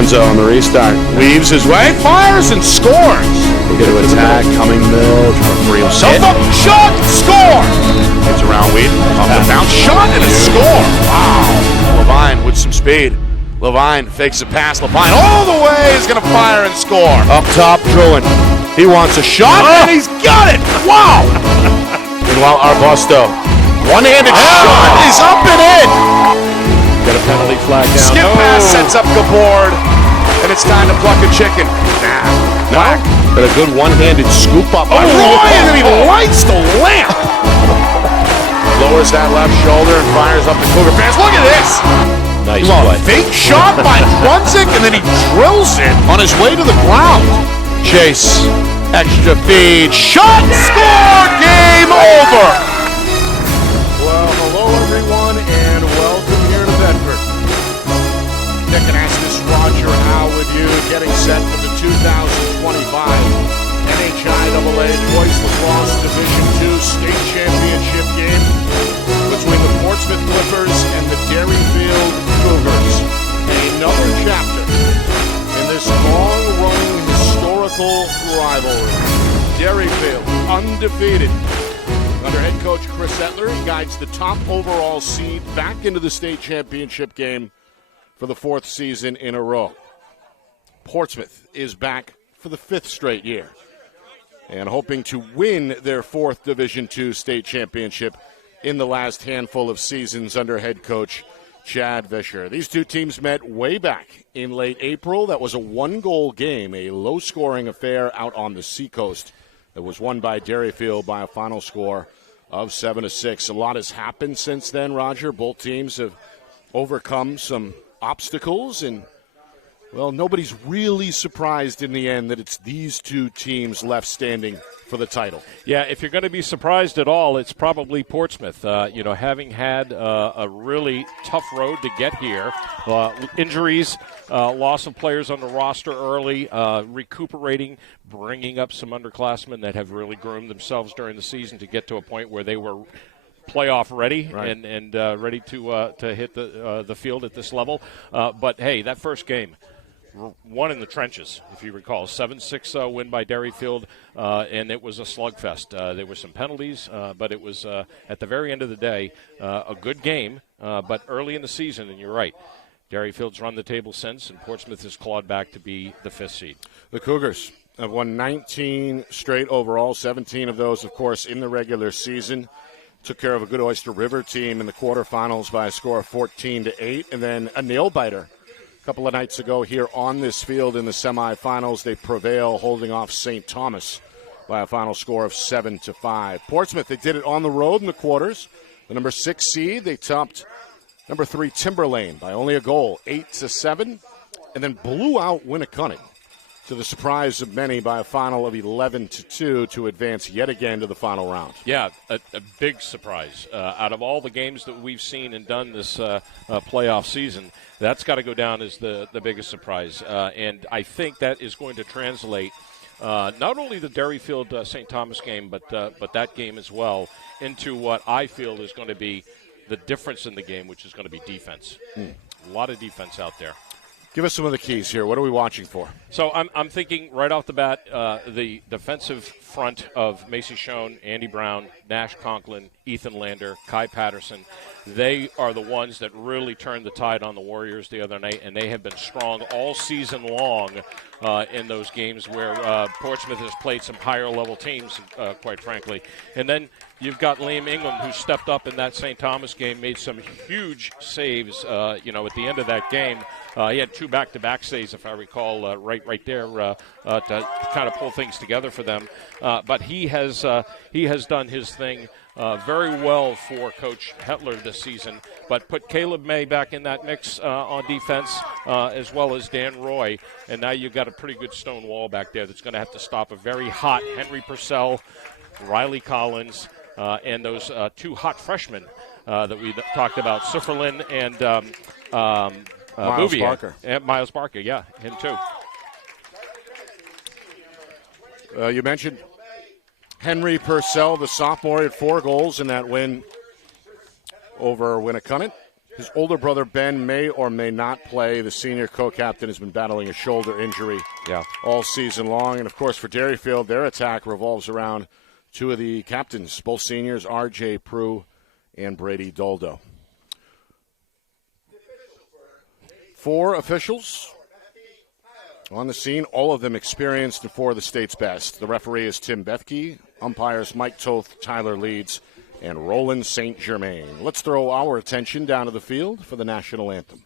Gonzo on the restart. Weaves his way, fires and scores. We're going to attack, coming middle, trying to free himself up, shot, score. Gets around Weed, off the bounce, shot, and a score. Wow. Levine with some speed. Levine fakes a pass. Levine all the way is going to fire and score. Up top, Druin. He wants a shot, and he's got it. Wow. Meanwhile, Arbusto, one-handed shot is up and in. Got a penalty flag down. Skip pass sets up Gabord, and it's time to pluck a chicken. No. Got a good one-handed scoop up. Roy, and then he lights the lamp. Lowers that left shoulder and fires up the Cougar fans. Look at this. Nice play. Fake shot by Brunzik, and then he drills it on his way to the ground. Chase, extra feed, shot, Score! Game over! Well, hello everyone, and welcome here to Bedford. Nick and Astis, Roger Howe with you, getting set for the 2025 NHIAA Boys Lacrosse Division II State Championship game between the Portsmouth Clippers and the Derryfield Cougars. Another chapter in this long-running historical rivalry. Derryfield, undefeated. Under head coach Chris Etler, he guides the top overall seed back into the state championship game for the fourth season in a row. Portsmouth is back for the fifth straight year and hoping to win their fourth Division II state championship in the last handful of seasons under head coach Chad Vischer. These two teams met way back in late April. That was a one-goal game, a low-scoring affair out on the seacoast that was won by Derryfield by a final score of 7-6. A lot has happened since then, Roger. Both teams have overcome some obstacles, and, well, nobody's really surprised in the end that it's these two teams left standing for the title. Yeah, if you're going to be surprised at all, it's probably Portsmouth. Having had a really tough road to get here, injuries, loss of players on the roster early, recuperating, bringing up some underclassmen that have really groomed themselves during the season to get to a point where they were playoff ready, right, and ready to hit the field at this level. But hey, that first game, won in the trenches, if you recall. 7-6 win by Derryfield, and it was a slugfest. There were some penalties, but it was, at the very end of the day, a good game, but early in the season, and you're right, Derryfield's run the table since, and Portsmouth has clawed back to be the fifth seed. The Cougars have won 19 straight overall, 17 of those, of course, in the regular season. Took care of a good Oyster River team in the quarterfinals by a score of 14-8, and then a nail-biter a couple of nights ago here on this field in the semifinals. They prevail, holding off St. Thomas by a final score of 7-5. Portsmouth, they did it on the road in the quarters. The number 6 seed, they topped number 3 Timberlane by only a goal, 8-7, and then blew out Winnicunning, to the surprise of many, by a final of 11-2 to advance yet again to the final round. Yeah, a big surprise. Out of all the games that we've seen and done this playoff season, that's got to go down as the biggest surprise. And I think that is going to translate not only the Derryfield St. Thomas game, but that game as well, into what I feel is going to be the difference in the game, which is going to be defense. A lot of defense out there. Give us some of the keys here. What are we watching for? So I'm thinking right off the bat, the defensive front of Macy Schoen, Andy Brown, Nash Conklin, Ethan Lander, Kai Patterson. They are the ones that really turned the tide on the Warriors the other night, and they have been strong all season long in those games where Portsmouth has played some higher-level teams, quite frankly. And then you've got Liam Ingham, who stepped up in that St. Thomas game, made some huge saves, at the end of that game. He had 2 back-to-back saves, if I recall, right there to kind of pull things together for them. But he has done his thing very well for Coach Hetler this season, but put Caleb May back in that mix on defense, as well as Dan Roy, and now you've got a pretty good stone wall back there that's going to have to stop a very hot Henry Purcell, Riley Collins, and those 2 hot freshmen that we talked about, Sifferlin and Miles Barker. And Miles Barker, yeah, him too. You mentioned Henry Purcell, the sophomore, had 4 goals in that win over Winnicunning. His older brother, Ben, may or may not play. The senior co-captain has been battling a shoulder injury all season long. And, of course, for Derryfield, their attack revolves around two of the captains, both seniors, R.J. Prue and Brady Doldo. 4 officials on the scene, all of them experienced and 4 of the state's best. The referee is Tim Bethke, umpires Mike Toth, Tyler Leeds, and Roland St. Germain. Let's throw our attention down to the field for the national anthem.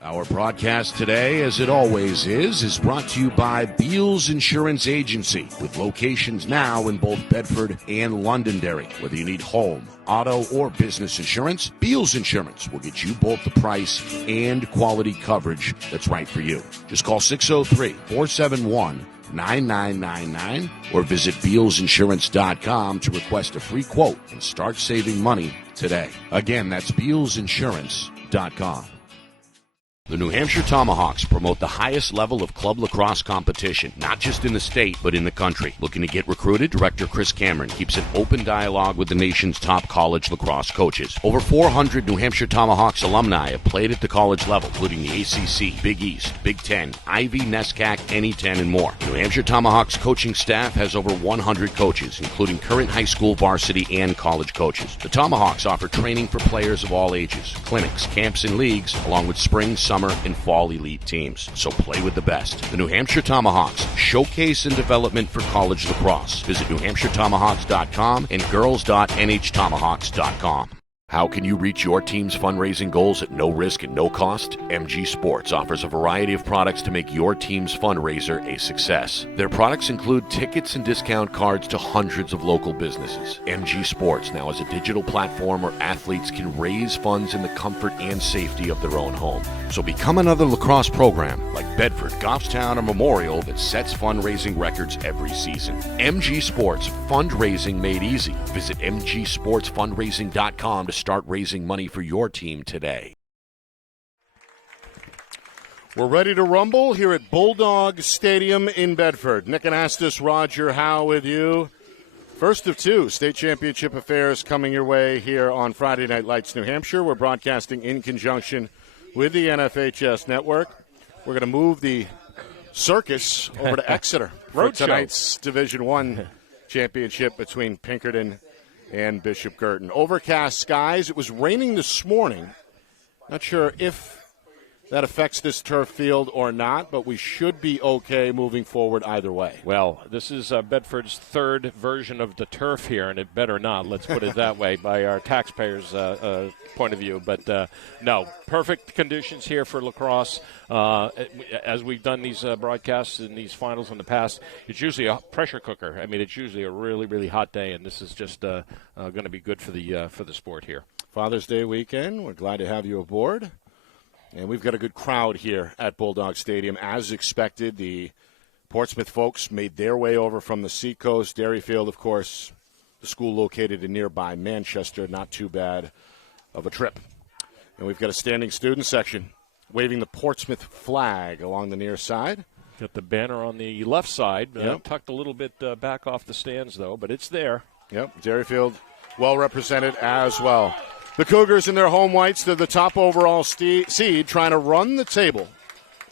Our broadcast today, as it always is brought to you by Beals Insurance Agency, with locations now in both Bedford and Londonderry. Whether you need home, auto, or business insurance, Beals Insurance will get you both the price and quality coverage that's right for you. Just call 603-471-9999 or visit BealsInsurance.com to request a free quote and start saving money today. Again, that's BealsInsurance.com. The New Hampshire Tomahawks promote the highest level of club lacrosse competition, not just in the state, but in the country. Looking to get recruited? Director Chris Cameron keeps an open dialogue with the nation's top college lacrosse coaches. Over 400 New Hampshire Tomahawks alumni have played at the college level, including the ACC, Big East, Big Ten, Ivy, NESCAC, NE10, and more. The New Hampshire Tomahawks coaching staff has over 100 coaches, including current high school, varsity, and college coaches. The Tomahawks offer training for players of all ages, clinics, camps, and leagues, along with spring, summer, and fall elite teams. So play with the best. The New Hampshire Tomahawks, showcase and development for college lacrosse. Visit NewHampshireTomahawks.com and girls.nhtomahawks.com. How can you reach your team's fundraising goals at no risk and no cost? MG Sports offers a variety of products to make your team's fundraiser a success. Their products include tickets and discount cards to hundreds of local businesses. MG Sports now has a digital platform where athletes can raise funds in the comfort and safety of their own home. So become another lacrosse program like Bedford, Goffstown, or Memorial that sets fundraising records every season. MG Sports, fundraising made easy. Visit mgsportsfundraising.com to start raising money for your team today. We're ready to rumble here at Bulldog Stadium in Bedford. Nick Anastas, Roger Howe with you. First of 2 state championship affairs coming your way here on Friday Night Lights, New Hampshire. We're broadcasting in conjunction with the NFHS Network. We're going to move the circus over to Exeter for tonight's Division I championship between Pinkerton and Bishop Girton. Overcast skies. It was raining this morning. Not sure if that affects this turf field or not, but we should be okay moving forward either way. Well, this is Bedford's 3rd version of the turf here, and it better not, let's put it that way, by our taxpayers' point of view. But, no, perfect conditions here for lacrosse. As we've done these broadcasts and these finals in the past, it's usually a pressure cooker. I mean, it's usually a really, really hot day, and this is just going to be good for the sport here. Father's Day weekend. We're glad to have you aboard. And we've got a good crowd here at Bulldog Stadium. As expected, the Portsmouth folks made their way over from the seacoast. Derryfield, of course, the school located in nearby Manchester. Not too bad of a trip. And we've got a standing student section waving the Portsmouth flag along the near side. Got the banner on the left side, tucked a little bit back off the stands, though, but it's there. Yep, Derryfield well represented as well. The Cougars in their home whites, they're the top overall seed, trying to run the table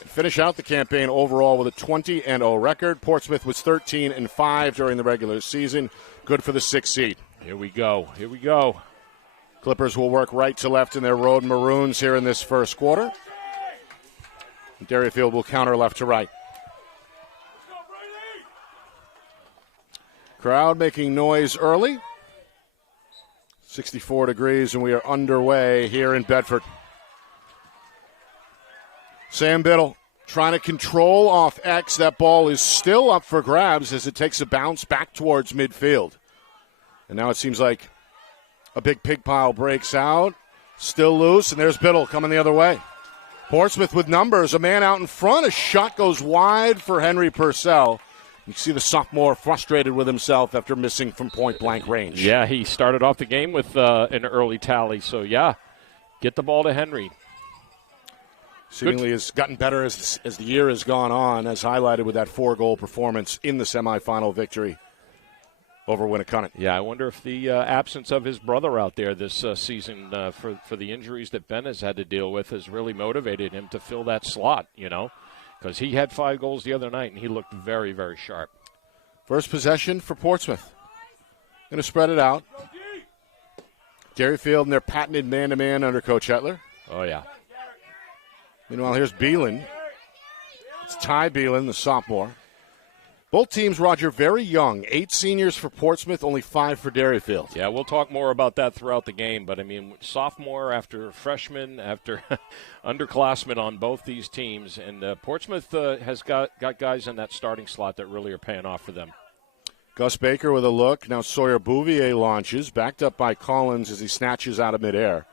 and finish out the campaign overall with a 20-0 record. Portsmouth was 13-5 during the regular season. Good for the 6th seed. Here we go. Here we go. Clippers will work right to left in their road maroons here in this first quarter. Derryfield will counter left to right. Crowd making noise early. 64 degrees, and we are underway here in Bedford. Sam Biddle trying to control off X. That ball is still up for grabs as it takes a bounce back towards midfield. And now it seems like a big pig pile breaks out. Still loose, and there's Biddle coming the other way. Portsmouth with numbers. A man out in front. A shot goes wide for Henry Purcell. You see the sophomore frustrated with himself after missing from point-blank range. Yeah, he started off the game with an early tally. So, yeah, get the ball to Henry. Seemingly has gotten better as the year has gone on, as highlighted with that 4-goal performance in the semifinal victory over Winnicott. Yeah, I wonder if the absence of his brother out there this season for the injuries that Ben has had to deal with has really motivated him to fill that slot, because he had 5 goals the other night, and he looked very, very sharp. First possession for Portsmouth. Going to spread it out. Derryfield and their patented man-to-man under Coach Hetler. Oh, yeah. Meanwhile, here's Beelan. It's Ty Beelan, the sophomore. Both teams, Roger, very young. 8 seniors for Portsmouth, only 5 for Derryfield. Yeah, we'll talk more about that throughout the game. But, I mean, sophomore after freshman, after underclassmen on both these teams. And Portsmouth has got guys in that starting slot that really are paying off for them. Gus Baker with a look. Now Sawyer Bouvier launches, backed up by Collins as he snatches out of midair.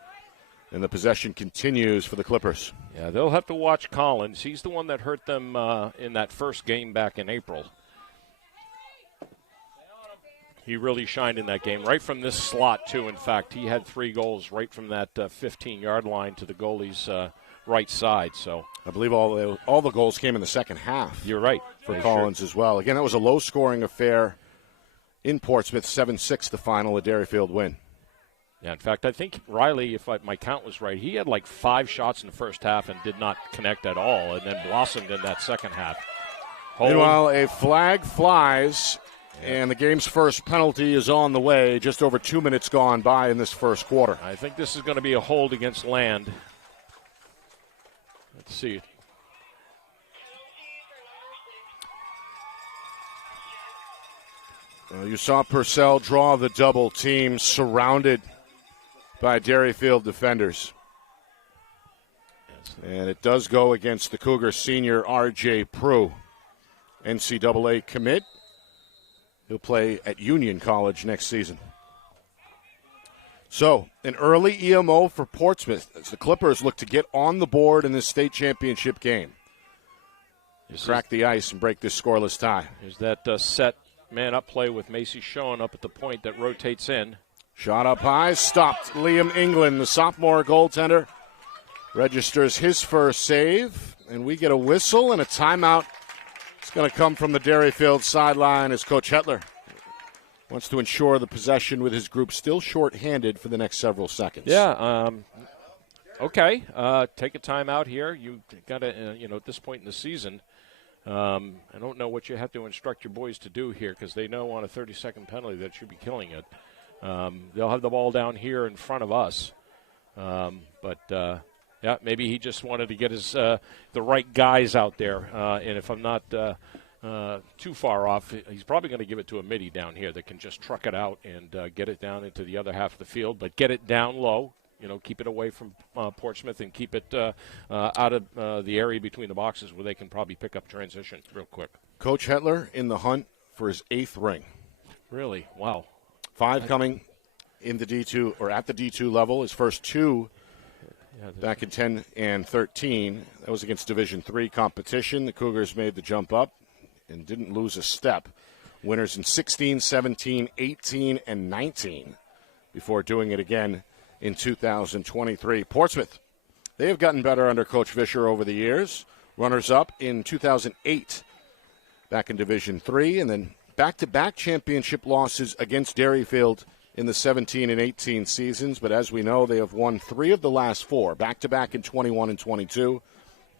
And the possession continues for the Clippers. Yeah, they'll have to watch Collins. He's the one that hurt them in that first game back in April. He really shined in that game, right from this slot, too. In fact, he had 3 goals right from that 15-yard line to the goalie's right side. So I believe all the goals came in the second half. You're right. For Collins as well. Again, that was a low-scoring affair in Portsmouth, 7-6 the final, a Derryfield win. Yeah, in fact, I think Riley, if my count was right, he had like 5 shots in the first half and did not connect at all, and then blossomed in that second half. Meanwhile, a flag flies, and the game's first penalty is on the way. Just over 2 minutes gone by in this first quarter. I think this is going to be a hold against Land. Let's see. You saw Purcell draw the double team, surrounded by Derryfield defenders. And it does go against the Cougars senior R.J. Prue, NCAA commit. He'll play at Union College next season. So, an early EMO for Portsmouth as the Clippers look to get on the board in this state championship game. Crack the ice and break this scoreless tie. Here's that set man-up play with Macy Schoen up at the point that rotates in. Shot up high, stopped. Liam England, the sophomore goaltender, registers his first save, and we get a whistle and a timeout. It's going to come from the Derryfield sideline as Coach Hetler wants to ensure the possession with his group still short-handed for the next several seconds. Yeah, okay. Take a timeout here. You got to, at this point in the season, I don't know what you have to instruct your boys to do here because they know on a 30-second penalty that should be killing it. They'll have the ball down here in front of us. Yeah, maybe he just wanted to get his the right guys out there. And if I'm not too far off, he's probably going to give it to a midi down here that can just truck it out and get it down into the other half of the field, but get it down low. Keep it away from Portsmouth and keep it out of the area between the boxes where they can probably pick up transition real quick. Coach Hetler in the hunt for his 8th ring. Really? Wow. 5 coming in the D2 or at the D2 level. His first 2 back in 10 and 13. That was against Division III competition. The Cougars made the jump up and didn't lose a step. Winners in 16, 17, 18, and 19 before doing it again in 2023. Portsmouth, they have gotten better under Coach Fisher over the years. Runners-up in 2008 back in Division III, and then back-to-back championship losses against Derryfield in the 17 and 18 seasons. But as we know, they have won 3 of the last 4, back-to-back in 21 and 22,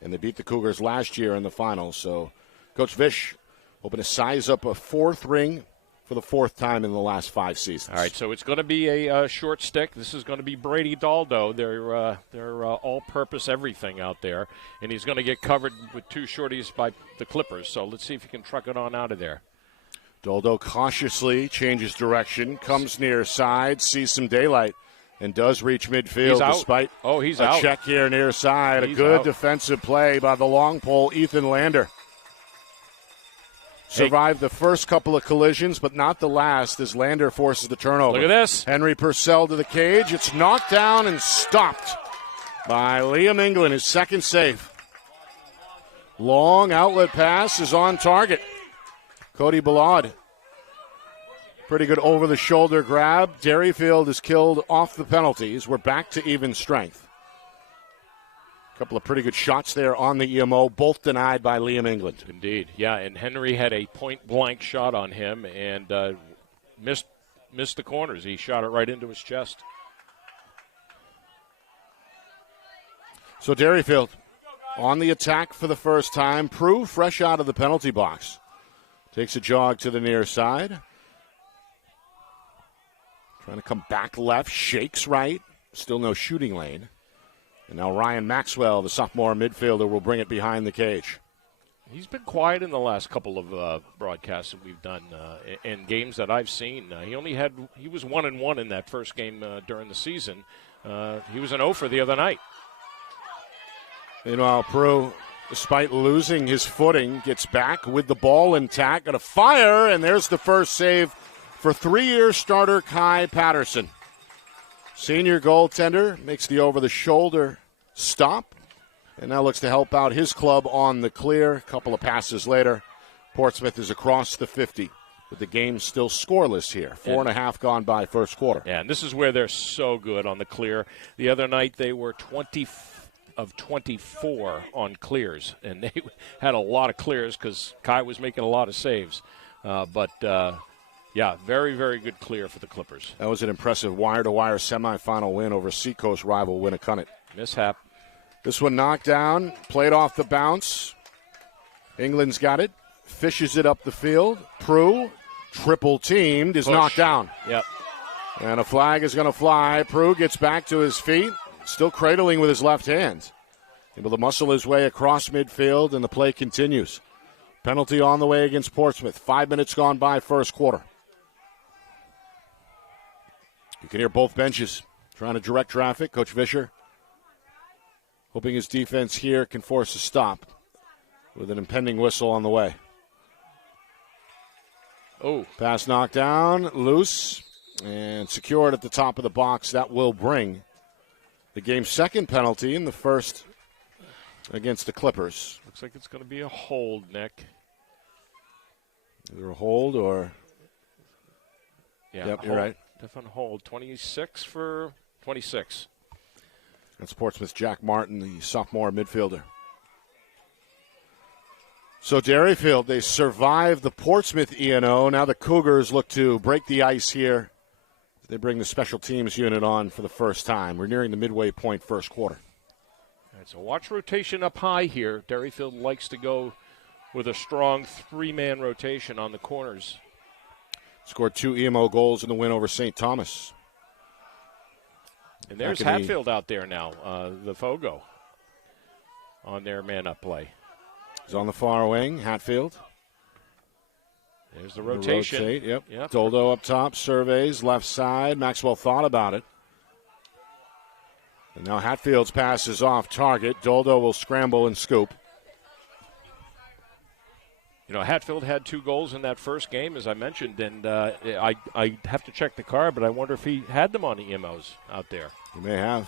and they beat the Cougars last year in the finals. So Coach Fish hoping to size up a 4th ring for the 4th time in the last 5 seasons. All right, so it's going to be a short stick. This is going to be Brady Daldo. They're all-purpose everything out there, and he's going to get covered with 2 shorties by the Clippers. So let's see if he can truck it on out of there. Daldo cautiously changes direction, comes near side, sees some daylight, and does reach midfield despite a check here near side. A good defensive play by the long pole, Ethan Lander. Survived the first couple of collisions, but not the last as Lander forces the turnover. Look at this. Henry Purcell to the cage. It's knocked down and stopped by Liam England, his 2nd save. Long outlet pass is on target. Cody Ballard. Pretty good over-the-shoulder grab. Derryfield is killed off the penalties. We're back to even strength. A couple of pretty good shots there on the EMO, both denied by Liam England. Indeed, yeah, and Henry had a point-blank shot on him, and missed the corners. He shot it right into his chest. So Derryfield on the attack for the first time. Prue fresh out of the penalty box. Takes a jog to the near side. Trying to come back left, shakes right. Still no shooting lane. And now Ryan Maxwell, the sophomore midfielder, will bring it behind the cage. He's been quiet in the last couple of broadcasts that we've done in games that I've seen. He was 1-1 in that first game during the season. He was an 0 for the other night. Meanwhile, Prue, despite losing his footing, gets back with the ball intact. Got a fire, and there's the first save for 3-year starter Kai Patterson. Senior goaltender makes the over-the-shoulder stop, and now looks to help out his club on the clear. A couple of passes later, Portsmouth is across the 50, with the game still scoreless here. 4.5 gone by first quarter. Yeah, and this is where they're so good on the clear. The other night they were 20 of 24 on clears, and they had a lot of clears because Kai was making a lot of saves. Yeah, very, very good clear for the Clippers. That was an impressive wire-to-wire semifinal win over Seacoast rival Winnicott. Mishap. This one knocked down, played off the bounce. England's got it, fishes it up the field. Prue, triple teamed, is knocked down. Yep. And a flag is going to fly. Prue gets back to his feet, still cradling with his left hand. Able to muscle his way across midfield, and the play continues. Penalty on the way against Portsmouth. 5 minutes gone by first quarter. You can hear both benches trying to direct traffic. Coach Vischer hoping his defense here can force a stop with an impending whistle on the way. Oh. Pass knocked down, loose, and secured at the top of the box. That will bring the game's second penalty in the first against the Clippers. Looks like it's going to be a hold, Nick. Either a hold or... Yeah, yep, you're right. Definitely hold. 26 for 26. That's Portsmouth's Jack Martin, the sophomore midfielder. So Derryfield, they survived the Portsmouth E&O. Now the Cougars look to break the ice here. They bring the special teams unit on for the first time. We're nearing the midway point first quarter. All right, so watch rotation up high here. Derryfield likes to go with a strong three-man rotation on the corners. Scored 2 EMO goals in the win over St. Thomas. And there's Hatfield out there now, the Fogo, on their man-up play. He's on the far wing, Hatfield. There's the rotation. Rotate, yep. Doldo up top, surveys, left side. Maxwell thought about it. And now Hatfield's pass is off target. Doldo will scramble and scoop. You know, Hatfield had 2 goals in that first game, as I mentioned, and I have to check the card, but I wonder if he had them on EMOs out there. He may have.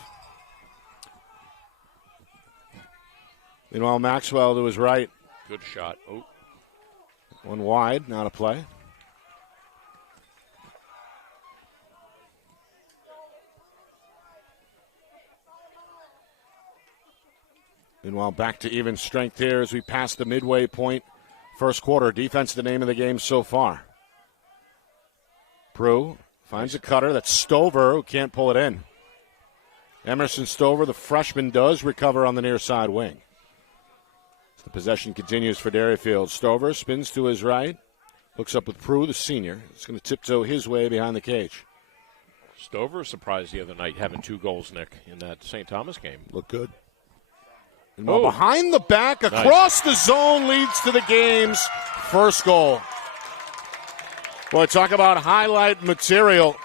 Meanwhile, Maxwell to his right. Good shot. Oh. One wide, not a play. Meanwhile, back to even strength here as we pass the midway point. First quarter, defense the name of the game so far. Prue finds a cutter. That's Stover who can't pull it in. Emerson Stover, the freshman, does recover on the near side wing. The possession continues for Derryfield. Stover spins to his right. Hooks up with Prue, the senior. He's going to tiptoe his way behind the cage. Stover surprised the other night having 2 goals, Nick, in that St. Thomas game. Look good. And behind the back, across the zone, leads to the game's first goal. Boy, talk about highlight material.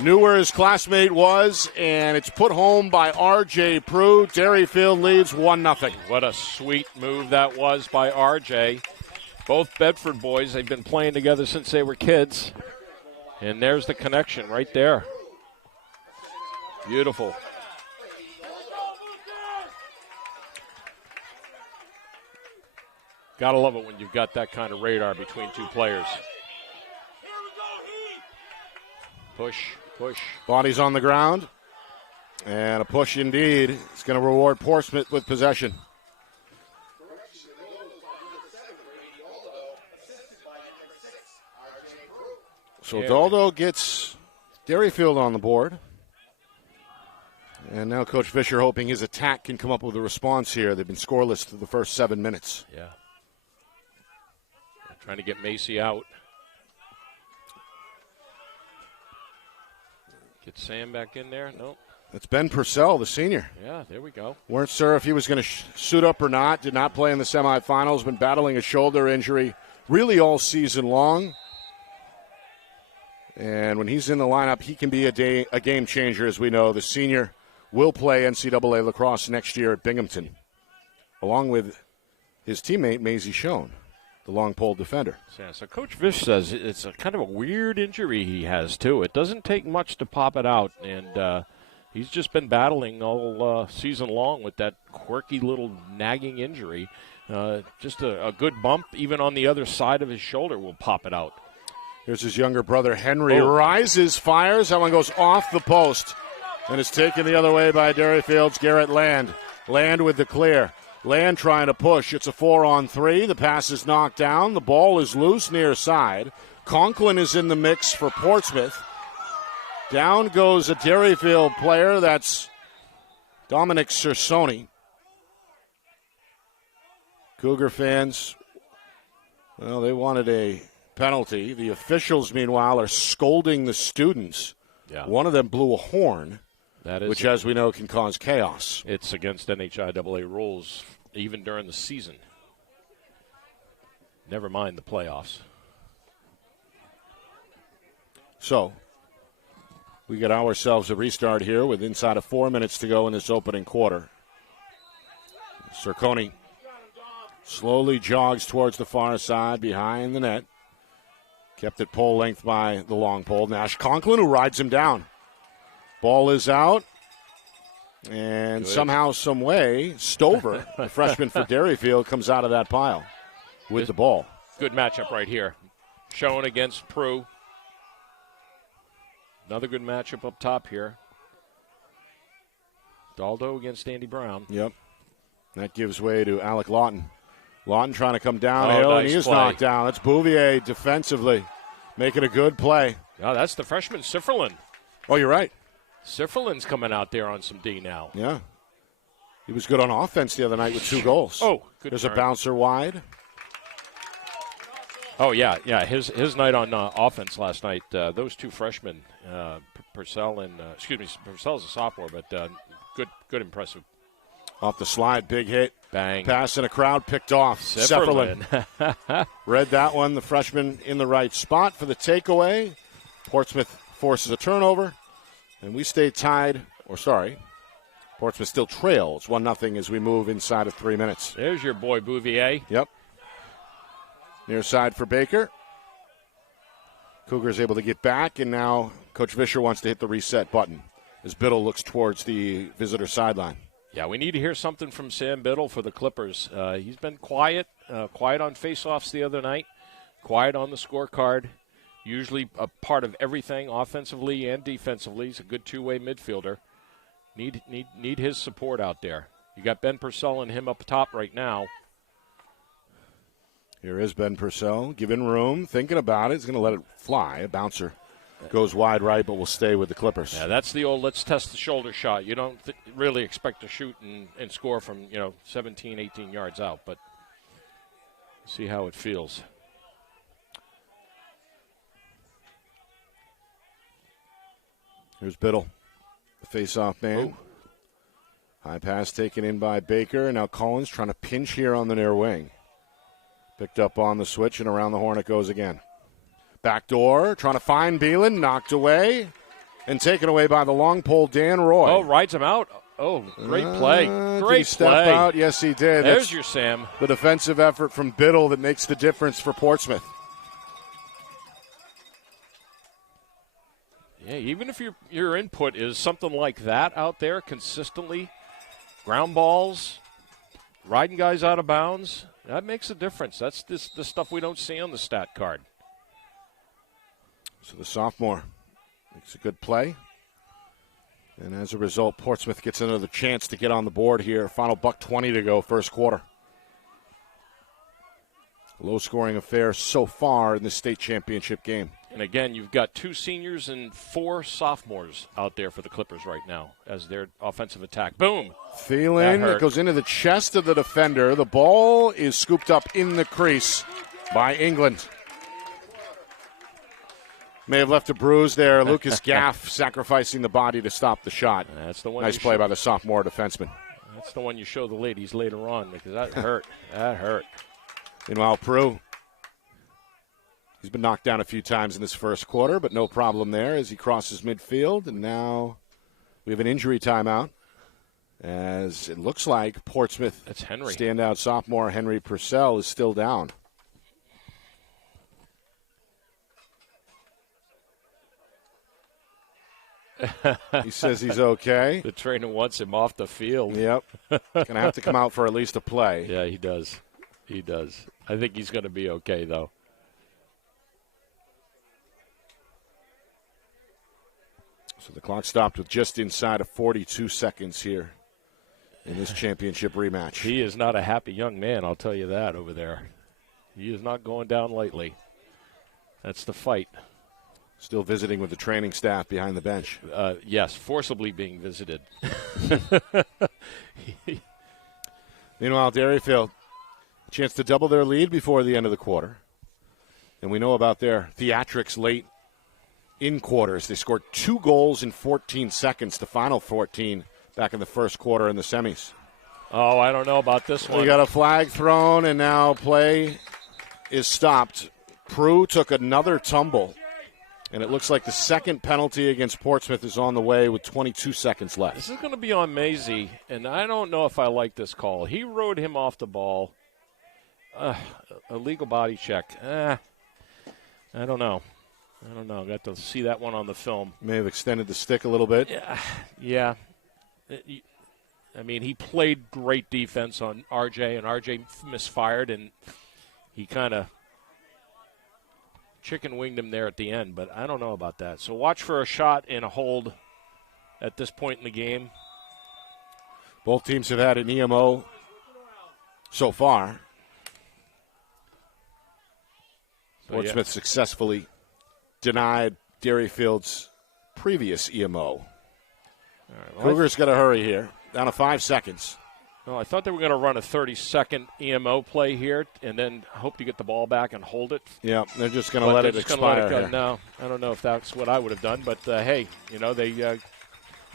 Knew where his classmate was, and it's put home by R.J. Prue. Derryfield leads 1-0. What a sweet move that was by R.J. Both Bedford boys, they've been playing together since they were kids. And there's the connection right there. Beautiful. Gotta love it when you've got that kind of radar between 2 players. Push, push. Body's on the ground. And a push indeed. It's going to reward Portsmouth with possession. So Daldo gets Derryfield on the board. And now Coach Fisher hoping his attack can come up with a response here. They've been scoreless through the first 7 minutes. Yeah. They're trying to get Macy out. Get Sam back in there. Nope. That's Ben Purcell, the senior. Yeah, there we go. Weren't sure if he was going to suit up or not. Did not play in the semifinals. Been battling a shoulder injury really all season long. And when he's in the lineup, he can be a game changer, as we know. The senior will play NCAA lacrosse next year at Binghamton, along with his teammate, Maisie Schoen, the long pole defender. Yeah, so Coach Fish says it's a kind of a weird injury he has, too. It doesn't take much to pop it out, and he's just been battling all season long with that quirky little nagging injury. Just a good bump, even on the other side of his shoulder, will pop it out. Here's his younger brother, Henry. Rises, fires. That one goes off the post. And it's taken the other way by Derryfield's Garrett Land. Land with the clear. Land trying to push. It's a 4-on-3. The pass is knocked down. The ball is loose near side. Conklin is in the mix for Portsmouth. Down goes a Derryfield player. That's Dominic Cersoni. Cougar fans, well, they wanted a penalty. The officials, meanwhile, are scolding the students. Yeah. One of them blew a horn, which, as we know, can cause chaos. It's against NHIAA rules, even during the season. Never mind the playoffs. So, we get ourselves a restart here with inside of 4 minutes to go in this opening quarter. Cerconi slowly jogs towards the far side behind the net. Kept it pole length by the long pole. Nash Conklin, who rides him down. Ball is out. And somehow, some way, Stover, the freshman for Derryfield, comes out of that pile with the ball. Good matchup right here. Schoen against Prue. Another good matchup up top here. Daldo against Andy Brown. Yep. That gives way to Alec Lawton. Lawton trying to come downhill, and he is knocked down. That's Bouvier defensively making a good play. Oh, that's the freshman, Sifferlin. Oh, you're right. Sifferlin's coming out there on some D now. Yeah. He was good on offense the other night with 2 goals. Oh, good. There's turn. a bouncer wide. Oh, yeah. His night on offense last night, those 2 freshmen, Purcell and, Purcell's a sophomore, but good, impressive. Off the slide, big hit. Bang. Pass in a crowd, picked off. Sefferlin. Read that one, the freshman in the right spot for the takeaway. Portsmouth forces a turnover, and we stay tied, Portsmouth still trails 1-0 as we move inside of 3 minutes. There's your boy Bouvier. Yep. Near side for Baker. Cougars able to get back, and now Coach Fisher wants to hit the reset button as Biddle looks towards the visitor sideline. Yeah, we need to hear something from Sam Biddle for the Clippers. He's been quiet on faceoffs the other night, quiet on the scorecard, usually a part of everything offensively and defensively. He's a good two-way midfielder. Need his support out there. You got Ben Purcell and him up top right now. Here is Ben Purcell, giving room, thinking about it. He's going to let it fly. A bouncer goes wide right, but will stay with the Clippers. Yeah, that's the old let's test the shoulder shot. You don't really expect to shoot and score from 17, 18 yards out, but see how it feels. Here's Biddle, the face-off man. Ooh. High pass taken in by Baker. Now Collins trying to pinch here on the near wing. Picked up on the switch, and around the horn it goes again. Back door, trying to find Beelan, knocked away, and taken away by the long pole, Dan Roy. Oh, rides him out. Oh, great play. Great did he step play. out? Yes, he did. There's That's your Sam. the defensive effort from Biddle that makes the difference for Portsmouth. Yeah, even if your input is something like that out there consistently, ground balls, riding guys out of bounds, that makes a difference. That's the stuff we don't see on the stat card. So the sophomore makes a good play. And as a result, Portsmouth gets another chance to get on the board here. Final $1:20 to go, first quarter. Low-scoring affair so far in the state championship game. And again, you've got 2 seniors and 4 sophomores out there for the Clippers right now as their offensive attack. Boom. Thielen, it goes into the chest of the defender. The ball is scooped up in the crease by England. May have left a bruise there. Lucas Gaff sacrificing the body to stop the shot. That's the one. Nice play by the sophomore defenseman. That's the one you show the ladies later on because that hurt. That hurt. Meanwhile, Peru, he's been knocked down a few times in this first quarter, but no problem there as he crosses midfield. And now we have an injury timeout as it looks like Portsmouth That's Henry. Standout sophomore Henry Purcell is still down. He says he's okay. The trainer wants him off the field. Yep. Going to have to come out for at least a play. Yeah, he does. He does. I think he's going to be okay, though. So the clock stopped with just inside of 42 seconds here in this championship rematch. He is not a happy young man, I'll tell you that over there. He is not going down lightly. That's the fight. Still visiting with the training staff behind the bench. Yes, forcibly being visited. Meanwhile, Derryfield, a chance to double their lead before the end of the quarter. And we know about their theatrics late in quarters. They scored 2 goals in 14 seconds, the final 14 back in the first quarter in the semis. Oh, I don't know about this one. We got a flag thrown, and now play is stopped. Prue took another tumble. And it looks like the second penalty against Portsmouth is on the way with 22 seconds left. This is going to be on Maisie, and I don't know if I like this call. He rode him off the ball. A legal body check. I don't know. Got to see that one on the film. May have extended the stick a little bit. Yeah. I mean, he played great defense on RJ, and RJ misfired, and he kind of chicken winged him there at the end, but I don't know about that. So watch for a shot and a hold at this point in the game. Both teams have had an EMO so far. Portsmouth successfully denied Derryfield's previous EMO. All right, well, Cougars got to hurry here. Down to 5 seconds. No, I thought they were going to run a 30-second EMO play here and then hope to get the ball back and hold it. Yeah, they're just going to let it expire. Here. No, I don't know if that's what I would have done, but hey, they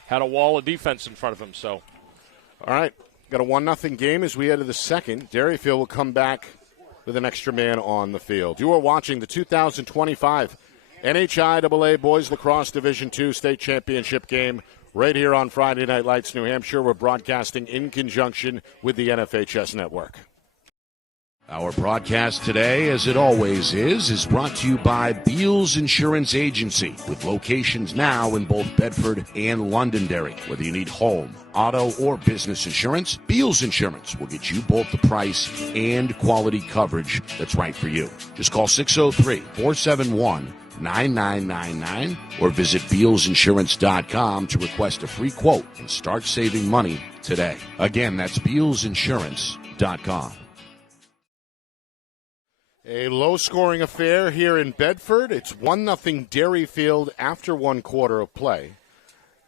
had a wall of defense in front of them. So, all right, got a 1-0 game as we head to the second. Derryfield will come back with an extra man on the field. You are watching the 2025 NHIAA Boys Lacrosse Division II State Championship game right here on Friday Night Lights, New Hampshire. We're broadcasting in conjunction with the NFHS Network. Our broadcast today, as it always is brought to you by Beals Insurance Agency, with locations now in both Bedford and Londonderry. Whether you need home, auto, or business insurance, Beals Insurance will get you both the price and quality coverage that's right for you. Just call 603-471-9999 or visit BealsInsurance.com to request a free quote and start saving money today. Again, that's BealsInsurance.com. A low-scoring affair here in Bedford. It's 1-0 Derryfield after 1 quarter of play.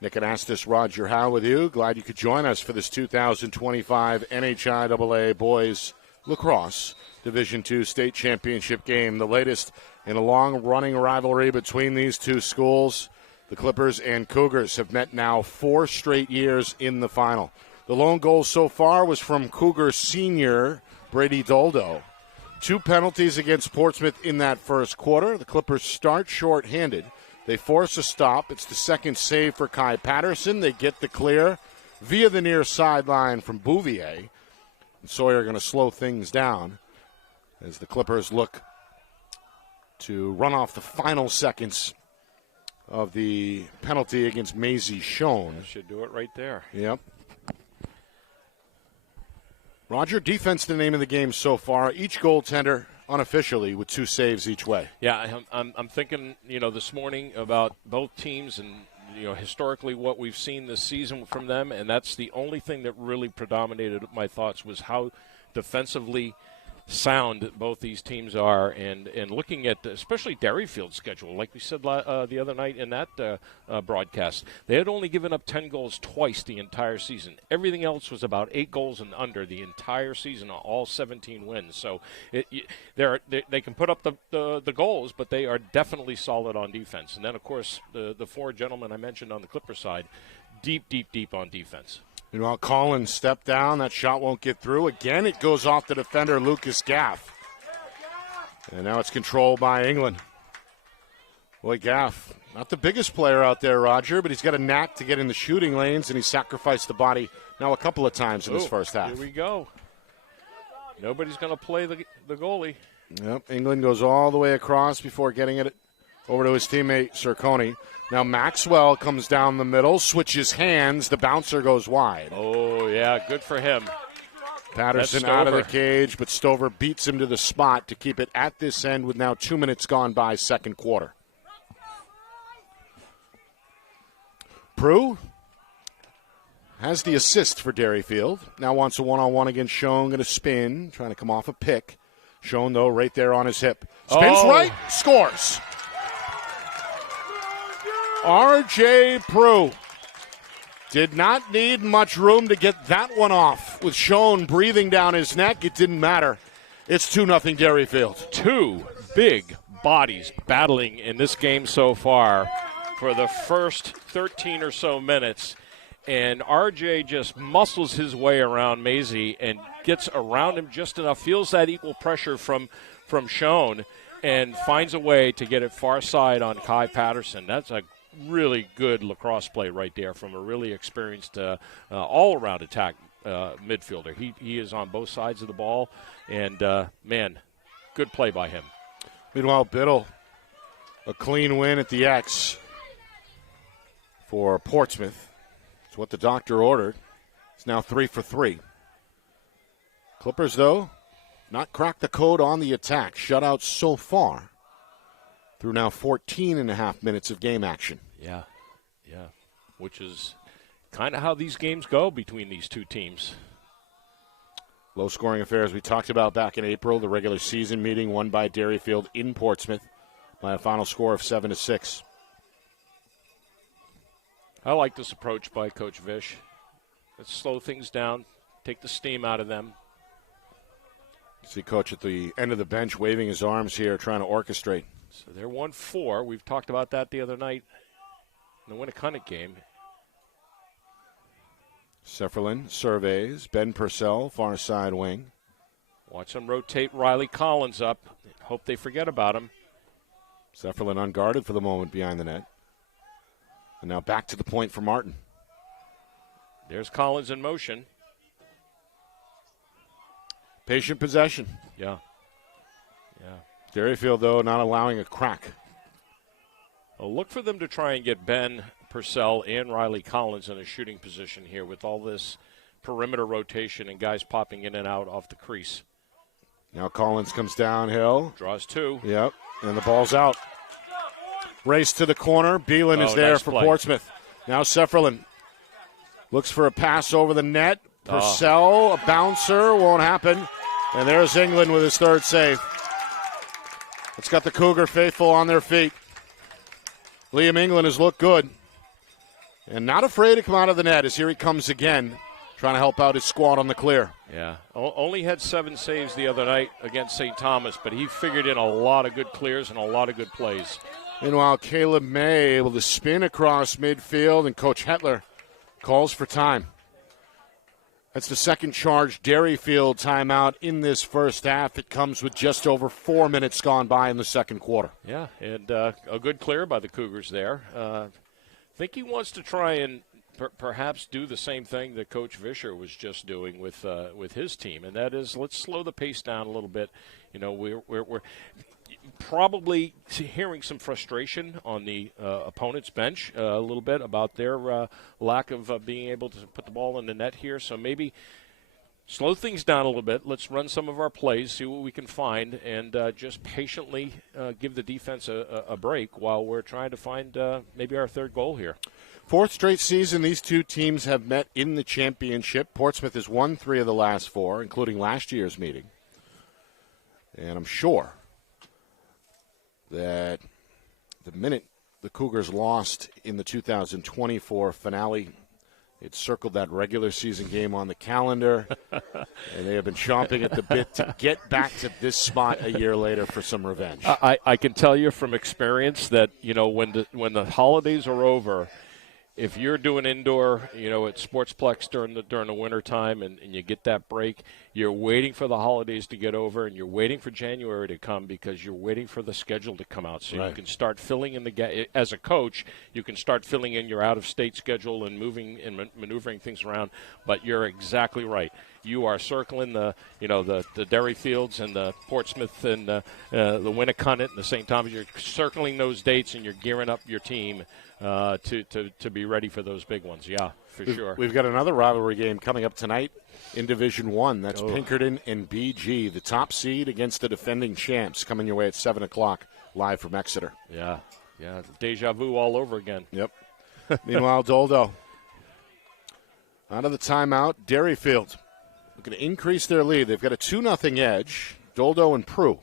Nick Anastas, Roger Howe with you. Glad you could join us for this 2025 NHIAA Boys Lacrosse Division II State Championship game. The latest in a long-running rivalry between these two schools. The Clippers and Cougars have met now 4 straight years in the final. The lone goal so far was from Cougar senior Brady Doldo. 2 penalties against Portsmouth in that first quarter. The Clippers start short-handed. They force a stop. It's the second save for Kai Patterson. They get the clear via the near sideline from Bouvier. And Sawyer going to slow things down as the Clippers look to run off the final seconds of the penalty against Maisie Schoen. That should do it right there. Yep. Roger, defense the name of the game so far. Each goaltender unofficially with 2 saves each way. Yeah, I'm thinking, this morning about both teams and, historically what we've seen this season from them, and that's the only thing that really predominated my thoughts was how defensively sound both these teams are, and looking at especially Derryfield's schedule, like we said the other night in that broadcast, they had only given up 10 goals twice the entire season. Everything else was about 8 goals and under the entire season, all 17 wins. So they can put up the goals, but they are definitely solid on defense. And then, of course, the 4 gentlemen I mentioned on the Clipper side, deep on defense. Meanwhile, Collins stepped down. That shot won't get through. Again, it goes off the defender, Lucas Gaff. And now it's controlled by England. Boy, Gaff, not the biggest player out there, Roger, but he's got a knack to get in the shooting lanes, and he sacrificed the body now a couple of times in this first half. Here we go. Nobody's going to play the goalie. Yep, England goes all the way across before getting it over to his teammate, Cerconi. Now Maxwell comes down the middle, switches hands. The bouncer goes wide. Oh, yeah, good for him. Patterson out of the cage, but Stover beats him to the spot to keep it at this end with now 2 minutes gone by second quarter. Prue has the assist for Derryfield. Now wants a one-on-one against Schoen. Going to spin, trying to come off a pick. Schoen, though, right there on his hip. Spins right, scores. R.J. Prue did not need much room to get that one off. With Schoen breathing down his neck, it didn't matter. It's 2-0 Derryfield. 2 big bodies battling in this game so far for the first 13 or so minutes. And R.J. just muscles his way around Maisie and gets around him just enough, feels that equal pressure from Schoen, and finds a way to get it far side on Kai Patterson. That's a really good lacrosse play right there from a really experienced all-around attack midfielder. He is on both sides of the ball, and, man, good play by him. Meanwhile, Biddle, a clean win at the X for Portsmouth. It's what the doctor ordered. It's now 3 for 3. Clippers, though, not cracked the code on the attack. Shutouts so far through now 14 and a half minutes of game action. Yeah, which is kind of how these games go between these two teams. Low-scoring affairs we talked about back in April, the regular season meeting won by Derryfield in Portsmouth by a final score of 7-6. I like this approach by Coach Vish. Let's slow things down, take the steam out of them. See Coach at the end of the bench waving his arms here, trying to orchestrate. So they're 1-4. We've talked about that the other night in the Winnicott game. Sefferlin surveys. Ben Purcell, far side wing. Watch them rotate Riley Collins up. Hope they forget about him. Sefferlin unguarded for the moment behind the net. And now back to the point for Martin. There's Collins in motion. Patient possession. Yeah. Derryfield, though, not allowing a crack. Well, look for them to try and get Ben Purcell and Riley Collins in a shooting position here with all this perimeter rotation and guys popping in and out off the crease. Now Collins comes downhill. Draws 2. Yep, and the ball's out. Race to the corner. Beelan is there for play. Portsmouth. Now Sefferlin looks for a pass over the net. Purcell, a bouncer, won't happen. And there's England with his third save. It's got the Cougar faithful on their feet. Liam England has looked good. And not afraid to come out of the net as here he comes again, trying to help out his squad on the clear. Yeah, only had 7 saves the other night against St. Thomas, but he figured in a lot of good clears and a lot of good plays. Meanwhile, Caleb May able to spin across midfield, and Coach Hetler calls for time. That's the second charge Derryfield timeout in this first half. It comes with just over 4 minutes gone by in the second quarter. Yeah, and a good clear by the Cougars there. I think he wants to try and perhaps do the same thing that Coach Vischer was just doing with his team, and that is let's slow the pace down a little bit. You know, we're probably hearing some frustration on the opponent's bench a little bit about their lack of being able to put the ball in the net here. So maybe slow things down a little bit. Let's run some of our plays, see what we can find, and just patiently give the defense a break while we're trying to find maybe our third goal here. Fourth straight season these two teams have met in the championship. Portsmouth has won 3 of the last 4, including last year's meeting. And I'm sure that the minute the Cougars lost in the 2024 finale, it circled that regular season game on the calendar, and they have been chomping at the bit to get back to this spot a year later for some revenge. I can tell you from experience that, when the holidays are over, if you're doing indoor, at Sportsplex during the winter time and you get that break, you're waiting for the holidays to get over and you're waiting for January to come because you're waiting for the schedule to come out. So right. You can start filling in as a coach, you can start filling in your out-of-state schedule and moving and maneuvering things around. But you're exactly right. You are circling the Derryfields and the Portsmouth and the Winnicott and the St. Thomas. You're circling those dates and you're gearing up your team to be ready for those big ones. Yeah, for sure. We've got another rivalry game coming up tonight in Division 1. That's Pinkerton and BG, the top seed against the defending champs, coming your way at 7 o'clock live from Exeter. Yeah, deja vu all over again. Yep. Meanwhile, Doldo out of the timeout. Derryfield looking to increase their lead. They've got a 2-0 edge. Doldo and Prue,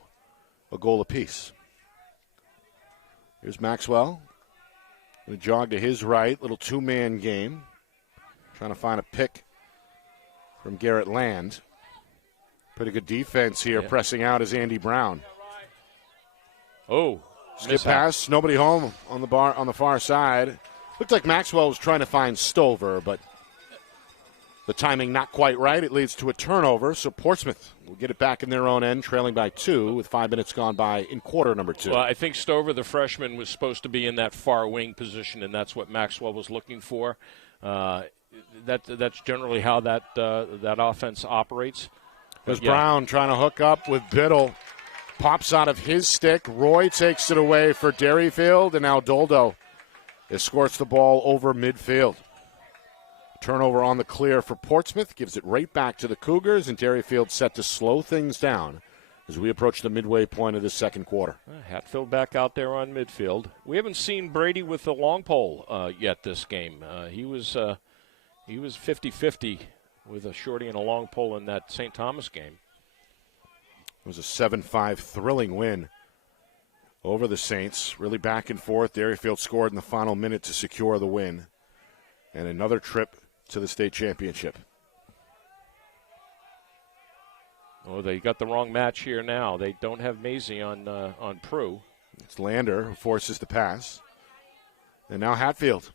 a goal apiece. Here's Maxwell. Going to jog to his right. Little two-man game. Trying to find a pick from Garrett Land. Pretty good defense here. Yeah. Pressing out is Andy Brown. Oh, skip pass. Nobody home on the far side. Looked like Maxwell was trying to find Stover, but the timing not quite right. It leads to a turnover, so Portsmouth will get it back in their own end, trailing by 2 with 5 minutes gone by in quarter number 2. Well, I think Stover, the freshman, was supposed to be in that far wing position, and that's what Maxwell was looking for. That's generally how that offense operates. There's Brown trying to hook up with Biddle. Pops out of his stick. Roy takes it away for Derryfield, and now Doldo escorts the ball over midfield. Turnover on the clear for Portsmouth, gives it right back to the Cougars, and Derryfield set to slow things down as we approach the midway point of the second quarter. Hatfield back out there on midfield. We haven't seen Brady with the long pole yet this game. He was 50-50 with a shorty and a long pole in that St. Thomas game. It was a 7-5 thrilling win over the Saints. Really back and forth. Derryfield scored in the final minute to secure the win. And another trip to the state championship. Oh, they got the wrong match here now. They don't have Maisie on Prue. It's Lander who forces the pass. And now Hatfield.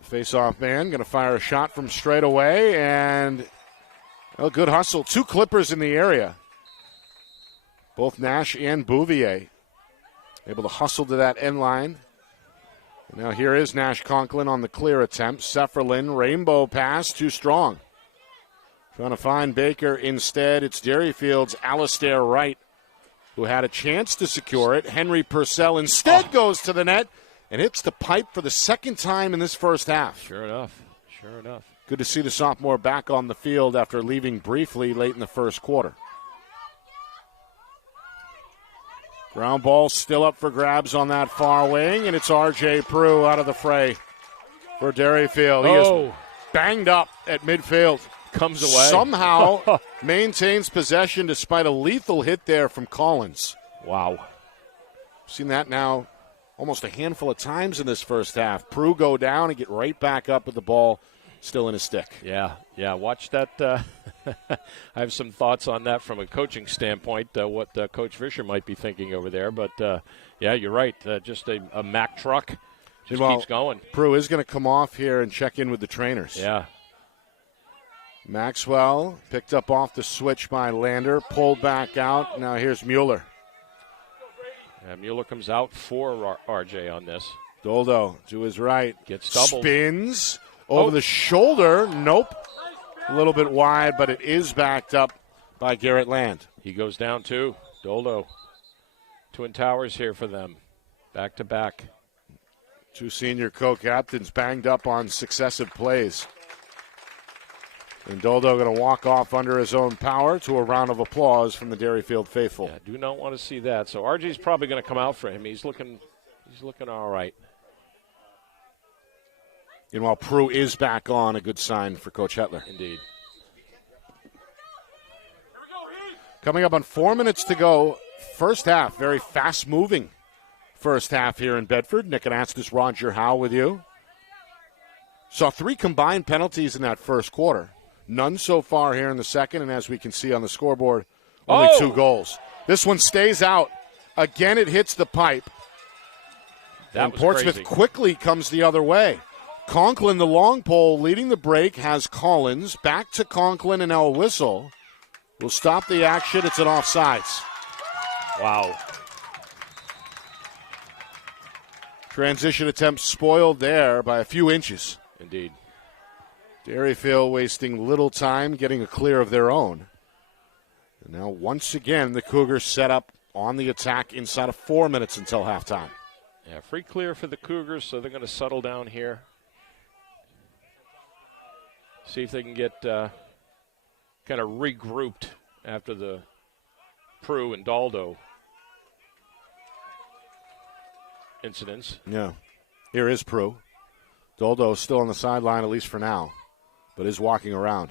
Face-off man going to fire a shot from straight away, and a good hustle. 2 Clippers in the area. Both Nash and Bouvier able to hustle to that end line. Now here is Nash Conklin on the clear attempt. Sefferlin, rainbow pass, too strong. Trying to find Baker instead. It's Derryfield's Alistair Wright, who had a chance to secure it. Henry Purcell instead goes to the net and hits the pipe for the second time in this first half. Sure enough. Good to see the sophomore back on the field after leaving briefly late in the first quarter. Ground ball still up for grabs on that far wing, and it's R.J. Prue out of the fray for Derryfield. He is banged up at midfield. Comes away. Somehow maintains possession despite a lethal hit there from Collins. Wow. Seen that now almost a handful of times in this first half. Prue go down and get right back up with the ball still in his stick. Yeah, watch that. I have some thoughts on that from a coaching standpoint, what Coach Fisher might be thinking over there. But, you're right. Just a Mack truck just keeps going. Prue is going to come off here and check in with the trainers. Yeah. Maxwell picked up off the switch by Lander, pulled back out. Now here's Mueller. Yeah, Mueller comes out for RJ on this. Doldo to his right. Gets doubled. Spins over the shoulder. Nope. A little bit wide, but it is backed up by Garrett Land. He goes down too. Doldo. Twin Towers here for them. Back to back. 2 senior co-captains banged up on successive plays. And Doldo going to walk off under his own power to a round of applause from the Derryfield faithful. Yeah, do not want to see that. So RJ's probably going to come out for him. He's looking all right. And while Prue is back on, a good sign for Coach Hetler. Indeed. Coming up on 4 minutes to go. First half, very fast-moving first half here in Bedford. Nick Anastas, Roger Howe with you. Saw 3 combined penalties in that first quarter. None so far here in the second, and as we can see on the scoreboard, only 2 goals. This one stays out. Again, it hits the pipe. And Portsmouth crazy. Quickly comes the other way. Conklin, the long pole, leading the break, has Collins. Back to Conklin, and now a whistle will stop the action. It's an offsides. Wow. Transition attempt spoiled there by a few inches. Indeed. Derryfield wasting little time getting a clear of their own. And now once again, the Cougars set up on the attack inside of 4 minutes until halftime. Yeah, free clear for the Cougars, so they're going to settle down here. See if they can get kind of regrouped after the Prue and Daldo incidents. Yeah. Here is Prue. Daldo still on the sideline, at least for now, but is walking around.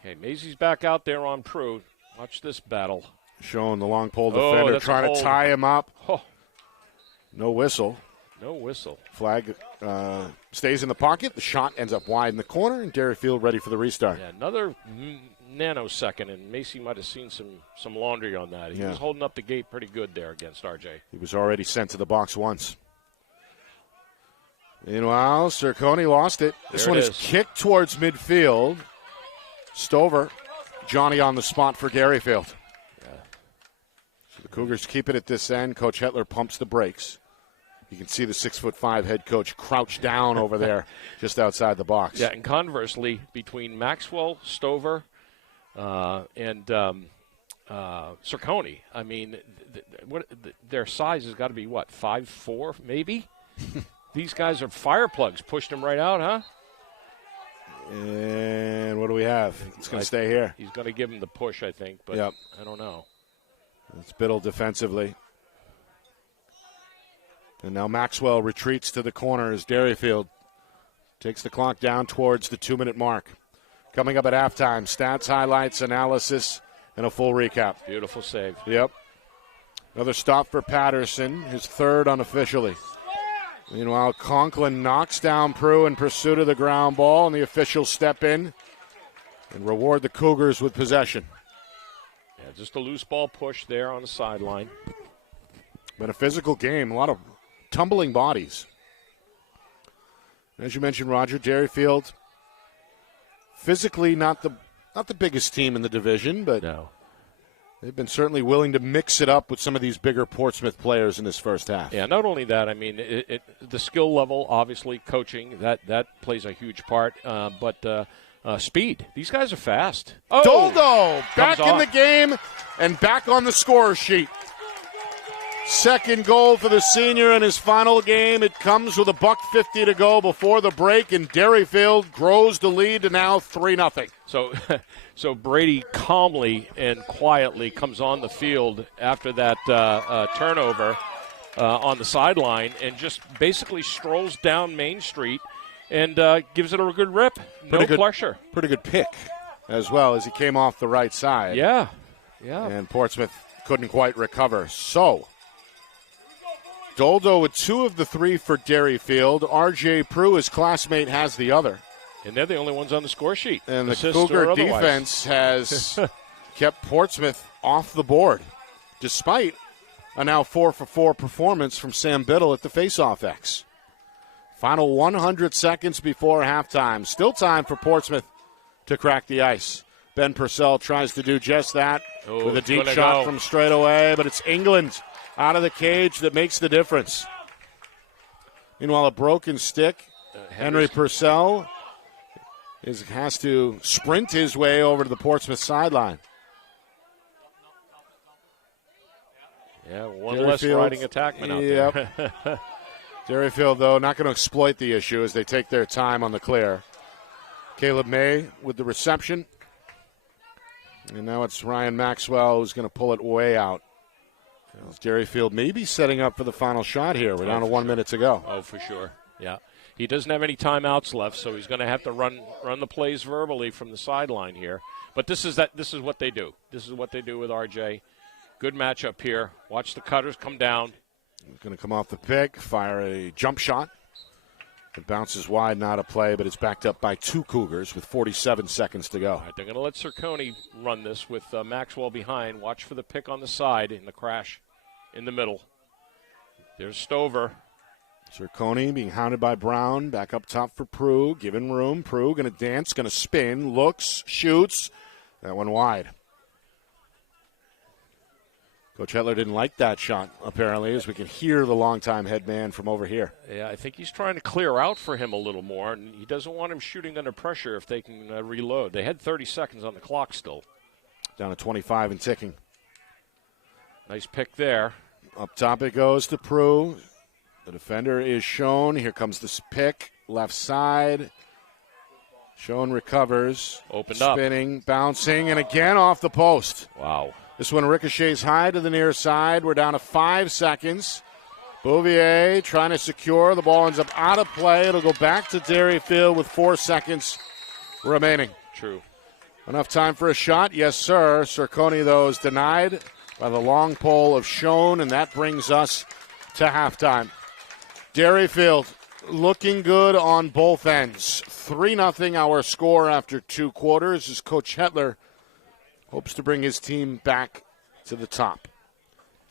Okay, Maisie's back out there on Prue. Watch this battle. Showing the long pole defender, trying to tie him up. Oh. No whistle. No whistle. Flag stays in the pocket. The shot ends up wide in the corner, and Derryfield ready for the restart. Yeah, another nanosecond, and Macy might have seen some laundry on that. He was holding up the gate pretty good there against RJ. He was already sent to the box once. Meanwhile, Cerconi lost it. This one is kicked towards midfield. Stover, Johnny on the spot for Derryfield. Yeah. So the Cougars keep it at this end. Coach Hetler pumps the brakes. You can see the 6'5" head coach crouched down over there just outside the box. Yeah, and conversely, between Maxwell, Stover, and Cerconi, I mean, their size has got to be, 5'4", maybe? These guys are fire plugs. Pushed him right out, huh? And what do we have? It's going to stay here. He's going to give him the push, I think, but I don't know. It's Biddle defensively. And now Maxwell retreats to the corner as Derryfield takes the clock down towards the 2-minute mark. Coming up at halftime, stats, highlights, analysis, and a full recap. Beautiful save. Yep. Another stop for Patterson, his third unofficially. Meanwhile, Conklin knocks down Prue in pursuit of the ground ball, and the officials step in and reward the Cougars with possession. Yeah, just a loose ball push there on the sideline. Been a physical game, a lot of tumbling bodies. As you mentioned, Roger, Derryfield, physically not the biggest team in the division, but they've been certainly willing to mix it up with some of these bigger Portsmouth players in this first half. Yeah, not only that, I mean, the skill level, obviously, coaching, that plays a huge part, but speed. These guys are fast. Oh, Doldo back in the game and back on the score sheet. Second goal for the senior in his final game. It comes with $1:50 to go before the break, and Derryfield grows the lead to now 3-0. So Brady calmly and quietly comes on the field after that turnover on the sideline and just basically strolls down Main Street and gives it a good rip. No pressure. Pretty good pick as well as he came off the right side. Yeah. And Portsmouth couldn't quite recover. So Doldo with 2 of the 3 for Derryfield. RJ Prue, his classmate, has the other. And they're the only ones on the score sheet. And the Cougar defense has kept Portsmouth off the board, despite a now 4-for-4 performance from Sam Biddle at the faceoff X. Final 100 seconds before halftime. Still time for Portsmouth to crack the ice. Ben Purcell tries to do just that with a deep shot from straight away, but it's England out of the cage that makes the difference. Meanwhile, a broken stick. Henry Purcell has to sprint his way over to the Portsmouth sideline. Yeah, one less riding attackman out there. Derryfield, though, not going to exploit the issue as they take their time on the clear. Caleb May with the reception. And now it's Ryan Maxwell who's going to pull it way out. Derryfield may be setting up for the final shot here. We're down to 1 minute to go. Oh, for sure. Yeah. He doesn't have any timeouts left, so he's going to have to run the plays verbally from the sideline here. But this is what they do. This is what they do with RJ. Good matchup here. Watch the cutters come down. He's going to come off the pick, fire a jump shot. It bounces wide, not a play, but it's backed up by 2 Cougars with 47 seconds to go. All right, they're going to let Cerconi run this with Maxwell behind. Watch for the pick on the side and the crash in the middle. There's Stover. Cerconi being hounded by Brown. Back up top for Prue. Given room. Prue going to dance, going to spin, looks, shoots. That one wide. Coach Hetler didn't like that shot, apparently, as we can hear the longtime head man from over here. Yeah, I think he's trying to clear out for him a little more, and he doesn't want him shooting under pressure if they can reload. They had 30 seconds on the clock still. Down to 25 and ticking. Nice pick there. Up top it goes to Prue. The defender is Schoen. Here comes this pick. Left side. Schoen recovers. Opened up. Spinning, bouncing, and again off the post. Wow. This one ricochets high to the near side. We're down to 5 seconds. Bouvier trying to secure. The ball ends up out of play. It'll go back to Derryfield with 4 seconds remaining. True. Enough time for a shot? Yes, sir. Cerconi, though, is denied by the long pole of Schoen, and that brings us to halftime. Derryfield looking good on both ends. 3-0 our score after 2 quarters as Coach Hetler hopes to bring his team back to the top.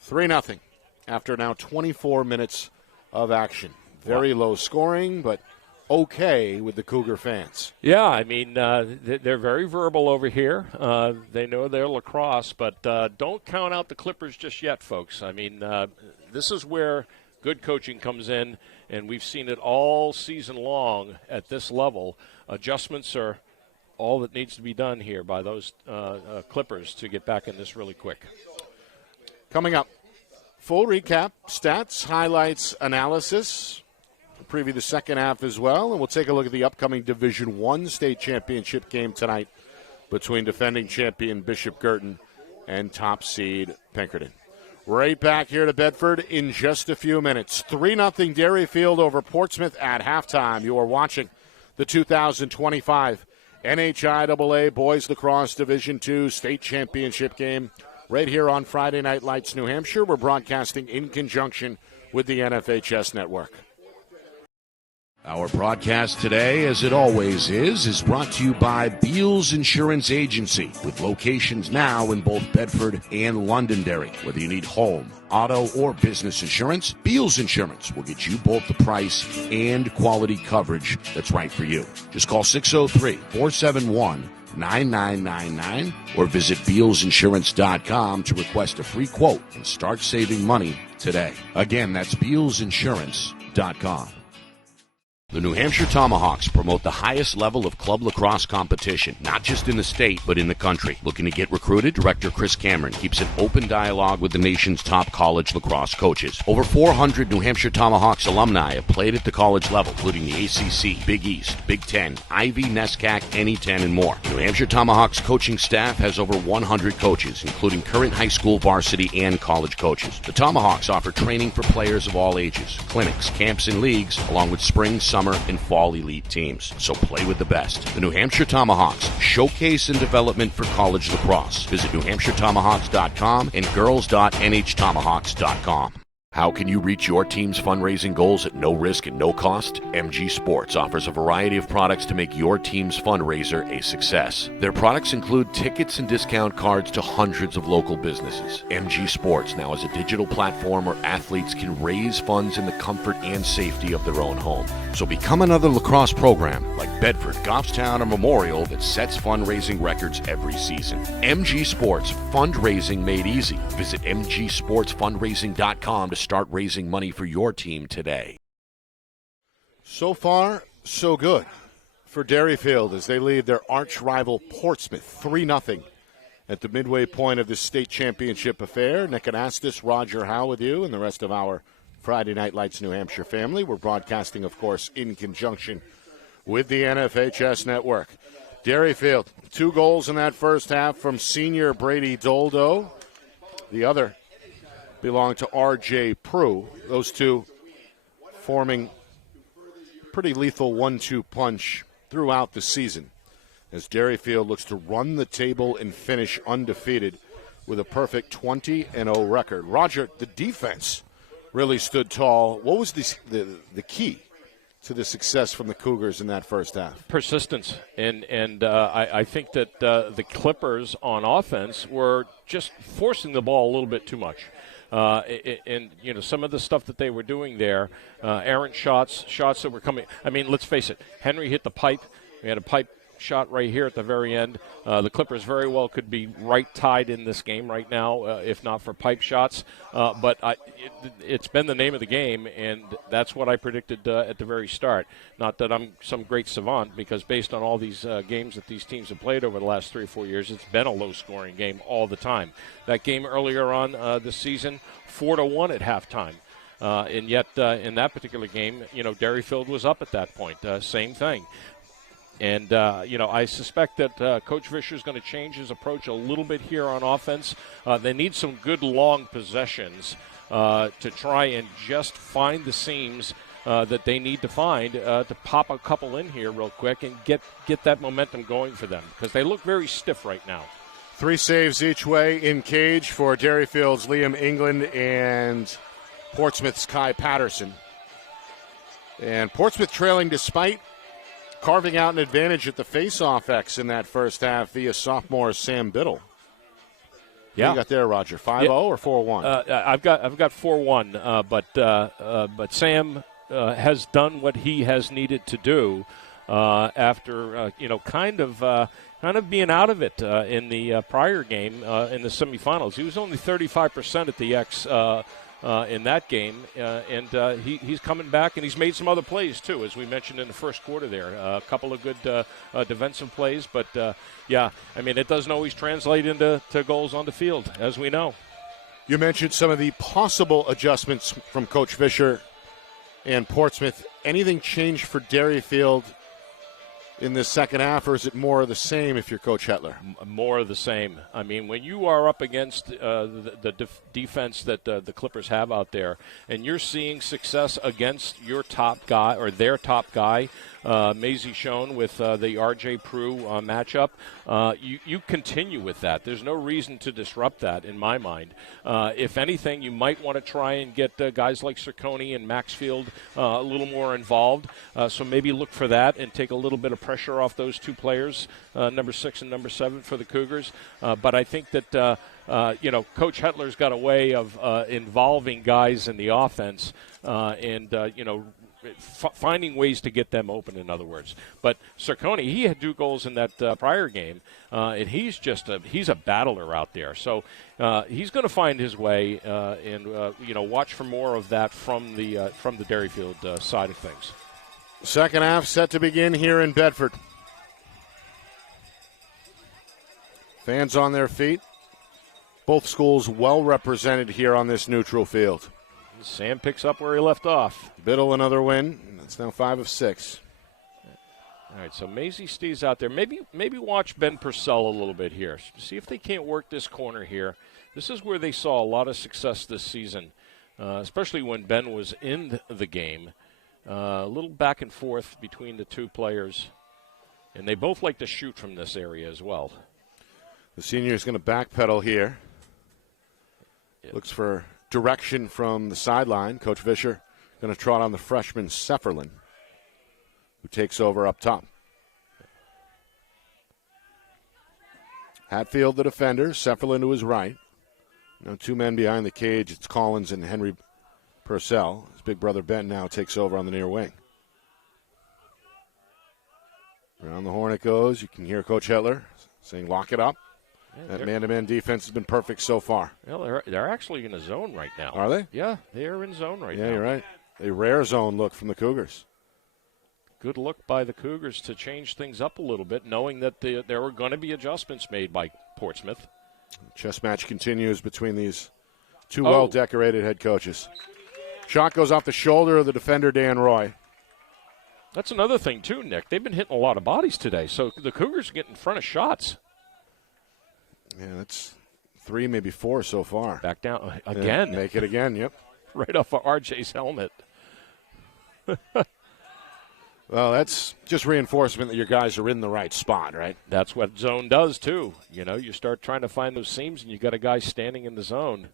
3-0 after now 24 minutes of action. Very low scoring, but okay with the Cougar fans. Yeah, I mean, they're very verbal over here. They know they're Lacrosse, but don't count out the Clippers just yet, folks. I mean, this is where good coaching comes in, and we've seen it all season long at this level. Adjustments are all that needs to be done here by those Clippers to get back in this really quick. Coming up, full recap, stats, highlights, analysis. We'll preview the second half as well, and we'll take a look at the upcoming Division I state championship game tonight between defending champion Bishop Girton and top seed Pinkerton. Right back here to Bedford in just a few minutes. 3-0 Derryfield over Portsmouth at halftime. You are watching the 2025 NHIAA Boys Lacrosse Division II State Championship game right here on Friday Night Lights, New Hampshire. We're broadcasting in conjunction with the NFHS Network. Our broadcast today, as it always is brought to you by Beals Insurance Agency, with locations now in both Bedford and Londonderry. Whether you need home, auto, or business insurance, Beals Insurance will get you both the price and quality coverage that's right for you. Just call 603-471-9999 or visit BealsInsurance.com to request a free quote and start saving money today. Again, that's BealsInsurance.com. The New Hampshire Tomahawks promote the highest level of club lacrosse competition, not just in the state, but in the country. Looking to get recruited? Director Chris Cameron keeps an open dialogue with the nation's top college lacrosse coaches. Over 400 New Hampshire Tomahawks alumni have played at the college level, including the ACC, Big East, Big Ten, Ivy, NESCAC, NE10, and more. New Hampshire Tomahawks coaching staff has over 100 coaches, including current high school varsity and college coaches. The Tomahawks offer training for players of all ages, clinics, camps, and leagues, along with spring, summer, and fall elite teams. So play with the best. The New Hampshire Tomahawks, showcase and development for college lacrosse. Visit NewHampshireTomahawks.com and girls.nhtomahawks.com. How can you reach your team's fundraising goals at no risk and no cost? MG Sports offers a variety of products to make your team's fundraiser a success. Their products include tickets and discount cards to hundreds of local businesses. MG Sports now has a digital platform where athletes can raise funds in the comfort and safety of their own home. So become another lacrosse program like Bedford, Goffstown, or Memorial that sets fundraising records every season. MG Sports, fundraising made easy. Visit mgsportsfundraising.com to start raising money for your team today. So far, so good for Derryfield as they lead their arch rival Portsmouth 3-0 at the midway point of this state championship affair. Nick Anastas, Roger Howe with you and the rest of our Friday Night Lights New Hampshire family. We're broadcasting, of course, in conjunction with the NFHS Network. Derryfield, 2 goals in that first half from senior Brady Doldo. The other belong to R.J. Prue. Those two forming pretty lethal 1-2 punch throughout the season, as Derryfield looks to run the table and finish undefeated with a perfect 20-0 record. Roger, the defense really stood tall. What was the key to the success from the Cougars in that first half? Persistence, and I think that the Clippers on offense were just forcing the ball a little bit too much. And some of the stuff that they were doing there, errant shots that were coming. I mean, let's face it, Henry hit the pipe. We had a pipe shot right here at the very end. The Clippers very well could be right tied in this game right now, if not for pipe shots. But it's been the name of the game, and that's what I predicted at the very start. Not that I'm some great savant, because based on all these games that these teams have played over the last 3 or 4 years, it's been a low-scoring game all the time. That game earlier on this season, 4-1 at halftime. And yet in that particular game, Derryfield was up at that point. Same thing. And, I suspect that Coach Fisher is going to change his approach a little bit here on offense. They need some good long possessions to try and just find the seams that they need to find to pop a couple in here real quick and get that momentum going for them, because they look very stiff right now. 3 saves each way in cage for Derryfield's Liam England and Portsmouth's Kai Patterson. And Portsmouth trailing despite carving out an advantage at the face-off X in that first half via sophomore Sam Biddle. Yeah, what you got there, Roger? 5-0 or 4-1? I've got 4-1, but Sam has done what he has needed to do after kind of being out of it in the prior game in the semifinals. He was only 35% at the X. In that game, and he's coming back, and he's made some other plays too, as we mentioned in the first quarter there. A couple of good defensive plays, but it doesn't always translate into goals on the field, as we know. You mentioned some of the possible adjustments from Coach Fisher and Portsmouth. Anything changed for Derryfield in this second half, or is it more of the same if you're Coach Hetler? More of the same. I mean, when you are up against the defense that the Clippers have out there, and you're seeing success against your top guy or their top guy, Maisie Schoen with the R.J. Prue matchup, you continue with that. There's no reason to disrupt that in my mind. If anything, you might want to try and get guys like Cerconi and Maxfield a little more involved. So maybe look for that and take a little bit of pressure off those two players, number 6 and number 7 for the Cougars. But I think that, Coach Hetler's got a way of involving guys in the offense finding ways to get them open, in other words. But Cerconi, he had 2 goals in that prior game, and he's a battler out there. So he's going to find his way, and watch for more of that from the Derryfield side of things. Second half set to begin here in Bedford. Fans on their feet. Both schools well represented here on this neutral field. Sam picks up where he left off. Biddle another win. It's now 5 of 6. All right, so Maisie Steve's out there. Maybe watch Ben Purcell a little bit here. See if they can't work this corner here. This is where they saw a lot of success this season, especially when Ben was in the game. A little back and forth between the two players, and they both like to shoot from this area as well. The senior is going to backpedal here. Yep. Looks for direction from the sideline. Coach Fisher going to trot on the freshman Sefferlin, who takes over up top. Hatfield, the defender. Sefferlin to his right. Now 2 men behind the cage. It's Collins and Henry Purcell. His big brother Ben now takes over on the near wing. Around the horn it goes. You can hear Coach Hetler saying, lock it up. Yeah, that man-to-man defense has been perfect so far. Well, they're actually in a zone right now. Are they? Yeah, they're in zone right now. Yeah, you're right. A rare zone look from the Cougars. Good look by the Cougars to change things up a little bit, knowing that there were going to be adjustments made by Portsmouth. Chess match continues between these two well-decorated head coaches. Shot goes off the shoulder of the defender, Dan Roy. That's another thing, too, Nick. They've been hitting a lot of bodies today, so the Cougars get in front of shots. Yeah, that's 3, maybe 4 so far. Back down again. Yeah, make it again, yep. Right off of RJ's helmet. Well, that's just reinforcement that your guys are in the right spot, right? That's what zone does, too. You know, you start trying to find those seams, and you got a guy standing in the zone.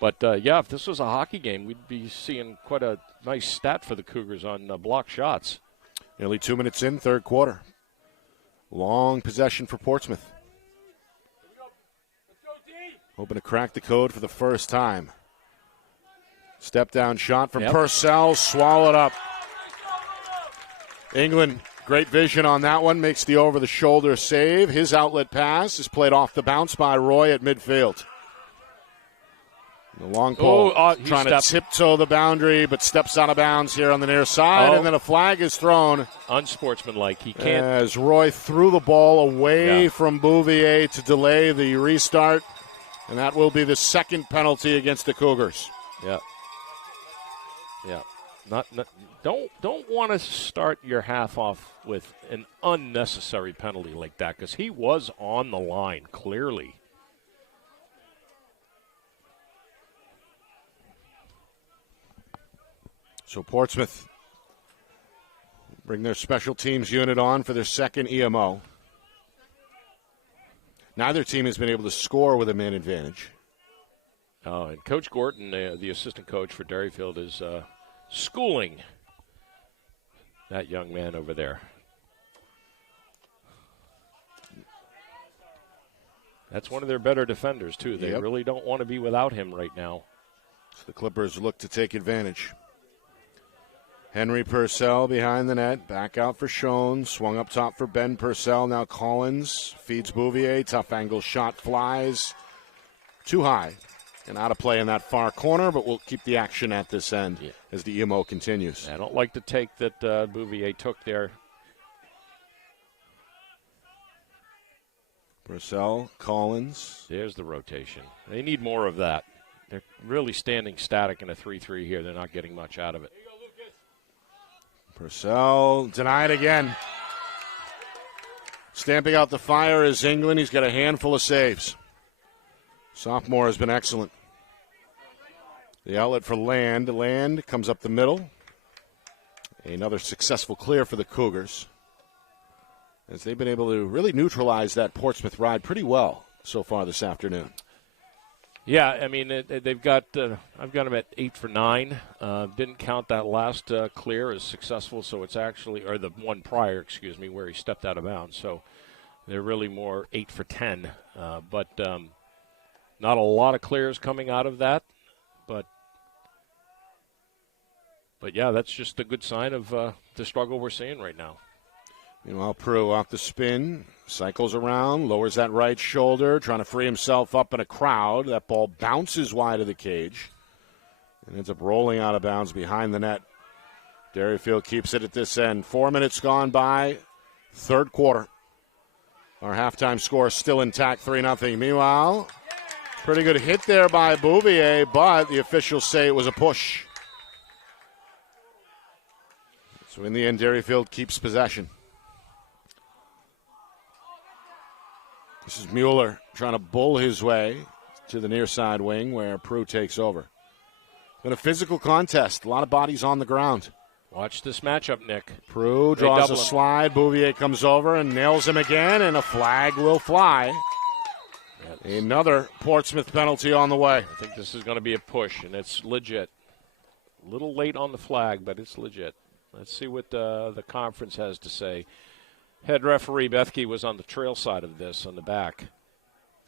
But, yeah, if this was a hockey game, we'd be seeing quite a nice stat for the Cougars on block shots. Nearly 2 minutes in, third quarter. Long possession for Portsmouth. Hoping to crack the code for the first time. Step down shot from Purcell, swallowed up. England, great vision on that one, makes the over-the-shoulder save. His outlet pass is played off the bounce by Roy at midfield. The long pole trying to tiptoe the boundary, but steps out of bounds here on the near side, and then a flag is thrown. Unsportsmanlike. He can't. As Roy threw the ball away from Bouvier to delay the restart, and that will be the second penalty against the Cougars. Yeah. Don't want to start your half off with an unnecessary penalty like that, because he was on the line, clearly. So Portsmouth bring their special teams unit on for their second EMO. Neither team has been able to score with a man advantage. And Coach Gorton, the assistant coach for Derryfield, is schooling that young man over there. That's one of their better defenders, too. They really don't want to be without him right now. So the Clippers look to take advantage. Henry Purcell behind the net. Back out for Schoen. Swung up top for Ben Purcell. Now Collins feeds Bouvier. Tough angle shot flies too high and out of play in that far corner, but we'll keep the action at this end as the EMO continues. I don't like the take that Bouvier took there. Purcell, Collins. There's the rotation. They need more of that. They're really standing static in a 3-3 here. They're not getting much out of it. Purcell denied again. Stamping out the fire is England. He's got a handful of saves. Sophomore has been excellent. The outlet for Land. Land comes up the middle. Another successful clear for the Cougars, as they've been able to really neutralize that Portsmouth ride pretty well so far this afternoon. Yeah, I mean, they've got, I've got them at 8 for 9. Didn't count that last clear as successful, so it's actually, or the one prior, where he stepped out of bounds. So they're really more 8 for 10. But not a lot of clears coming out of that. But yeah, that's just a good sign of the struggle we're seeing right now. Meanwhile, Prue off the spin, cycles around, lowers that right shoulder, trying to free himself up in a crowd. That ball bounces wide of the cage and ends up rolling out of bounds behind the net. Derryfield keeps it at this end. 4 minutes gone by, third quarter. Our halftime score is still intact, 3-0. Meanwhile, pretty good hit there by Bouvier, but the officials say it was a push. So in the end, Derryfield keeps possession. This is Mueller trying to bull his way to the near side wing where Prue takes over. Been a physical contest. A lot of bodies on the ground. Watch this matchup, Nick. Prue draws a slide. Bouvier comes over and nails him again, and a flag will fly. Another Portsmouth penalty on the way. I think this is going to be a push, and it's legit. A little late on the flag, but it's legit. Let's see what the conference has to say. Head referee Bethke was on the trail side of this, on the back.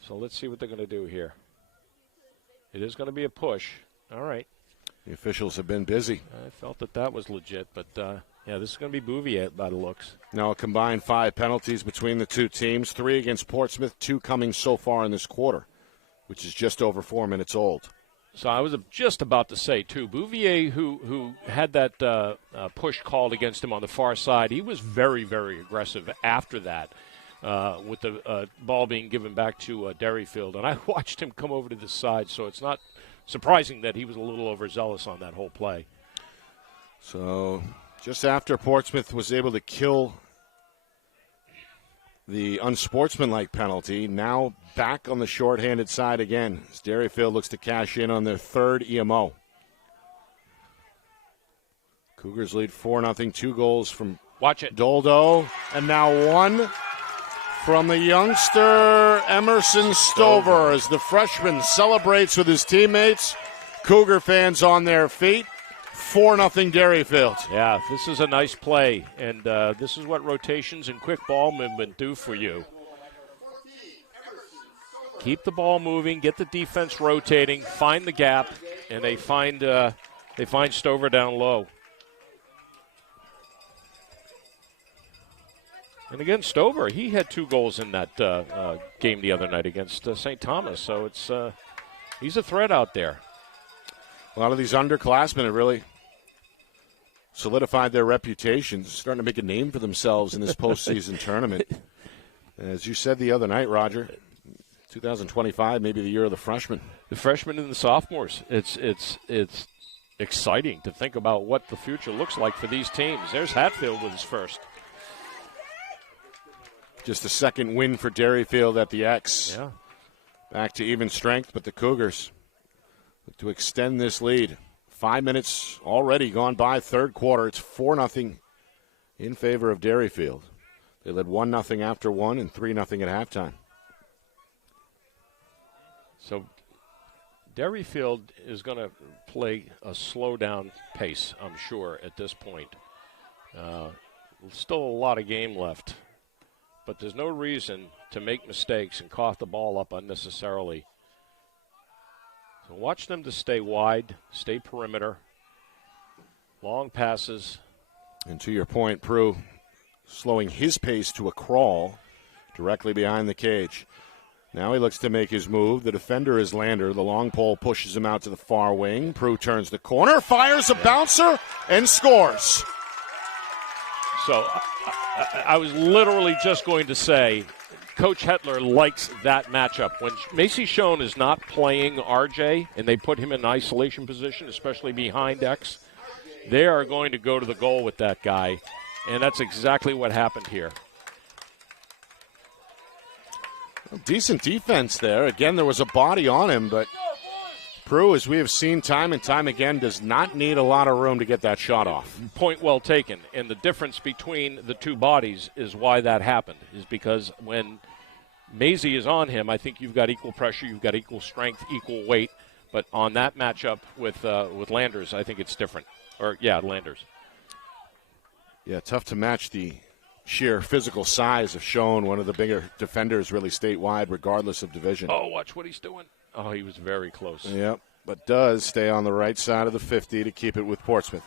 So let's see what they're going to do here. It is going to be a push. All right. The officials have been busy. I felt that was legit, but, yeah, this is going to be Bouvier by the looks. Now a combined 5 penalties between the two teams, 3 against Portsmouth, 2 coming so far in this quarter, which is just over 4 minutes old. So I was just about to say, too, Bouvier, who had that push called against him on the far side, he was very, very aggressive after that with the ball being given back to Derryfield. And I watched him come over to the side, so it's not surprising that he was a little overzealous on that whole play. So just after Portsmouth was able to kill the unsportsmanlike penalty, now back on the shorthanded side again, as Derryfield looks to cash in on their third EMO. Cougars lead 4-0. 2 goals from Watch it. Doldo, and now 1 from the youngster Emerson Stover as the freshman celebrates with his teammates. Cougar fans on their feet. 4-0 Derryfield. Yeah, this is a nice play, and this is what rotations and quick ball movement do for you. Keep the ball moving, get the defense rotating, find the gap, and they find Stover down low. And again, Stover, he had 2 goals in that game the other night against St. Thomas, so he's a threat out there. A lot of these underclassmen have really solidified their reputations, starting to make a name for themselves in this postseason tournament. As you said the other night, Roger, 2025 maybe the year of the freshmen. The freshmen and the sophomores. It's exciting to think about what the future looks like for these teams. There's Hatfield with his first. Just a second win for Derryfield at the X. Yeah. Back to even strength, but the Cougars look to extend this lead. 5 minutes already gone by, third quarter. It's 4-0 in favor of Derryfield. They led 1-0 after 1 and 3-0 at halftime. So Derryfield is going to play a slow-down pace, I'm sure, at this point. Still a lot of game left, but there's no reason to make mistakes and cough the ball up unnecessarily. So watch them to stay wide, stay perimeter, long passes. And to your point, Prue slowing his pace to a crawl directly behind the cage. Now he looks to make his move. The defender is Lander. The long pole pushes him out to the far wing. Prue turns the corner, fires a bouncer, and scores. So I was literally just going to say, Coach Hetler likes that matchup. When Macy Schoen is not playing RJ and they put him in isolation position, especially behind X, they are going to go to the goal with that guy, and that's exactly what happened here. Decent defense there. Again, there was a body on him, but Prue, as we have seen time and time again, does not need a lot of room to get that shot off. Point well taken. And the difference between the two bodies is why that happened, is because when Maisie is on him, I think you've got equal pressure, you've got equal strength, equal weight. But on that matchup with Landers, I think it's different. Landers. Yeah, tough to match the sheer physical size of Schoen, one of the bigger defenders really statewide, regardless of division. Oh, watch what he's doing. Oh, he was very close. Yep, but does stay on the right side of the 50 to keep it with Portsmouth.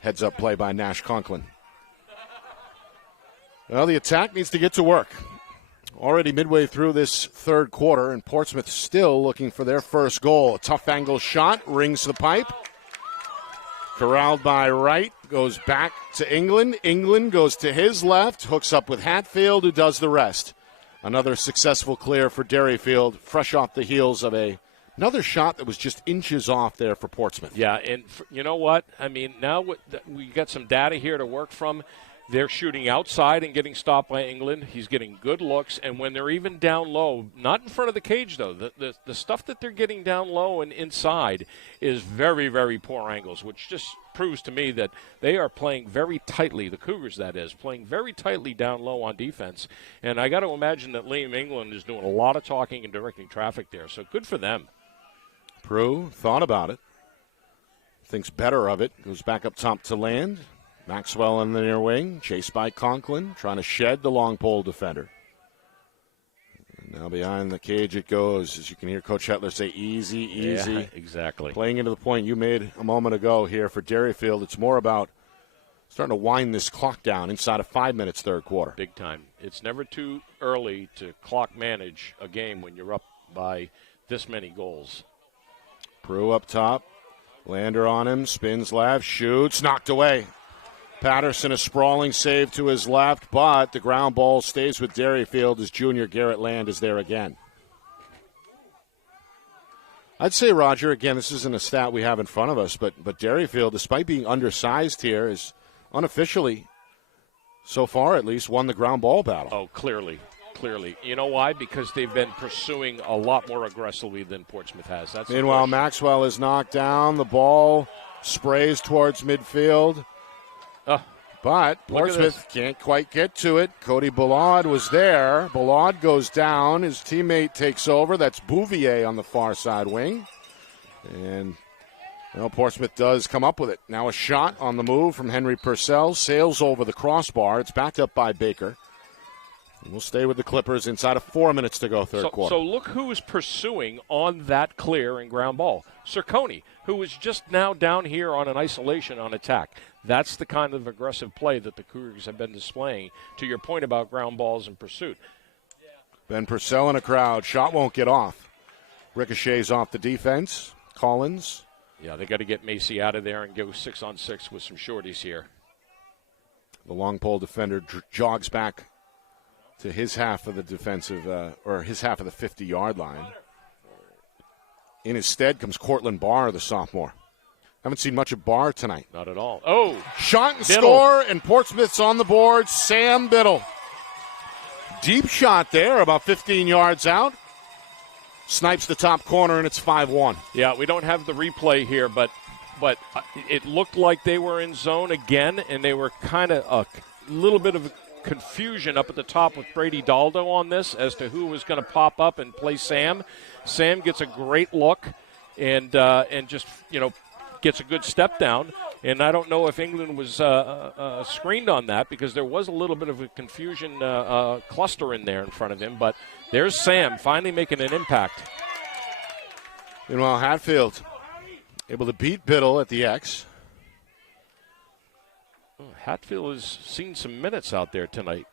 Heads up play by Nash Conklin. Well, the attack needs to get to work. Already midway through this third quarter, and Portsmouth still looking for their first goal. A tough angle shot, rings the pipe. Corralled by Wright, goes back to England. England goes to his left, hooks up with Hatfield, who does the rest. Another successful clear for Derryfield, fresh off the heels of another shot that was just inches off there for Portsmouth. Yeah, and you know what? I mean, now we got some data here to work from. They're shooting outside and getting stopped by England. He's getting good looks, and when they're even down low, not in front of the cage, though, the stuff that they're getting down low and inside is very, very poor angles, which just proves to me that they are playing very tightly, the Cougars, that is, playing very tightly down low on defense. And I got to imagine that Liam England is doing a lot of talking and directing traffic there, so good for them. Prue thought about it, thinks better of it, goes back up top to Land. Maxwell in the near wing, chased by Conklin, trying to shed the long pole defender. And now behind the cage it goes. As you can hear Coach Hetler say, easy, easy. Yeah, exactly. Playing into the point you made a moment ago here for Derryfield, it's more about starting to wind this clock down inside of 5 minutes, third quarter. Big time. It's never too early to clock manage a game when you're up by this many goals. Prue up top. Lander on him, spins left, shoots, knocked away. Patterson, a sprawling save to his left, but the ground ball stays with Derryfield as junior Garrett Land is there again. I'd say, Roger, again, this isn't a stat we have in front of us, but Derryfield, despite being undersized here, is unofficially, so far at least, won the ground ball battle. Oh, clearly. You know why? Because they've been pursuing a lot more aggressively than Portsmouth has. Meanwhile, Maxwell is knocked down. The ball sprays towards midfield. But Portsmouth can't quite get to it. Cody Ballard was there. Ballard goes down. His teammate takes over. That's Bouvier on the far side wing. And Portsmouth does come up with it. Now a shot on the move from Henry Purcell. Sails over the crossbar. It's backed up by Baker. And we'll stay with the Clippers inside of 4 minutes to go third quarter. So look who is pursuing on that clear and ground ball. Cerconi, who is just now down here on an isolation on attack. That's the kind of aggressive play that the Cougars have been displaying, to your point about ground balls and pursuit. Ben Purcell in a crowd. Shot won't get off. Ricochets off the defense. Collins. Yeah, they got to get Macy out of there and go 6-on-6 with some shorties here. The long pole defender jogs back to his half of the defensive, or his half of the 50-yard line. In his stead comes Cortland Barr, the sophomore. Haven't seen much of Barr tonight. Not at all. Oh! Shot and Biddle. score, and Portsmouth's on the board. Sam Biddle. Deep shot there, about 15 yards out. Snipes the top corner, and it's 5-1. Yeah, we don't have the replay here, but it looked like they were in zone again, and they were kind of a little bit of confusion up at the top with Brady Daldo on this as to who was going to pop up and play Sam. Sam gets a great look and just, gets a good step down. And I don't know if England was screened on that because there was a little bit of a confusion cluster in there in front of him. But there's Sam finally making an impact. Meanwhile, Hatfield able to beat Biddle at the X. Hatfield has seen some minutes out there tonight.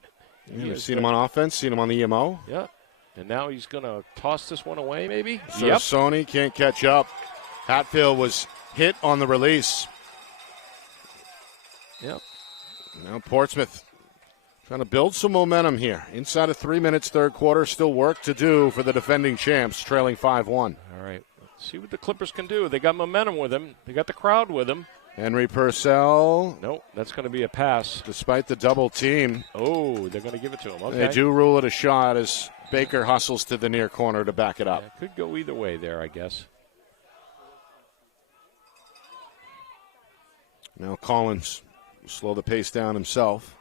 Yeah, we've seen him on offense, seen him on the EMO. Yeah, and now he's going to toss this one away maybe? Sony can't catch up. Hatfield was hit on the release. Yep. Now Portsmouth trying to build some momentum here. Inside of 3 minutes, third quarter, still work to do for the defending champs, trailing 5-1. All right, let's see what the Clippers can do. They got momentum with them. They got the crowd with them. Henry Purcell. Nope, that's going to be a pass. Despite the double team. Oh, they're going to give it to him. Okay. They do rule it a shot as Baker hustles to the near corner to back it up. Yeah, could go either way there, I guess. Now Collins will slow the pace down himself.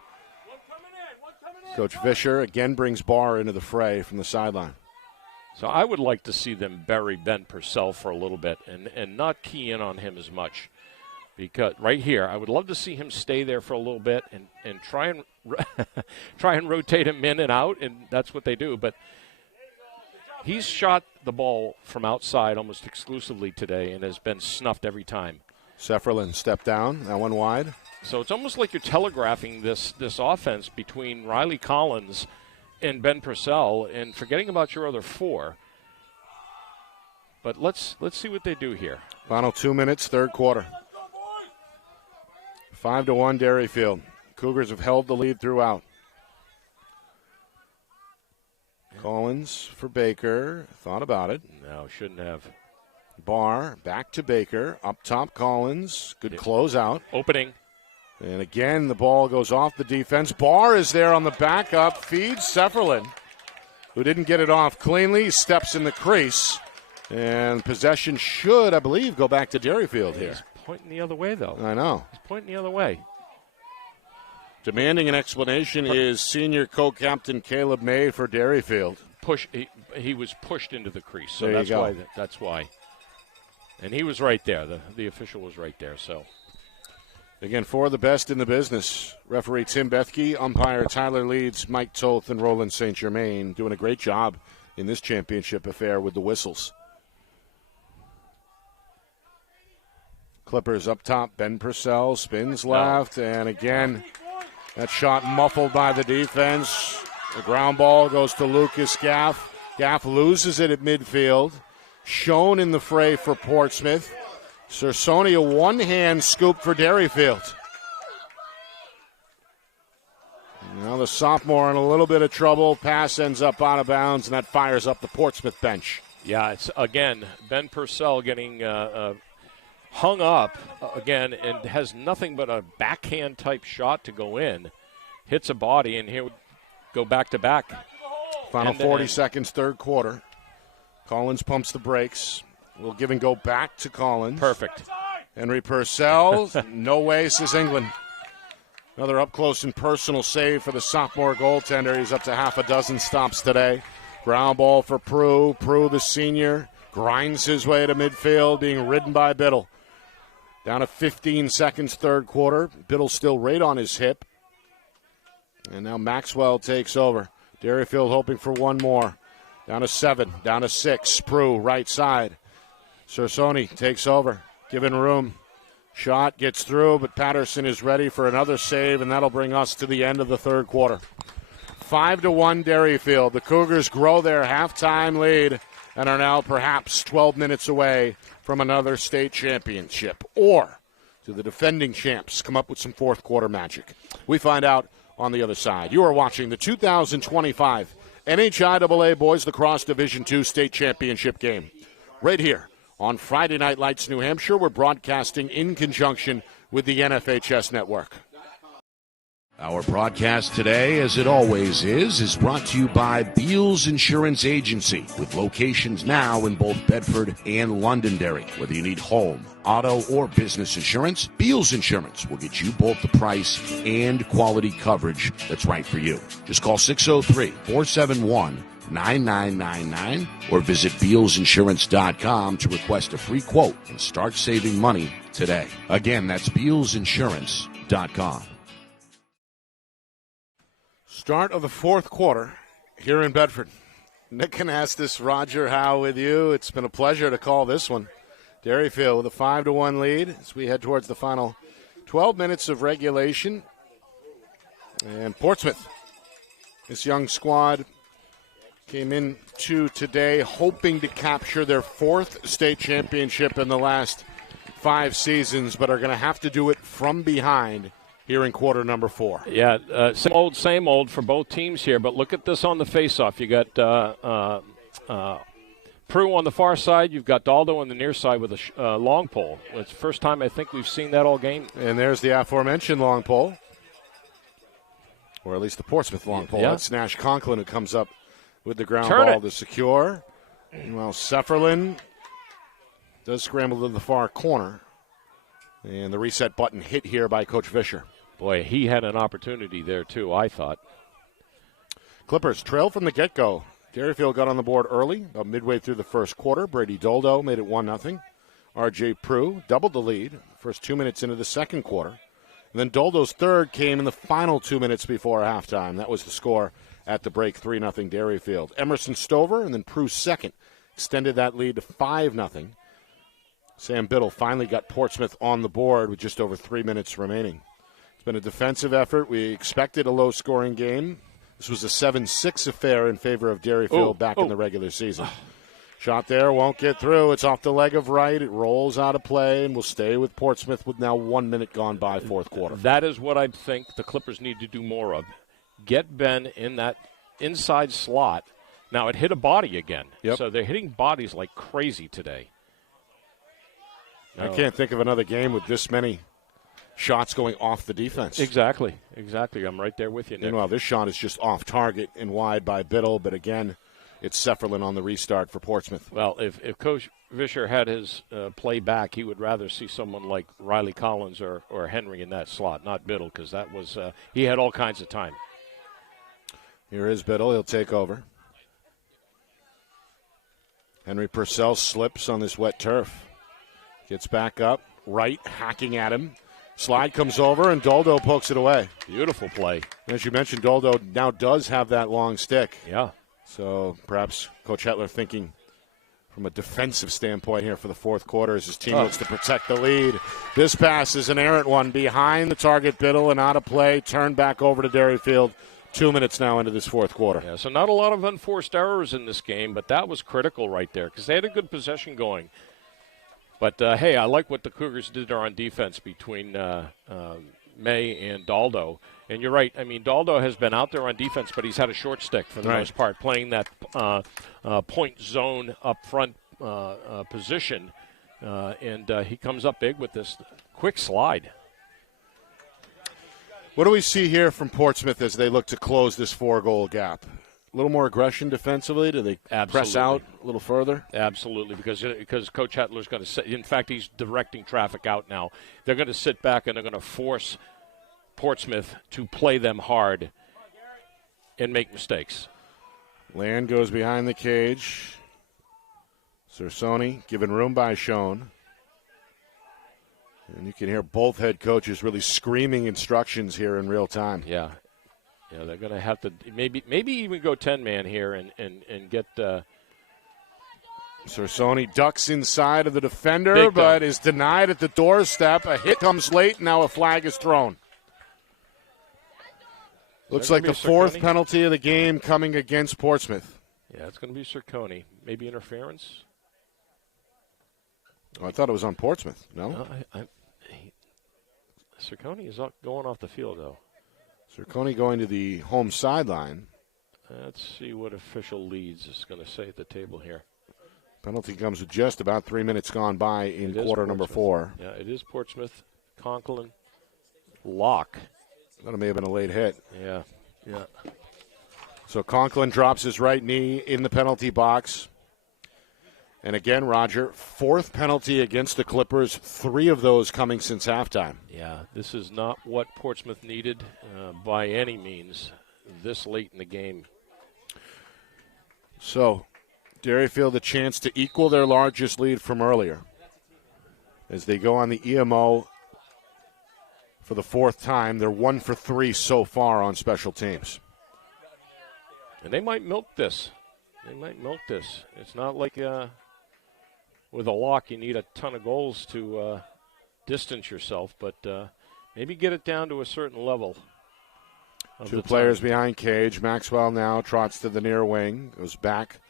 Coach Fisher again brings Barr into the fray from the sideline. So I would like to see them bury Ben Purcell for a little bit and not key in on him as much. Because right here, I would love to see him stay there for a little bit and try and rotate him in and out, and that's what they do. But he's shot the ball from outside almost exclusively today and has been snuffed every time. Sefferlin stepped down, that one wide. So it's almost like you're telegraphing this offense between Riley Collins and Ben Purcell and forgetting about your other four. But let's see what they do here. Final 2 minutes, third quarter. 5-1 Derryfield. Cougars have held the lead throughout. Collins for Baker. Thought about it. No, shouldn't have. Barr back to Baker. Up top Collins. Good closeout. Opening. And again, the ball goes off the defense. Barr is there on the backup. Feeds Sefferlin, who didn't get it off cleanly. He steps in the crease. And possession should, I believe, go back to Derryfield here. He's pointing the other way, though. I know. He's pointing the other way. Demanding an explanation is senior co-captain Caleb May for Derryfield. He was pushed into the crease, so there that's why. And he was right there. The official was right there. So again, for the best in the business, referee Tim Bethke, umpire Tyler Leeds, Mike Toth, and Roland St. Germain doing a great job in this championship affair with the whistles. Clippers up top. Ben Purcell spins left, and again, that shot muffled by the defense. The ground ball goes to Lucas Gaff. Gaff loses it at midfield. Shown in the fray for Portsmouth. Cerconi, a one-hand scoop for Derryfield. Now the sophomore in a little bit of trouble. Pass ends up out of bounds, and that fires up the Portsmouth bench. Yeah, it's, again, Ben Purcell getting hung up again and has nothing but a backhand-type shot to go in. Hits a body, and here would go back-to-back. Final 40 seconds, third quarter. Collins pumps the brakes. We'll give and go back to Collins. Perfect. Henry Purcell, no way, says England. Another up-close and personal save for the sophomore goaltender. He's up to half a dozen stops today. Ground ball for Prue. Prue, the senior, grinds his way to midfield, being ridden by Biddle. Down to 15 seconds, third quarter. Biddle still right on his hip. And now Maxwell takes over. Derryfield hoping for one more. Down to 7, down to 6. Prue, right side. Cersoni takes over, giving room. Shot gets through, but Patterson is ready for another save, and that'll bring us to the end of the third quarter. 5-1 Derryfield. The Cougars grow their halftime lead and are now perhaps 12 minutes away from another state championship. Or do the defending champs come up with some fourth quarter magic? We find out on the other side. You are watching the 2025 NHIAA Boys Lacrosse Division II State Championship game right here on Friday Night Lights, New Hampshire. We're broadcasting in conjunction with the NFHS Network. Our broadcast today, as it always is brought to you by Beals Insurance Agency, with locations now in both Bedford and Londonderry. Whether you need home, auto, or business insurance, Beals Insurance will get you both the price and quality coverage that's right for you. Just call 603-471-9999 or visit BealsInsurance.com to request a free quote and start saving money today. Again, that's BealsInsurance.com. Start of the fourth quarter here in Bedford. Nick Canastis, Roger Howe with you. It's been a pleasure to call this one. Derryfield with a 5-1 lead as we head towards the final 12 minutes of regulation. And Portsmouth, this young squad came into today hoping to capture their fourth state championship in the last 5 seasons, but are going to have to do it from behind here in quarter number 4. Yeah, same old for both teams here, but look at this on the face-off. You got Prue on the far side. You've got Daldo on the near side with a long pole. It's the first time I think we've seen that all game. And there's the aforementioned long pole, or at least the Portsmouth long pole. Yeah. That's Nash Conklin who comes up with the ground Turn ball it. to secure. Well, Sefferlin does scramble to the far corner. And the reset button hit here by Coach Vischer. Boy, he had an opportunity there, too, I thought. Clippers trailed from the get-go. Derryfield got on the board early, about midway through the first quarter. Brady Doldo made it 1-0. R.J. Prue doubled the lead first 2 minutes into the second quarter. And then Doldo's third came in the final 2 minutes before halftime. That was the score at the break, 3-0 Derryfield. Emerson Stover and then Prue's second extended that lead to 5-0. Sam Biddle finally got Portsmouth on the board with just over 3 minutes remaining. It's been a defensive effort. We expected a low-scoring game. This was a 7-6 affair in favor of Derryfield back in the regular season. Shot there, won't get through. It's off the leg of right. It rolls out of play and will stay with Portsmouth with now 1 minute gone by fourth quarter. That is what I think the Clippers need to do more of. Get Ben in that inside slot. Now, it hit a body again. Yep. So they're hitting bodies like crazy today. I can't think of another game with this many shots going off the defense. Exactly. I'm right there with you, Nick. Meanwhile, this shot is just off target and wide by Biddle, but again, it's Sefferlin on the restart for Portsmouth. Well, if Coach Vischer had his play back, he would rather see someone like Riley Collins or Henry in that slot, not Biddle, because that was he had all kinds of time. Here is Biddle. He'll take over. Henry Purcell slips on this wet turf. Gets back up, right, hacking at him. Slide comes over, and Doldo pokes it away. Beautiful play. As you mentioned, Doldo now does have that long stick. Yeah. So perhaps Coach Hetler thinking from a defensive standpoint here for the fourth quarter as his team looks to protect the lead. This pass is an errant one behind the target, Biddle, and out of play. Turned back over to Derryfield. 2 minutes now into this fourth quarter. Yeah, so not a lot of unforced errors in this game, but that was critical right there because they had a good possession going. But, hey, I like what the Cougars did there on defense between May and Daldo. And you're right. I mean, Daldo has been out there on defense, but he's had a short stick for the most part, playing that point zone up front position. And he comes up big with this quick slide. What do we see here from Portsmouth as they look to close this 4-goal gap? A little more aggression defensively? Do they press out a little further? Absolutely, because Coach Hetler's going to – in fact, he's directing traffic out now. They're going to sit back and they're going to force Portsmouth to play them hard and make mistakes. Land goes behind the cage. Cerconi given room by Schoen. And you can hear both head coaches really screaming instructions here in real time. Yeah. Yeah, they're going to have to maybe even go 10-man here and get Cerconi ducks inside of the defender, but is denied at the doorstep. A hit comes late, now a flag is thrown. Looks like the fourth penalty of the game coming against Portsmouth. Yeah, it's going to be Cerconi. Maybe interference? Oh, I thought it was on Portsmouth. No? Cerconi is going off the field, though. Cerconi going to the home sideline. Let's see what official leads is going to say at the table here. Penalty comes with just about 3 minutes gone by in quarter number 4. Yeah, it is Portsmouth. Conklin. Lock. That may have been a late hit. Yeah. So Conklin drops his right knee in the penalty box. And again, Roger, fourth penalty against the Clippers, 3 of those coming since halftime. Yeah, this is not what Portsmouth needed by any means this late in the game. So Derryfield a chance to equal their largest lead from earlier as they go on the EMO for the 4th time. They're 1 for 3 so far on special teams. And they might milk this. It's not like with a lock you need a ton of goals to distance yourself, but maybe get it down to a certain level. 2 players behind cage. Maxwell now trots to the near wing, goes back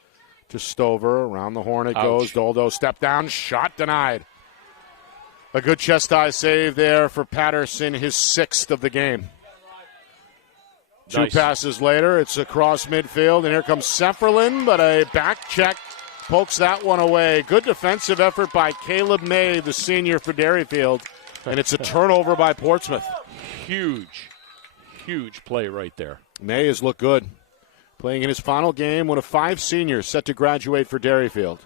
to Stover. Around the horn it goes. Doldo step down, shot denied. A good chest-high save there for Patterson, his 6th of the game. Nice. 2 passes later, it's across midfield, and here comes Sefferlin, but a back check pokes that one away. Good defensive effort by Caleb May, the senior for Derryfield, and it's a turnover by Portsmouth. Huge play right there. May has looked good. Playing in his final game, one of 5 seniors set to graduate for Derryfield.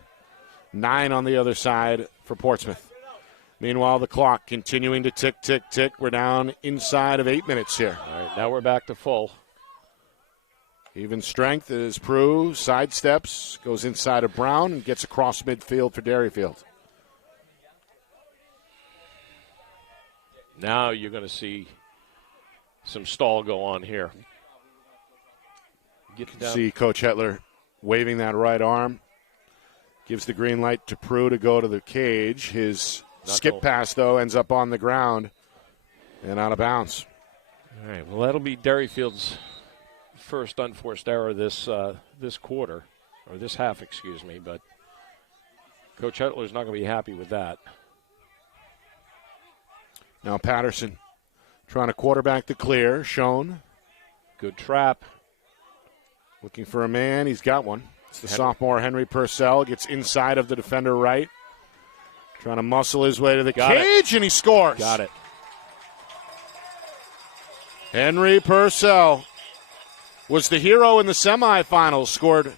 9 on the other side for Portsmouth. Meanwhile, the clock continuing to tick, tick, tick. We're down inside of 8 minutes here. All right, now we're back to full. Even strength is Prue, sidesteps, goes inside of Brown, and gets across midfield for Derryfield. Now you're going to see some stall go on here. See Coach Hetler waving that right arm. Gives the green light to Prue to go to the cage. His skip pass, though, ends up on the ground and out of bounds. All right, well, that'll be Derryfield's first unforced error this quarter, or this half, excuse me, but Coach Hetler's not going to be happy with that. Now Patterson trying to quarterback the clear. Schoen. Good trap. Looking for a man. He's got one. It's the sophomore Henry Purcell. Gets inside of the defender right. Trying to muscle his way to the cage, and he scores. Got it. Henry Purcell was the hero in the semifinals. Scored,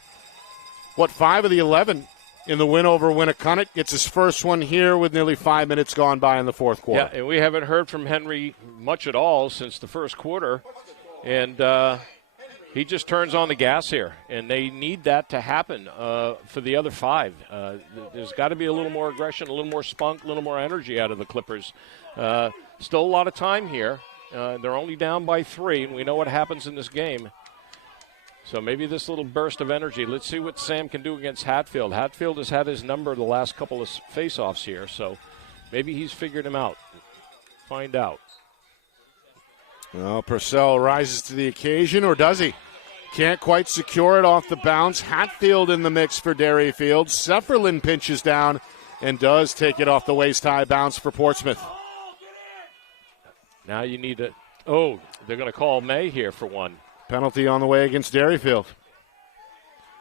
5 of the 11 in the win over Winnicott. Gets his first one here with nearly 5 minutes gone by in the 4th quarter. Yeah, and we haven't heard from Henry much at all since the first quarter. And he just turns on the gas here, and they need that to happen for the other 5. There's got to be a little more aggression, a little more spunk, a little more energy out of the Clippers. Still a lot of time here. They're only down by 3, and we know what happens in this game. So maybe this little burst of energy. Let's see what Sam can do against Hatfield. Hatfield has had his number the last couple of face-offs here, so maybe he's figured him out. Find out. Well, Purcell rises to the occasion, or does he? Can't quite secure it off the bounce. Hatfield in the mix for Derryfield. Sefferlin pinches down and does take it off the waist-high bounce for Portsmouth. Now you need to – oh, they're going to call May here for one. Penalty on the way against Derryfield.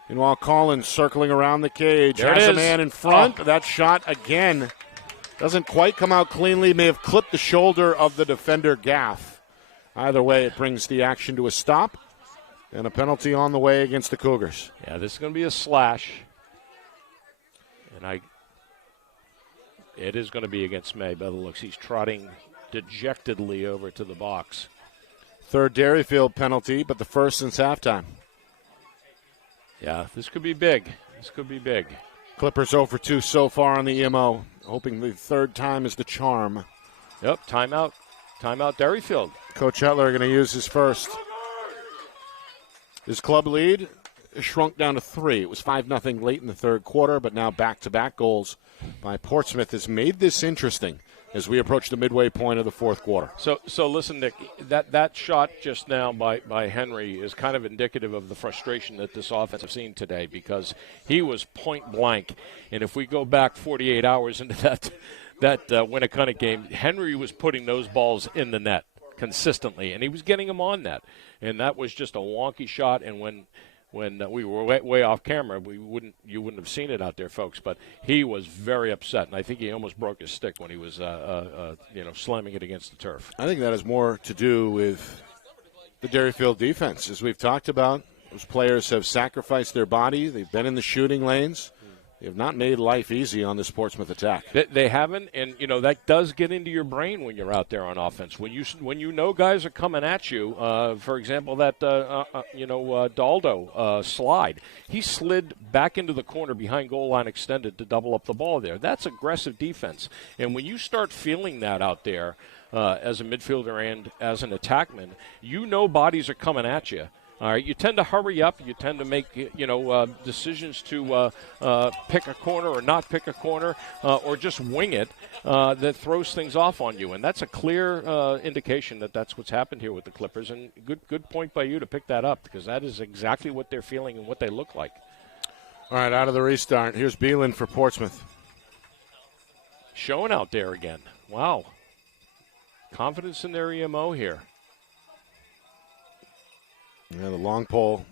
Meanwhile, Collins circling around the cage. Has a man in front. Oh. That shot again doesn't quite come out cleanly. May have clipped the shoulder of the defender Gaff. Either way, it brings the action to a stop. And a penalty on the way against the Cougars. Yeah, this is going to be a slash. And it is going to be against May by the looks. He's trotting dejectedly over to the box. Third Derryfield penalty, but the first since halftime. Yeah, this could be big. This could be big. Clippers 0 for 2 so far on the EMO, hoping the third time is the charm. Yep, timeout. Timeout Derryfield. Coach Hetler going to use his first. His club lead shrunk down to 3. It was 5-0 late in the third quarter, but now back-to-back goals by Portsmouth has made this interesting as we approach the midway point of the fourth quarter. So listen, Nick, that shot just now by Henry is kind of indicative of the frustration that this offense has seen today, because he was point blank. And if we go back 48 hours into that Winnicott game, Henry was putting those balls in the net consistently, and he was getting them on net. And that was just a wonky shot, and when we were way off camera, you wouldn't have seen it out there, folks. But he was very upset, and I think he almost broke his stick when he was slamming it against the turf. I think that has more to do with the Derryfield defense. As we've talked about, those players have sacrificed their body. They've been in the shooting lanes. They have not made life easy on this Portsmouth attack. They haven't, and that does get into your brain when you're out there on offense. When you know guys are coming at you. For example, that Daldo slide, he slid back into the corner behind goal line extended to double up the ball there. That's aggressive defense, and when you start feeling that out there as a midfielder and as an attackman, bodies are coming at you. All right, you tend to hurry up. You tend to make, decisions to pick a corner or not pick a corner or just wing it that throws things off on you. And that's a clear indication that that's what's happened here with the Clippers. And good point by you to pick that up, because that is exactly what they're feeling and what they look like. All right, out of the restart, here's Beelan for Portsmouth. Showing out there again. Wow. Confidence in their EMO here. Yeah, the long pole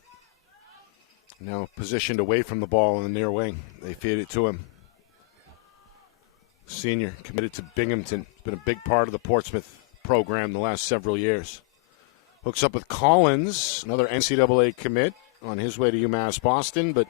now positioned away from the ball in the near wing. They feed it to him. Senior committed to Binghamton. It's been a big part of the Portsmouth program the last several years. Hooks up with Collins, another NCAA commit on his way to UMass Boston, but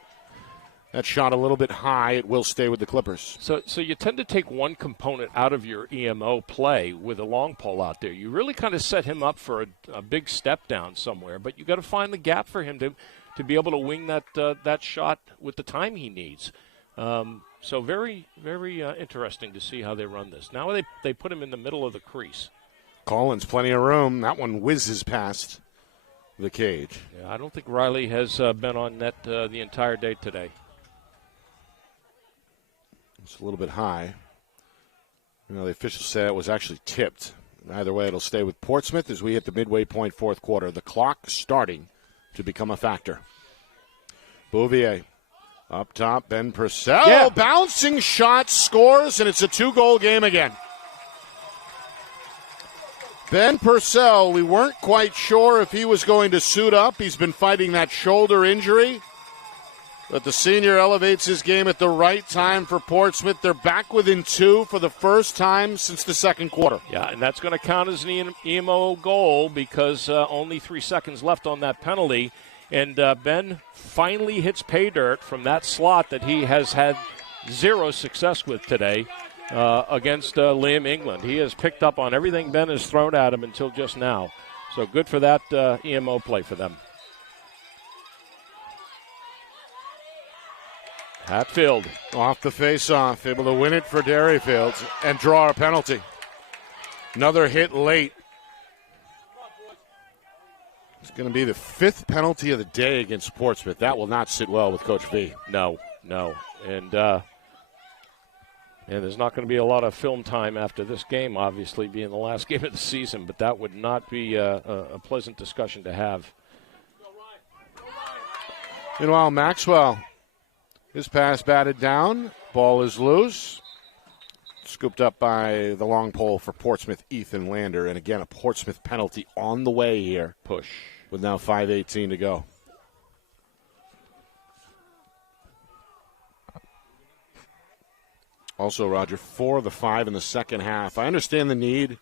that shot a little bit high. It will stay with the Clippers. So you tend to take one component out of your EMO play with a long pole out there. You really kind of set him up for a big step down somewhere, but you got to find the gap for him to be able to wing that shot with the time he needs. So very, very interesting to see how they run this. Now they put him in the middle of the crease. Collins, plenty of room. That one whizzes past the cage. Yeah, I don't think Riley has been on net the entire day today. It's a little bit high. The officials said it was actually tipped. Either way, it'll stay with Portsmouth as we hit the midway point fourth quarter. The clock starting to become a factor. Bouvier up top. Ben Purcell. Bouncing shot, scores, and it's a 2-goal game again. Ben Purcell, we weren't quite sure if he was going to suit up. He's been fighting that shoulder injury. But the senior elevates his game at the right time for Portsmouth. They're back within 2 for the first time since the second quarter. Yeah, and that's going to count as an EMO goal because only 3 seconds left on that penalty. And Ben finally hits pay dirt from that slot that he has had zero success with today against Liam England. He has picked up on everything Ben has thrown at him until just now. So good for that EMO play for them. Hatfield off the face-off, able to win it for Derryfield and draw a penalty. Another hit late. It's going to be the 5th penalty of the day against Portsmouth. That will not sit well with Coach V. No. And there's not going to be a lot of film time after this game, obviously, being the last game of the season, but that would not be a pleasant discussion to have. Meanwhile, Maxwell, his pass batted down. Ball is loose. Scooped up by the long pole for Portsmouth, Ethan Lander. And again, a Portsmouth penalty on the way here. Push. With now 5:18 to go. Also, Roger, 4 of the 5 in the second half. I understand the need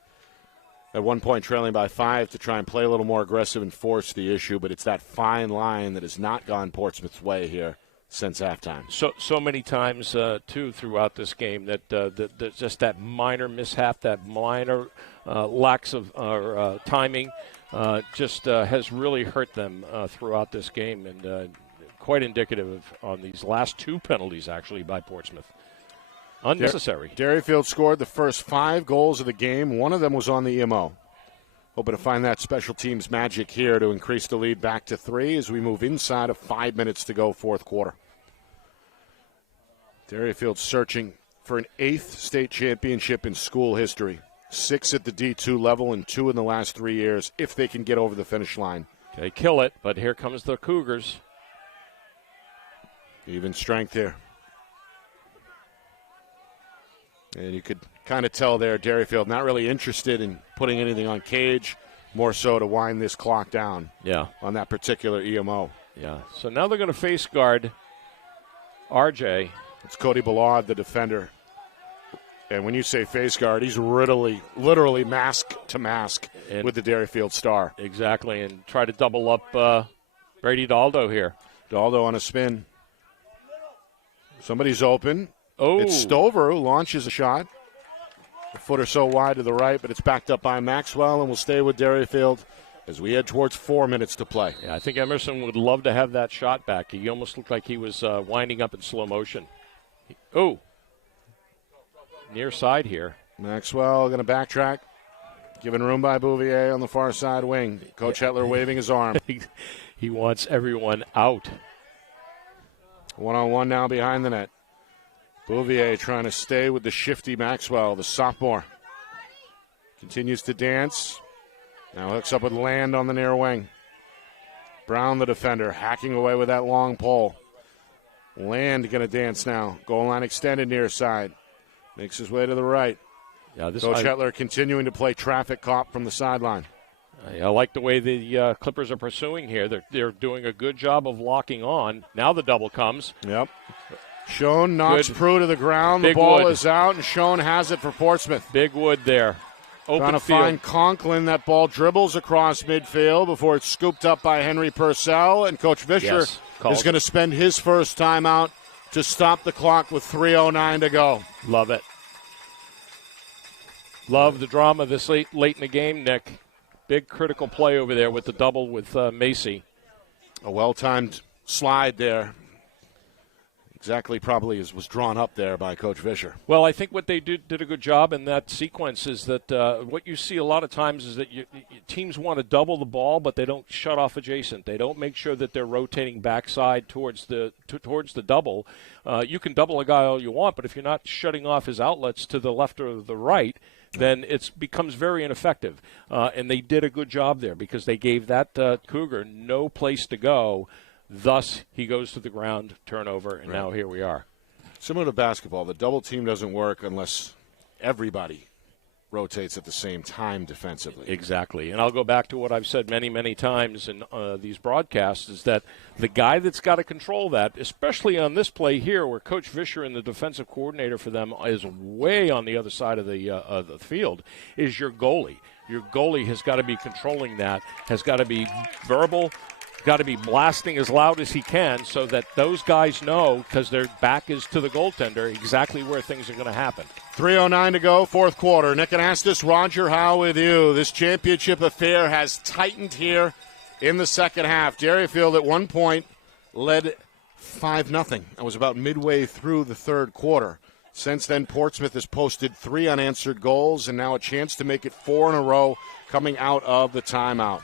at one point trailing by 5 to try and play a little more aggressive and force the issue, but it's that fine line that has not gone Portsmouth's way here since halftime. So many times, too, throughout this game that just that minor mishap, that minor lacks of timing just has really hurt them throughout this game, and quite indicative on these last 2 penalties, actually, by Portsmouth. Unnecessary. Derryfield scored the first 5 goals of the game. One of them was on the EMO. Hoping to find that special teams magic here to increase the lead back to 3 as we move inside of 5 minutes to go, fourth quarter. Derryfield searching for an 8th state championship in school history. 6 at the D2 level and 2 in the last 3 years, if they can get over the finish line. They kill it, but here comes the Cougars. Even strength here. And you could kind of tell there, Derryfield not really interested in putting anything on Cage, more so to wind this clock down on that particular EMO. Yeah, so now they're going to face guard RJ. It's Cody Ballard, the defender. And when you say face guard, he's literally mask to mask with the Derryfield star. Exactly, and try to double up Brady Daldo here. Daldo on a spin. Somebody's open. Oh. It's Stover who launches a shot. A foot or so wide to the right, but it's backed up by Maxwell, and will stay with Derryfield as we head towards 4 minutes to play. Yeah, I think Emerson would love to have that shot back. He almost looked like he was winding up in slow motion. Near side here. Maxwell going to backtrack. Given room by Bouvier on the far side wing. Coach Hetler waving his arm. He wants everyone out. 1-on-1 now behind the net. Bouvier trying to stay with the shifty Maxwell, the sophomore. Continues to dance. Now hooks up with Land on the near wing. Brown, the defender, hacking away with that long pole. Land going to dance now. Goal line extended near side. Makes his way to the right. Yeah, Coach Hetler continuing to play traffic cop from the sideline. I like the way the Clippers are pursuing here. They're doing a good job of locking on. Now the double comes. Yep. Schoen knocks Prue to the ground. Big the ball Wood. is out, and Schoen has it for Portsmouth. Big Wood there. Open Trying to field. find Conklin. That ball dribbles across midfield before it's scooped up by Henry Purcell. And Coach Fisher is going to spend his first timeout to stop the clock with 3:09 to go. Love it. Love the drama this late in the game, Nick. Big critical play over there with the double with Macy. A well-timed slide there. Exactly, probably was drawn up there by Coach Fisher. Well, I think what they did a good job in that sequence is that what you see a lot of times is that teams want to double the ball, but they don't shut off adjacent. They don't make sure that they're rotating backside towards the double. You can double a guy all you want, but if you're not shutting off his outlets to the left or the right, then it becomes very ineffective. And they did a good job there because they gave that Cougar no place to go. Thus, he goes to the ground, turnover, and now here we are. Similar to basketball, the double team doesn't work unless everybody rotates at the same time defensively. Exactly. And I'll go back to what I've said many, many times in these broadcasts is that the guy that's got to control that, especially on this play here where Coach Fisher and the defensive coordinator for them is way on the other side of the field, is your goalie. Your goalie has got to be controlling that, has got to be verbal, got to be blasting as loud as he can so that those guys know, because their back is to the goaltender, exactly where things are going to happen. 3:09 to go, fourth quarter. Nick Anastas, Roger Howe with you. This championship affair has tightened here in the second half. Derryfield at one point led 5-0. That was about midway through the third quarter. Since then, Portsmouth has posted 3 unanswered goals and now a chance to make it 4 in a row coming out of the timeout.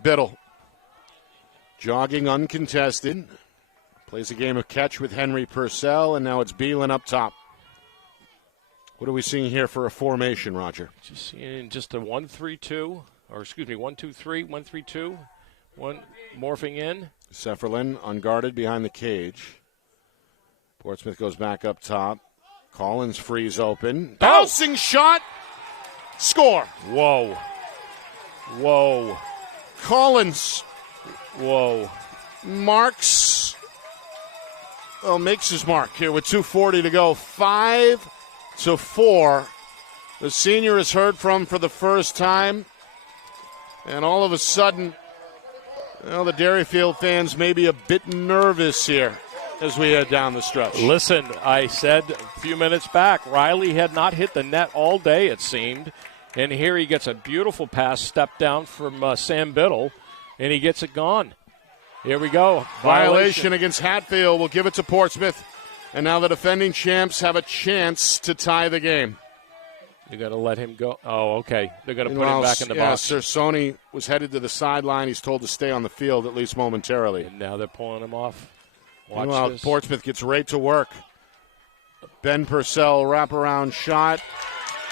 Biddle. Jogging uncontested. Plays a game of catch with Henry Purcell, and now it's Beelan up top. What are we seeing here for a formation, Roger? Just seeing just a 1-3-2, or excuse me, 1-2-3, 1-3-2, one morphing in. Sefferlin unguarded behind the cage. Portsmouth goes back up top. Collins frees open. Bouncing shot. Score. Whoa. Whoa. Collins. Whoa. Marks. Well, makes his mark here with 2:40 to go. 5-4. The senior is heard from for the first time. And all of a sudden, well, the Derryfield fans may be a bit nervous here as we head down the stretch. Listen, I said a few minutes back, Riley had not hit the net all day, it seemed. And here he gets a beautiful pass, step down from Sam Biddle, and he gets it gone. Here we go. Violation against Hatfield. We'll give it to Portsmouth. And now the defending champs have a chance to tie the game. You got to let him go. Oh, okay. They're going to put him back in the box. Cersoni was headed to the sideline. He's told to stay on the field, at least momentarily. And now they're pulling him off. Watch this. Portsmouth gets right to work. Ben Purcell wraparound shot.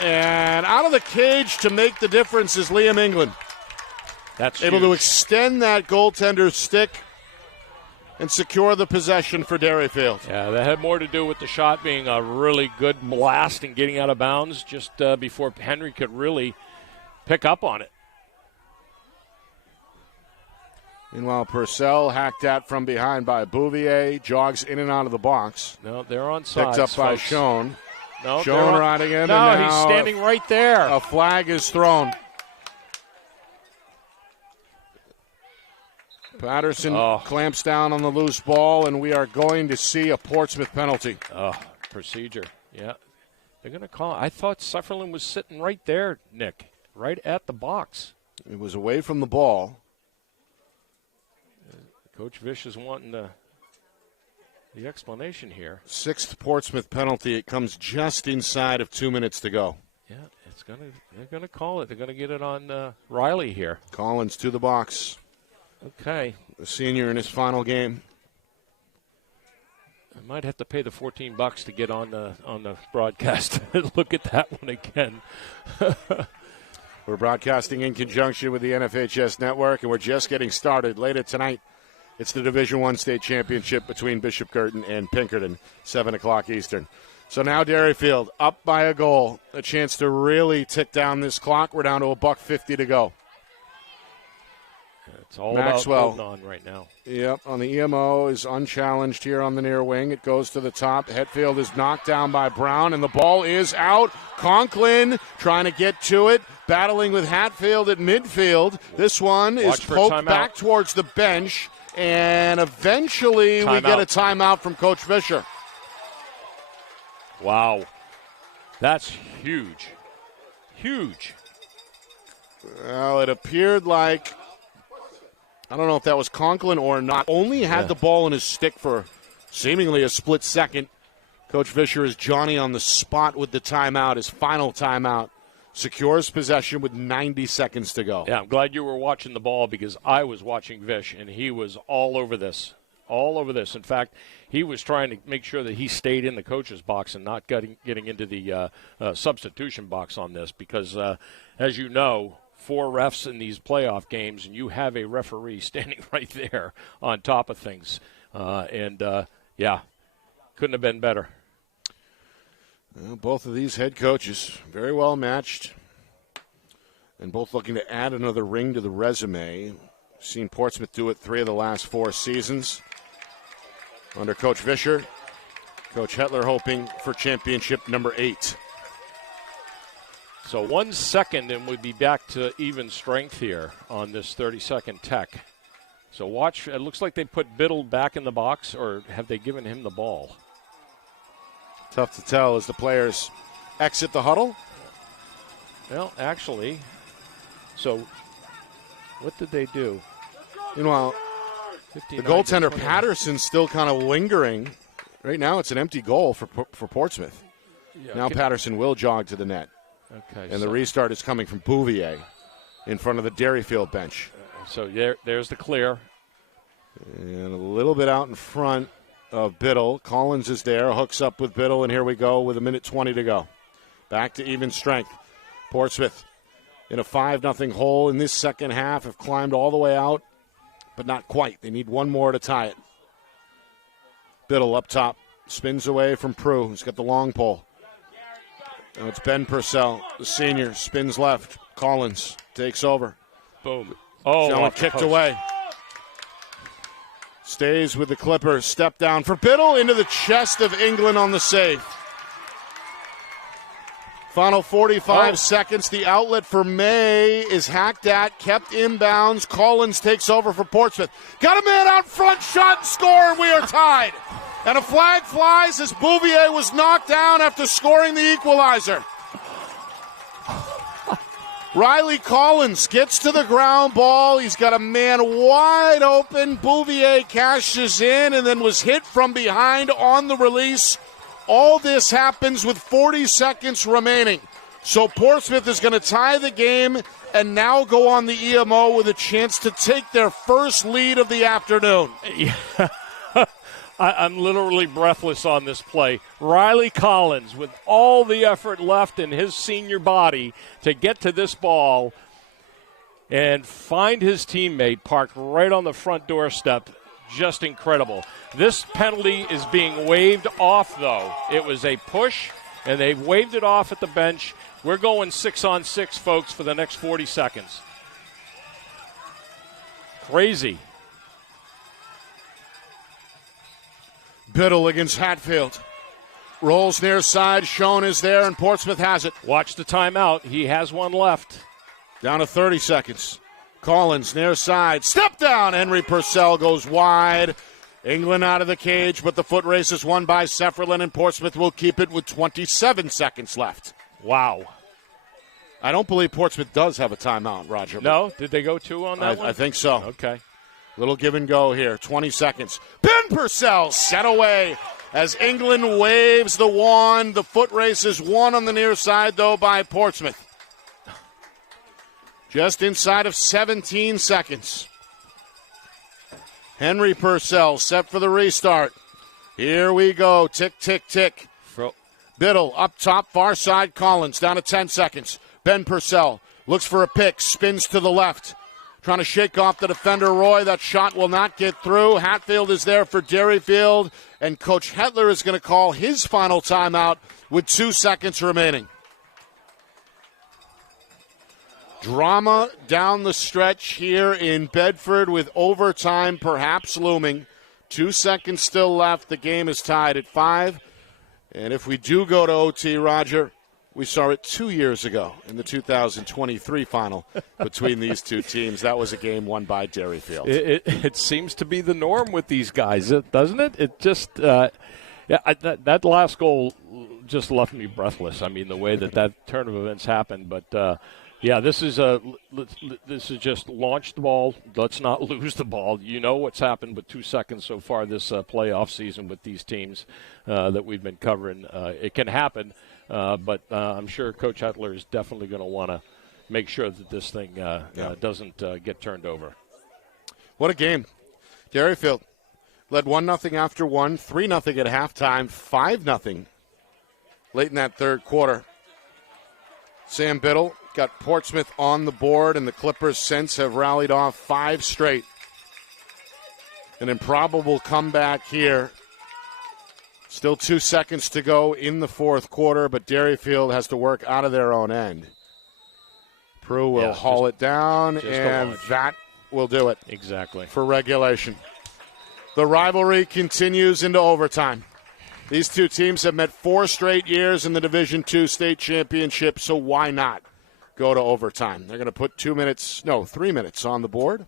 And out of the cage to make the difference is Liam England. That's able huge. to extend that goaltender's stick and secure the possession for Derryfield. Yeah, that had more to do with the shot being a really good blast and getting out of bounds just before Henry could really pick up on it. Meanwhile, Purcell hacked at from behind by Bouvier, jogs in and out of the box. No, they're on sides. Picked up by folks. Schoen. No, Schoen riding in. No, and now he's standing right there. A flag is thrown. Patterson clamps down on the loose ball, and we are going to see a Portsmouth penalty. Oh, procedure. Yeah. They're going to call. I thought Sufferland was sitting right there, Nick, right at the box. It was away from the ball. Coach Vish is wanting the explanation here. Sixth Portsmouth penalty. It comes just inside of 2 minutes to go. Yeah, they're going to call it. They're going to get it on Riley here. Collins to the box. Okay. The senior in his final game. I might have to pay the $14 to get on the broadcast and look at that one again. We're broadcasting in conjunction with the NFHS Network, and we're just getting started. Later tonight, it's the Division I state championship between Bishop Girton and Pinkerton, 7 o'clock Eastern. So now Derryfield up by a goal, a chance to really tick down this clock. We're down to $1:50 to go. It's all Maxwell about holding on right now. Yep, on the EMO is unchallenged here on the near wing. It goes to the top. Hetfield is knocked down by Brown, and the ball is out. Conklin trying to get to it, battling with Hatfield at midfield. This one is poked back towards the bench, and eventually we get a timeout from Coach Fisher. Wow. That's huge. Huge. Well, it appeared like, I don't know if that was Conklin or not, only had the ball in his stick for seemingly a split second. Coach Fisher is Johnny on the spot with the timeout, his final timeout. Secures possession with 90 seconds to go. Yeah, I'm glad you were watching the ball because I was watching Vish, and he was all over this. All over this. In fact, he was trying to make sure that he stayed in the coach's box and not getting into the substitution box on this because, as you know, 4 refs in these playoff games, and you have a referee standing right there on top of things. Couldn't have been better. Well, both of these head coaches, very well matched, and both looking to add another ring to the resume. Seen Portsmouth do it 3 of the last 4 seasons under Coach Fisher. Coach Hetler hoping for championship number 8. So 1 second, and we'd be back to even strength here on this 30-second tech. So watch. It looks like they put Biddle back in the box, or have they given him the ball? Tough to tell as the players exit the huddle. Well, actually, so what did they do? Meanwhile, the goaltender Patterson's still kind of lingering. Right now it's an empty goal for Portsmouth. Yeah, now Patterson will jog to the net. Okay, and the restart is coming from Bouvier in front of the Derryfield bench. So there's the clear. And a little bit out in front of Biddle. Collins is there, hooks up with Biddle, and here we go with 1:20 to go. Back to even strength. Portsmouth in a 5-0 hole in this second half have climbed all the way out, but not quite. They need one more to tie it. Biddle up top, spins away from Prue, who's got the long pole. Now it's Ben Purcell, the senior, spins left. Collins takes over. Boom. Oh, kicked away. Stays with the Clippers. Step down for Biddle into the chest of England on the save. Final 45 seconds. The outlet for May is hacked at, kept inbounds. Collins takes over for Portsmouth. Got a man out front, shot and score, and we are tied. And a flag flies as Bouvier was knocked down after scoring the equalizer. Riley Collins gets to the ground ball. He's got a man wide open. Bouvier cashes in and then was hit from behind on the release. All this happens with 40 seconds remaining. So Portsmouth is going to tie the game and now go on the EMO with a chance to take their first lead of the afternoon. Yeah. I'm literally breathless on this play. Riley Collins, with all the effort left in his senior body to get to this ball and find his teammate parked right on the front doorstep. Just incredible. This penalty is being waved off, though. It was a push, and they waved it off at the bench. We're going 6-on-6, folks, for the next 40 seconds. Crazy. Biddle against Hatfield. Rolls near side. Schoen is there, and Portsmouth has it. Watch the timeout. He has one left. Down to 30 seconds. Collins near side. Step down. Henry Purcell goes wide. England out of the cage, but the foot race is won by Sefferlin, and Portsmouth will keep it with 27 seconds left. Wow. I don't believe Portsmouth does have a timeout, Roger. No? Did they go 2 on that one? I think so. Okay. Little give and go here. 20 seconds. Ben Purcell set away as England waves the wand. The foot race is won on the near side, though, by Portsmouth. Just inside of 17 seconds. Henry Purcell set for the restart. Here we go. Tick, tick, tick. Biddle up top, far side. Collins down to 10 seconds. Ben Purcell looks for a pick, spins to the left. Trying to shake off the defender, Roy. That shot will not get through. Hatfield is there for Derryfield, and Coach Hetler is going to call his final timeout with 2 seconds remaining. Drama down the stretch here in Bedford with overtime perhaps looming. 2 seconds still left. The game is tied at 5. And if we do go to OT, Roger, we saw it 2 years ago in the 2023 final between these two teams. That was a game won by Derryfield. It seems to be the norm with these guys, doesn't it? It just that last goal just left me breathless. I mean, the way that turn of events happened. But this is just launch the ball. Let's not lose the ball. You know what's happened with 2 seconds so far this playoff season with these teams that we've been covering. It can happen. But I'm sure Coach Hetler is definitely going to want to make sure that this thing doesn't get turned over. What a game. Derryfield led 1-0 after 1, 3-0 at halftime, 5-0 late in that third quarter. Sam Biddle got Portsmouth on the board, and the Clippers since have rallied off 5 straight. An improbable comeback here. Still 2 seconds to go in the fourth quarter, but Derryfield has to work out of their own end. Prue will haul it down, and that will do it. Exactly. For regulation. The rivalry continues into overtime. These two teams have met 4 straight years in the Division II state championship, so why not go to overtime? They're going to put 3 minutes on the board.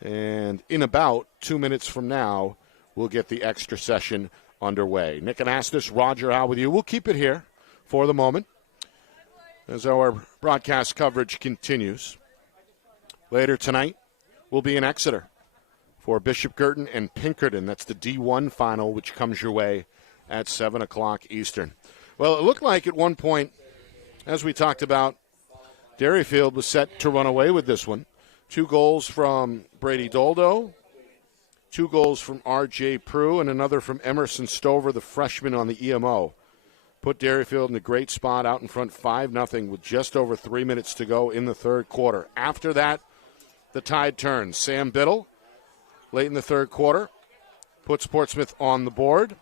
And in about 2 minutes from now, we'll get the extra session underway. Nick Anastas, Roger Howe with you. We'll keep it here for the moment as our broadcast coverage continues. Later tonight, we'll be in Exeter for Bishop Girton and Pinkerton. That's the D1 final, which comes your way at 7 o'clock Eastern. Well, it looked like at one point, as we talked about, Derryfield was set to run away with this one. 2 goals from Brady Doldo, 2 goals from R.J. Prue, and another from Emerson Stover, the freshman on the EMO. Put Derryfield in a great spot out in front 5-0 with just over 3 minutes to go in the third quarter. After that, the tide turns. Sam Biddle, late in the third quarter, puts Portsmouth on the board.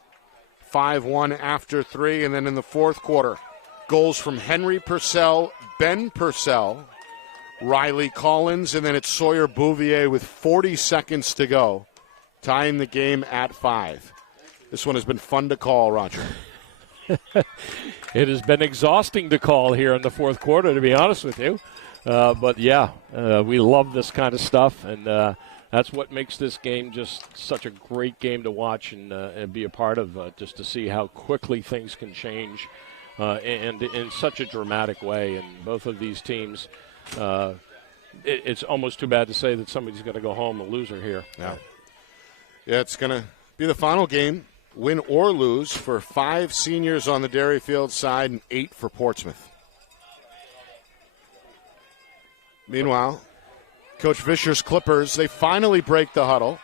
5-1 after 3, and then in the fourth quarter, goals from Henry Purcell, Ben Purcell, Riley Collins, and then it's Sawyer Bouvier with 40 seconds to go, tying the game at 5. This one has been fun to call, Roger. It has been exhausting to call here in the fourth quarter, to be honest with you. But we love this kind of stuff, and that's what makes this game just such a great game to watch and be a part of, just to see how quickly things can change and in such a dramatic way. And both of these teams, it's almost too bad to say that somebody's going to go home a loser here. Yeah, it's going to be the final game, win or lose, for 5 seniors on the Derryfield side and 8 for Portsmouth. Meanwhile, Coach Fisher's Clippers, they finally break the huddle.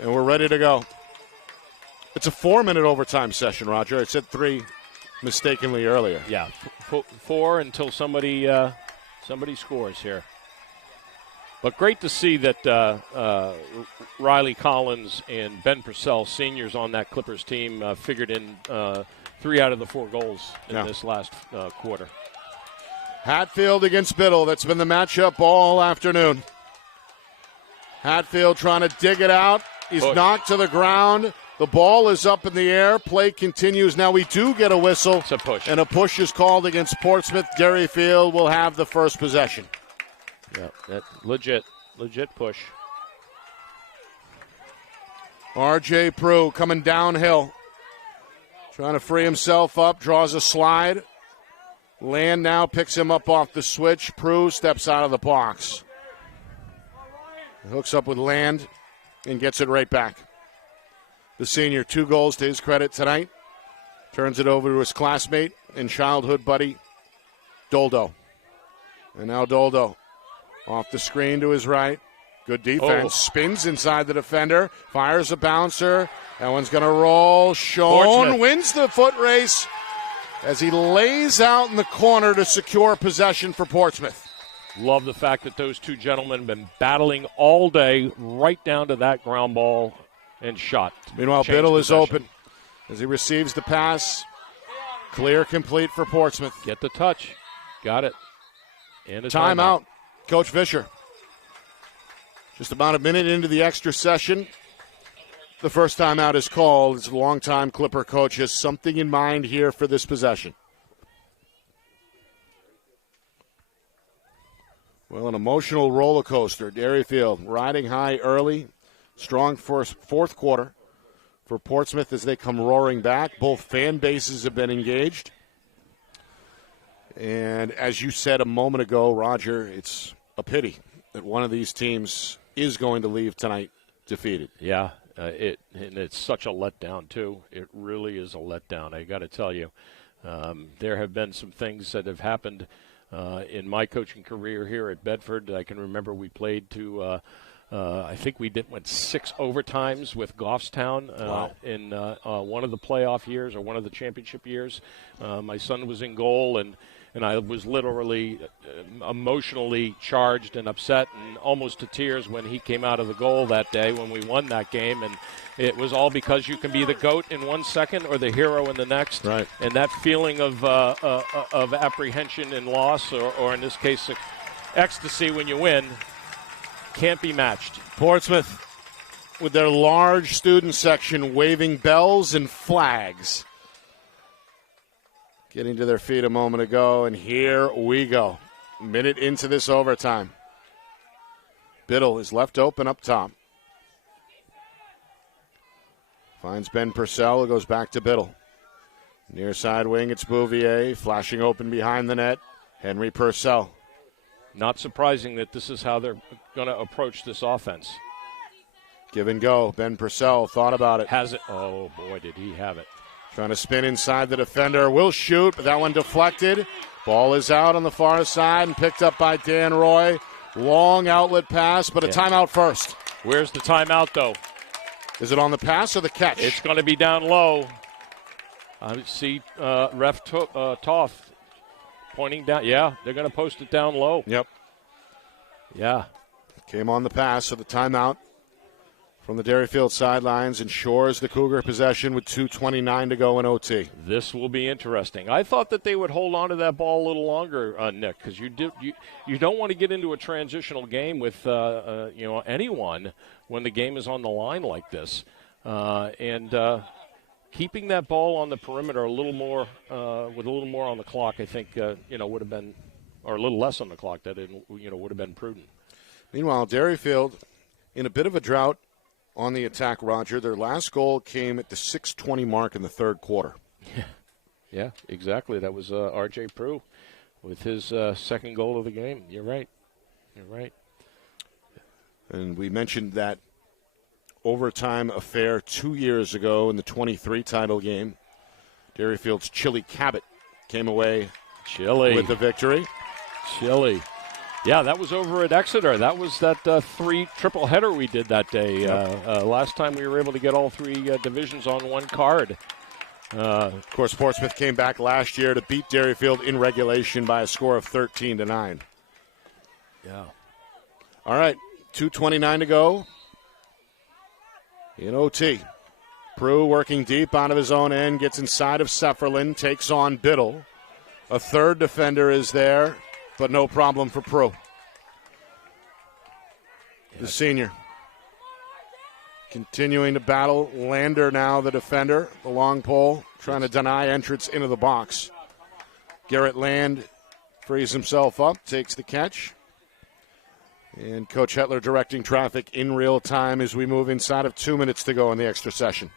And we're ready to go. It's a 4-minute overtime session, Roger. I said 3 mistakenly earlier. Yeah, 4 until somebody scores here. But great to see that Riley Collins and Ben Purcell, seniors on that Clippers team, figured in 3 out of the 4 goals in this last quarter. Hatfield against Biddle. That's been the matchup all afternoon. Hatfield trying to dig it out. He's knocked to the ground. The ball is up in the air. Play continues. Now we do get a whistle. It's a push. And a push is called against Portsmouth. Derryfield will have the first possession. Yeah, that legit push. R.J. Prue coming downhill. Trying to free himself up. Draws a slide. Land now picks him up off the switch. Prue steps out of the box. Hooks up with Land and gets it right back. The senior, 2 goals to his credit tonight. Turns it over to his classmate and childhood buddy, Doldo. And now Doldo off the screen to his right. Good defense. Spins inside the defender. Fires a bouncer. That one's going to roll. Schoen wins the foot race as he lays out in the corner to secure possession for Portsmouth. Love the fact that those 2 gentlemen have been battling all day right down to that ground ball and shot. Meanwhile, Biddle is open as he receives the pass. Clear, complete for Portsmouth. Get the touch. Got it. And a timeout. Coach Fisher. Just about a minute into the extra session. The first timeout is called. As a longtime Clipper coach has something in mind here for this possession. Well, an emotional roller coaster. Derryfield riding high early. Strong fourth quarter for Portsmouth as they come roaring back. Both fan bases have been engaged. And as you said a moment ago, Roger, it's a pity that one of these teams is going to leave tonight defeated. Yeah, it's such a letdown, too. It really is a letdown, I got to tell you. There have been some things that have happened in my coaching career here at Bedford. I can remember we played to I think we went 6 overtimes with Goffstown in one of the playoff years or one of the championship years. My son was in goal, and I was literally emotionally charged and upset and almost to tears when he came out of the goal that day when we won that game. And it was all because you can be the GOAT in 1 second or the hero in the next. Right. And that feeling of apprehension and loss, or in this case, ecstasy when you win, can't be matched. Portsmouth with their large student section waving bells and flags. Getting to their feet a moment ago, and here we go. Minute into this overtime. Biddle is left open up top. Finds Ben Purcell, who goes back to Biddle. Near side wing, it's Bouvier, flashing open behind the net. Henry Purcell. Not surprising that this is how they're going to approach this offense. Give and go. Ben Purcell thought about it. Has it? Oh, boy, did he have it. Trying to spin inside the defender. Will shoot, but that one deflected. Ball is out on the far side and picked up by Dan Roy. Long outlet pass, but a timeout first. Where's the timeout, though? Is it on the pass or the catch? It's going to be down low. I see Ref Toth pointing down. Yeah, they're going to post it down low. Yep. Yeah. Came on the pass, so the timeout from the Derryfield sidelines ensures the Cougar possession with 2:29 to go in OT. This will be interesting. I thought that they would hold on to that ball a little longer, Nick, because you don't want to get into a transitional game with anyone when the game is on the line like this, and keeping that ball on the perimeter a little more with a little more on the clock, I think would have been, or a little less on the clock, that would have been prudent. Meanwhile, Derryfield in a bit of a drought on the attack, Roger. Their last goal came at the 6:20 mark in the third quarter. Yeah, exactly. That was R.J. Prue with his second goal of the game. You're right. And we mentioned that overtime affair 2 years ago in the 23 title game. Derryfield's Chili Cabot came away with the victory. Chili. Yeah, that was over at Exeter. That was that 3 triple header we did that day. Last time we were able to get all 3 divisions on one card. Of course, Portsmouth came back last year to beat Derryfield in regulation by a score of 13-9. Yeah. All right, 2:29 to go in OT. Prue working deep out of his own end, gets inside of Sefferlin, takes on Biddle. A third defender is there, but no problem for Prue. The senior continuing to battle. Lander now the defender, the long pole, trying to deny entrance into the box. Garrett Land frees himself up, takes the catch. And Coach Hetler directing traffic in real time as we move inside of 2 minutes to go in the extra session.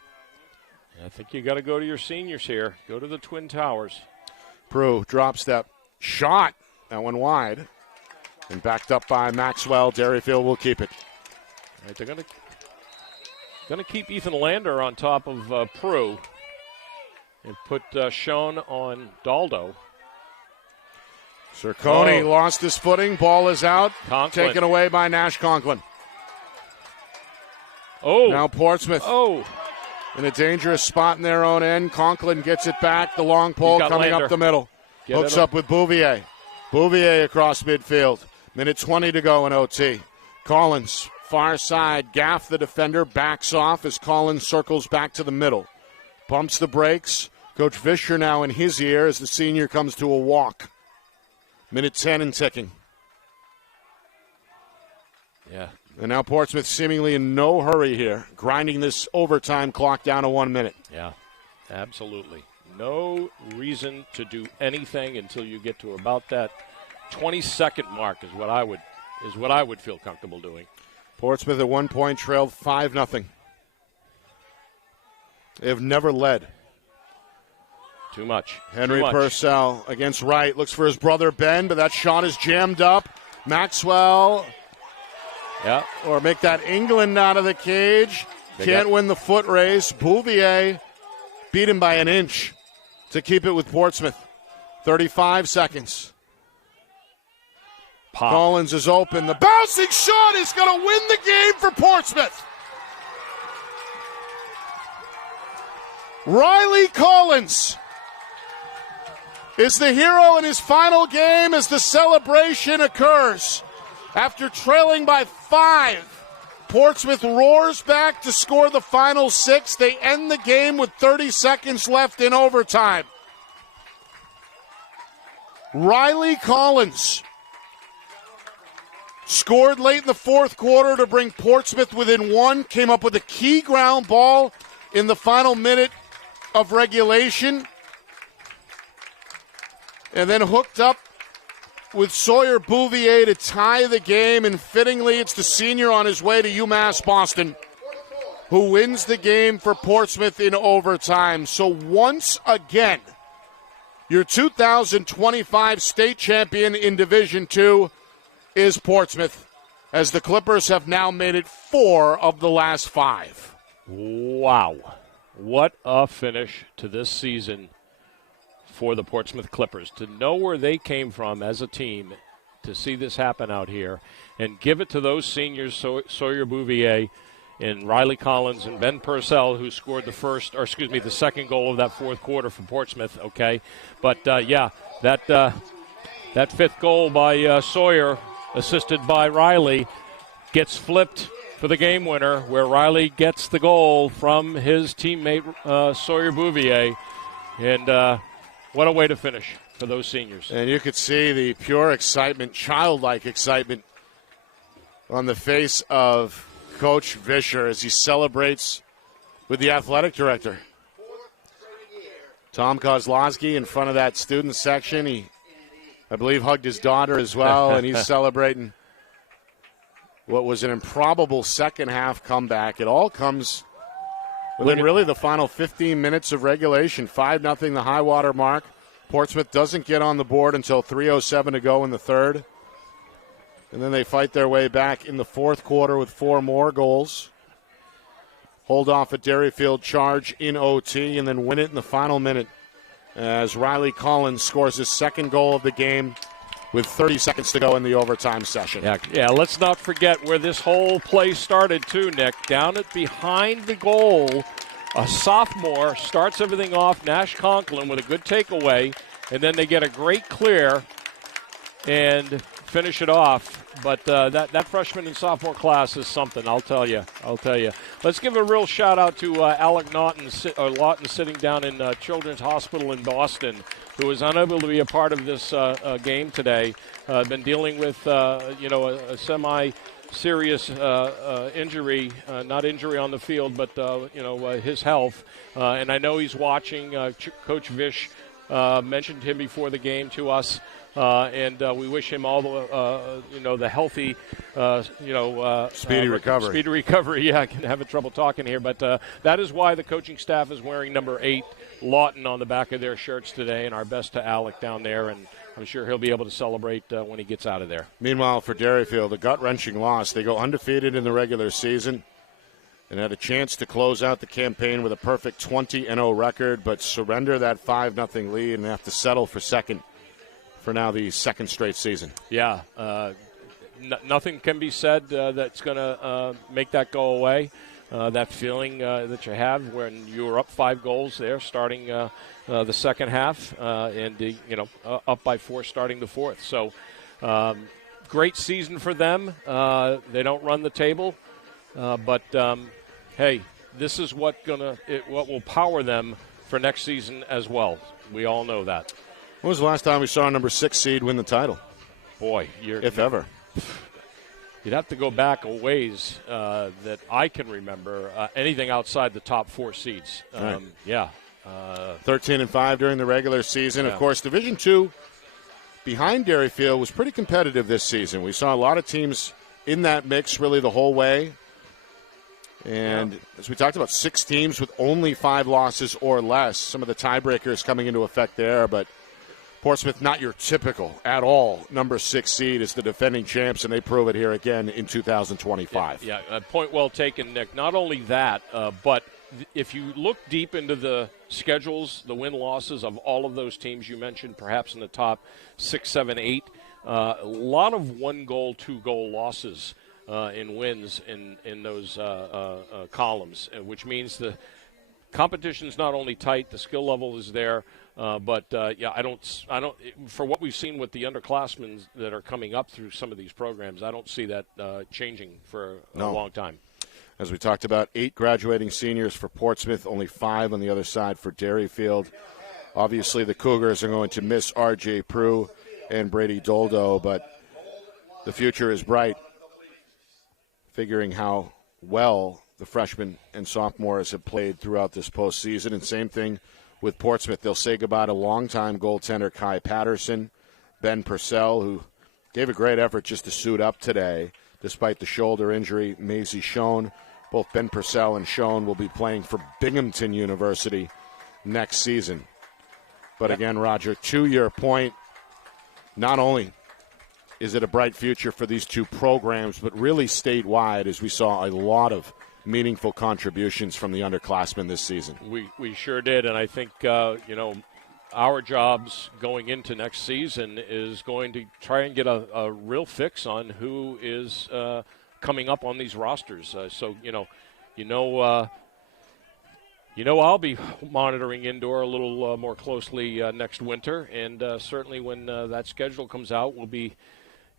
I think you got to go to your seniors here. Go to the Twin Towers. Prue drop step, shot, that one wide. And backed up by Maxwell. Derryfield will keep it. All right, they're going to keep Ethan Lander on top of Prue and put Schoen on Daldo. Cerconi lost his footing. Ball is out. Conklin. Taken away by Nash Conklin. Oh. Now Portsmouth in a dangerous spot in their own end. Conklin gets it back. The long pole coming Lander up the middle. Hooks up with Bouvier. Bouvier across midfield. Minute 20 to go in OT. Collins, far side. Gaff, the defender, backs off as Collins circles back to the middle. Pumps the brakes. Coach Vischer now in his ear as the senior comes to a walk. Minute 10 and ticking. Yeah. And now Portsmouth seemingly in no hurry here, grinding this overtime clock down to 1 minute. Yeah, absolutely. No reason to do anything until you get to about that 20-second mark is what I would feel comfortable doing. Portsmouth at 1 point trailed 5-0. They have never led. Too much. Henry Purcell against Wright. Looks for his brother Ben, but that shot is jammed up. Maxwell. Yeah. Or make that England out of the cage. Can't win the foot race. Bouvier beat him by an inch to keep it with Portsmouth. 35 seconds. Pop. Collins is open. The bouncing shot is going to win the game for Portsmouth. Riley Collins is the hero in his final game as the celebration occurs. After trailing by 5, Portsmouth roars back to score the final 6. They end the game with 30 seconds left in overtime. Riley Collins scored late in the fourth quarter to bring Portsmouth within 1. Came up with a key ground ball in the final minute of regulation. And then hooked up with Sawyer Bouvier to tie the game. And fittingly, it's the senior on his way to UMass Boston who wins the game for Portsmouth in overtime. So once again, your 2025 state champion in Division II is Portsmouth, as the Clippers have now made it 4 of the last 5. Wow. What a finish to this season for the Portsmouth Clippers. To know where they came from as a team, to see this happen out here, and give it to those seniors, Sawyer Bouvier and Riley Collins and Ben Purcell, who scored the second goal of that fourth quarter for Portsmouth, okay? But, that fifth goal by Sawyer, assisted by Riley, gets flipped for the game winner, where Riley gets the goal from his teammate Sawyer Bouvier. And what a way to finish for those seniors. And you could see the pure excitement, childlike excitement on the face of Coach Vischer as he celebrates with the athletic director. Tom Kozlowski in front of that student section. He, I believe, hugged his daughter as well, and he's celebrating what was an improbable second-half comeback. It all comes within really the final 15 minutes of regulation. 5-0 the high-water mark. Portsmouth doesn't get on the board until 3:07 to go in the third. And then they fight their way back in the fourth quarter with 4 more goals. Hold off a Derryfield charge in OT and then win it in the final minute as Riley Collins scores his second goal of the game with 30 seconds to go in the overtime session. Yeah, let's not forget where this whole play started too, Nick. Down at behind the goal, a sophomore starts everything off, Nash Conklin with a good takeaway, and then they get a great clear and finish it off. But that freshman and sophomore class is something, I'll tell you. Let's give a real shout-out to Alec Lawton sitting down in Children's Hospital in Boston, who was unable to be a part of this game today. Been dealing with, a semi-serious injury, not injury on the field, but, his health. And I know he's watching. Coach Vish mentioned him before the game to us. And we wish him all the healthy, speedy recovery. Speedy recovery. Yeah, I can have trouble talking here, but that is why the coaching staff is wearing number 8, Lawton, on the back of their shirts today. And our best to Alec down there, and I'm sure he'll be able to celebrate when he gets out of there. Meanwhile, for Derryfield, a gut-wrenching loss. They go undefeated in the regular season and had a chance to close out the campaign with a perfect 20-0 record, but surrender that 5-0 lead and have to settle for second for now the second straight season. Yeah, nothing can be said that's going to make that go away. That feeling that you have when you were up 5 goals there starting the second half and up by 4 starting the fourth. So great season for them. They don't run the table, but hey, this is what will power them for next season as well. We all know that. When was the last time we saw a number 6 seed win the title? Boy, if ever. You'd have to go back a ways that I can remember anything outside the top 4 seeds. Right. 13-5 during the regular season. Yeah. Of course, Division II behind Derryfield was pretty competitive this season. We saw a lot of teams in that mix really the whole way. And as we talked about, 6 teams with only 5 losses or less. Some of the tiebreakers coming into effect there, but Portsmouth, not your typical at all number 6 seed, is the defending champs, and they prove it here again in 2025. Yeah, point well taken, Nick. Not only that, but if you look deep into the schedules, the win-losses of all of those teams you mentioned, perhaps in the top 6, 7, 8, a lot of 1-goal, 2-goal losses in wins in those columns, which means the competition's not only tight, the skill level is there. But I don't. For what we've seen with the underclassmen that are coming up through some of these programs, I don't see that changing for a long time. As we talked about, 8 graduating seniors for Portsmouth, only 5 on the other side for Derryfield. Obviously, the Cougars are going to miss R.J. Prue and Brady Doldo, but the future is bright. Figuring how well the freshmen and sophomores have played throughout this postseason, and same thing with Portsmouth. They'll say goodbye to longtime goaltender Kai Patterson, Ben Purcell, who gave a great effort just to suit up today, despite the shoulder injury. Maisie Schoen, both Ben Purcell and Schoen will be playing for Binghamton University next season. But again, Roger, to your point, not only is it a bright future for these 2 programs, but really statewide, as we saw a lot of meaningful contributions from the underclassmen this season. We sure did, and I think our jobs going into next season is going to try and get a real fix on who is coming up on these rosters. I'll be monitoring indoor a little more closely next winter, and certainly when that schedule comes out, we'll be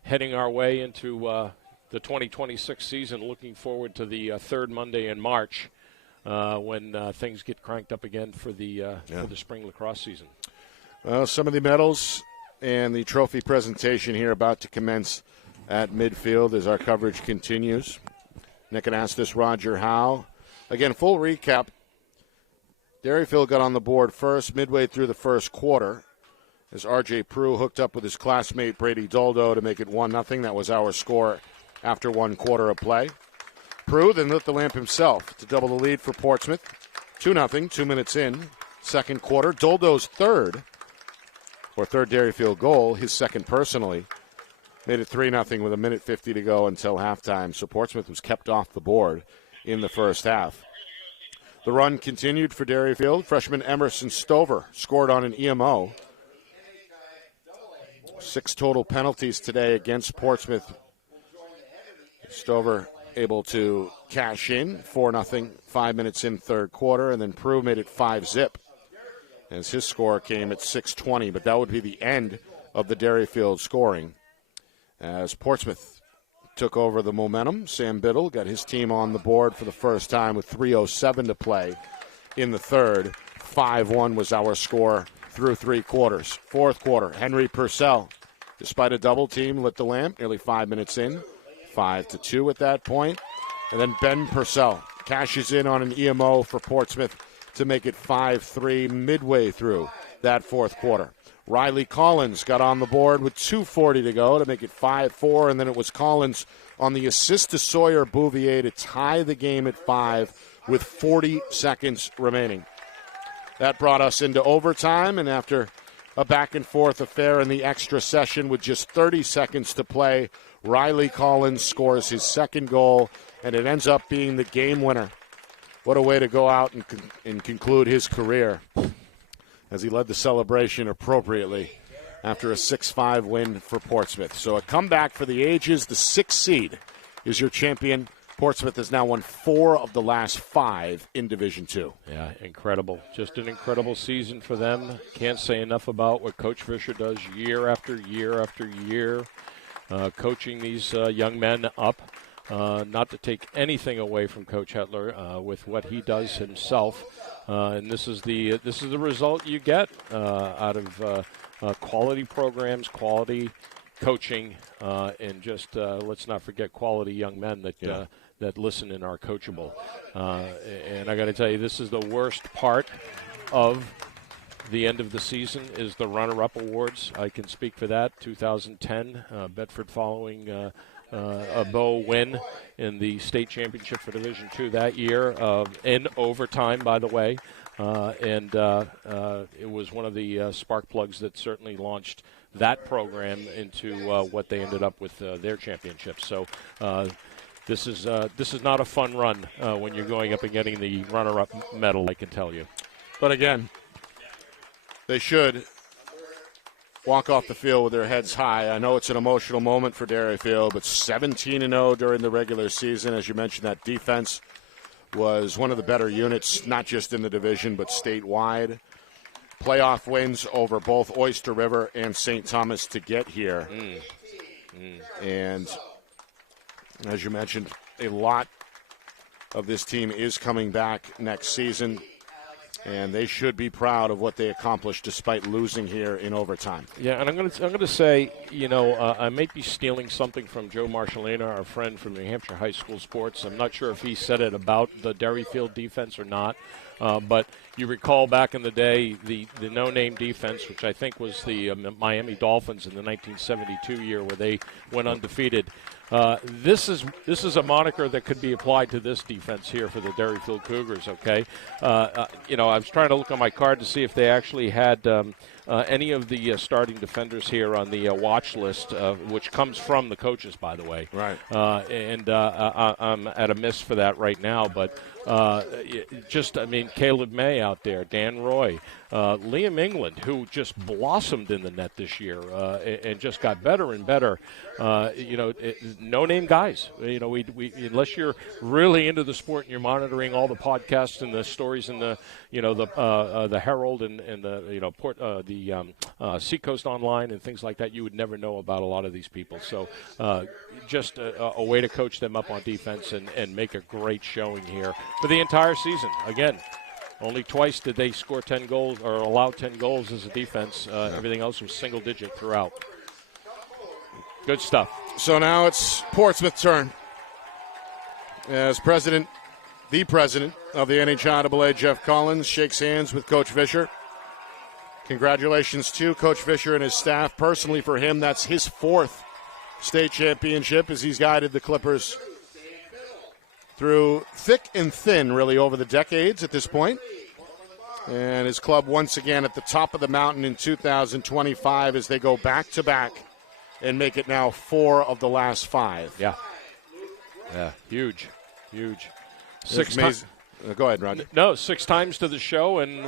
heading our way into the 2026 season, looking forward to the third Monday in March when things get cranked up again for the spring lacrosse season. Well, some of the medals and the trophy presentation here about to commence at midfield as our coverage continues. Nick and asked this Roger Howe. Again, full recap. Derryfield got on the board first midway through the first quarter as R.J. Prue hooked up with his classmate Brady Doldo to make it 1-0. That was our score after 1 quarter of play. Prue then lit the lamp himself to double the lead for Portsmouth. 2-0, 2 minutes in, second quarter. Doldo's third Derryfield goal, his second personally, made it 3-0 with 1:50 to go until halftime. So Portsmouth was kept off the board in the first half. The run continued for Derryfield. Freshman Emerson Stover scored on an EMO. 6 total penalties today against Portsmouth. Stover able to cash in 4-0, 5 minutes in third quarter, and then Prue made it 5-zip as his score came at 6:20, but that would be the end of the Derryfield scoring. As Portsmouth took over the momentum, Sam Biddle got his team on the board for the first time with 3:07 to play in the third. 5-1 was our score through 3 quarters. Fourth quarter, Henry Purcell, despite a double team, lit the lamp nearly 5 minutes in. 5-2 at that point. And then Ben Purcell cashes in on an EMO for Portsmouth to make it 5-3 midway through that fourth quarter. Riley Collins got on the board with 2:40 to go to make it 5-4, and then it was Collins on the assist to Sawyer Bouvier to tie the game at 5 with 40 seconds remaining. That brought us into overtime, and after a back-and-forth affair in the extra session with just 30 seconds to play, Riley Collins scores his second goal, and it ends up being the game winner. What a way to go out and conclude his career as he led the celebration appropriately after a 6-5 win for Portsmouth. So a comeback for the ages. The 6th seed is your champion. Portsmouth has now won 4 of the last 5 in Division II. Yeah, incredible. Just an incredible season for them. Can't say enough about what Coach Fisher does year after year after year, coaching these young men up. Not to take anything away from Coach Hetler with what he does himself, and this is the result you get out of quality programs, quality coaching, and just let's not forget quality young men that listen and are coachable. And I got to tell you, this is the worst part of the end of the season is the runner-up awards. I can speak for that. 2010, Bedford following a Bow win in the state championship for Division II that year, in overtime, by the way. And it was one of the spark plugs that certainly launched that program into what they ended up with their championship. So this is not a fun run when you're going up and getting the runner-up medal, I can tell you. But again, they should walk off the field with their heads high. I know it's an emotional moment for Derryfield, but 17-0 during the regular season. As you mentioned, that defense was one of the better units, not just in the division, but statewide. Playoff wins over both Oyster River and St. Thomas to get here. And as you mentioned, a lot of this team is coming back next season, and they should be proud of what they accomplished despite losing here in overtime. Yeah, and I'm going to say, I may be stealing something from Joe Marshallina, our friend from New Hampshire High School Sports. I'm not sure if he said it about the Derryfield defense or not, but you recall back in the day the no-name defense, which I think was the Miami Dolphins in the 1972 year where they went undefeated. This is a moniker that could be applied to this defense here for the Derryfield Cougars, okay? I was trying to look on my card to see if they actually had any of the starting defenders here on the watch list, which comes from the coaches, by the way. Right. I'm at a miss for that right now, but Caleb May out there, Dan Roy, Liam England, who just blossomed in the net this year and just got better and better. No-name guys. We unless you're really into the sport and you're monitoring all the podcasts and the stories in the the Herald and the Seacoast Online and things like that, you would never know about a lot of these people. So just a way to coach them up on defense and make a great showing here for the entire season. Again, only twice did they score 10 goals or allow 10 goals as a defense. Everything else was single-digit throughout. Good stuff. So now it's Portsmouth's turn. As the president of the NHIAA, Jeff Collins, shakes hands with Coach Fisher. Congratulations to Coach Fisher and his staff. Personally for him, that's his 4th state championship as he's guided the Clippers through thick and thin, really, over the decades at this point. And his club once again at the top of the mountain in 2025 as they go back-to-back and make it now 4 of the last 5. Yeah, huge. Go ahead, Roger. No, 6 times to the show, and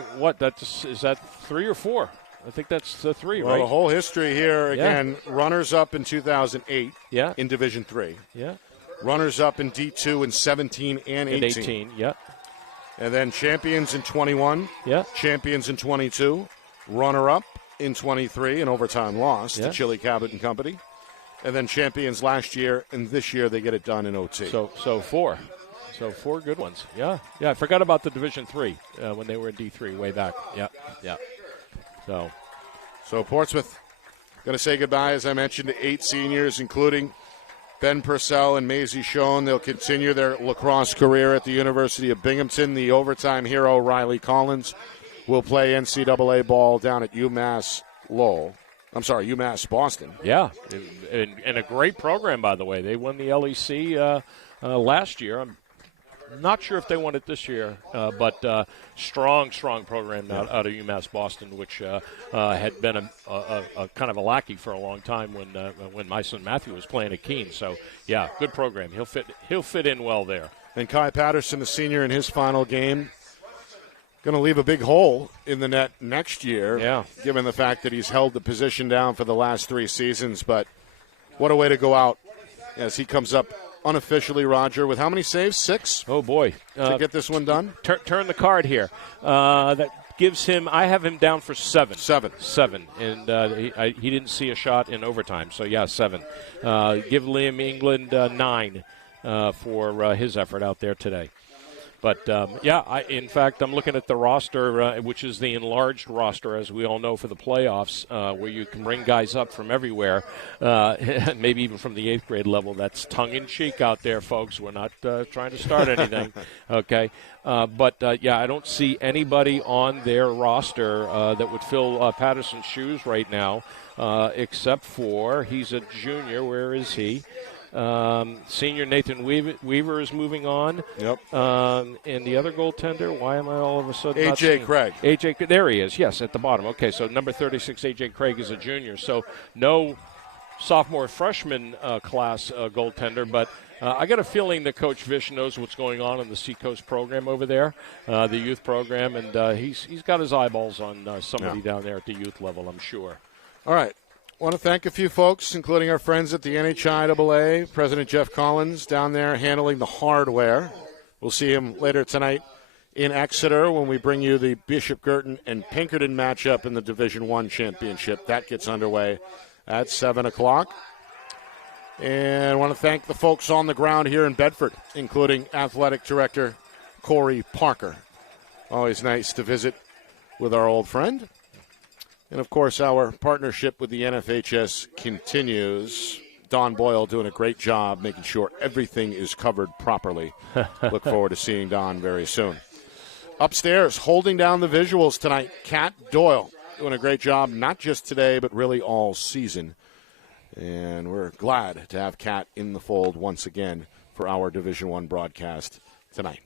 is that 3 or 4? I think that's 3, well, right? The whole history here, again, runners-up in 2008 in Division III. Yeah. Runners-up in D2 in 17 and 18. Yeah. And then champions in 21. Yeah. Champions in 22. Runner-up in 23, an overtime loss to Chili Cabot and Company. And then champions last year, and this year they get it done in OT. So 4. So 4 good ones. Yeah. I forgot about the Division III when they were in D3 way back. Yeah. So Portsmouth going to say goodbye, as I mentioned, to 8 seniors, including Ben Purcell and Maisie Schoen. They'll continue their lacrosse career at the University of Binghamton. The overtime hero, Riley Collins, will play NCAA ball down at UMass Boston. Yeah, and a great program, by the way. They won the LEC last year. I'm not sure if they won it this year, but strong program out of UMass Boston, which had been a kind of a lackey for a long time when my son Matthew was playing at Keene. So, yeah, good program. He'll fit in well there. And Kai Patterson, the senior in his final game, going to leave a big hole in the net next year, given the fact that he's held the position down for the last 3 seasons. But what a way to go out as he comes up unofficially, Roger, with how many saves? 6? Oh, boy. To get this one done? Turn the card here. That gives him – I have him down for 7. 7. And he didn't see a shot in overtime. So, 7. Give Liam England 9 for his effort out there today. But, in fact, I'm looking at the roster, which is the enlarged roster, as we all know, for the playoffs, where you can bring guys up from everywhere, maybe even from the 8th grade level. That's tongue-in-cheek out there, folks. We're not trying to start anything, okay? But I don't see anybody on their roster that would fill Patterson's shoes right now, except for he's a junior. Where is he? Senior Nathan Weaver is moving on. Yep. And the other goaltender, why am I all of a sudden not A.J. Craig. A.J. There he is, yes, at the bottom. Okay, so number 36, A.J. Craig is a junior. So no sophomore freshman class goaltender, but I got a feeling that Coach Vish knows what's going on in the Seacoast program over there, the youth program, and he's got his eyeballs on somebody down there at the youth level, I'm sure. All right. I want to thank a few folks, including our friends at the NHIAA, President Jeff Collins down there handling the hardware. We'll see him later tonight in Exeter when we bring you the Bishop Girton and Pinkerton matchup in the Division I championship. That gets underway at 7 o'clock. And I want to thank the folks on the ground here in Bedford, including Athletic Director Corey Parker. Always nice to visit with our old friend. And, of course, our partnership with the NFHS continues. Don Boyle doing a great job making sure everything is covered properly. Look forward to seeing Don very soon. Upstairs, holding down the visuals tonight, Kat Doyle doing a great job, not just today, but really all season. And we're glad to have Kat in the fold once again for our Division I broadcast tonight.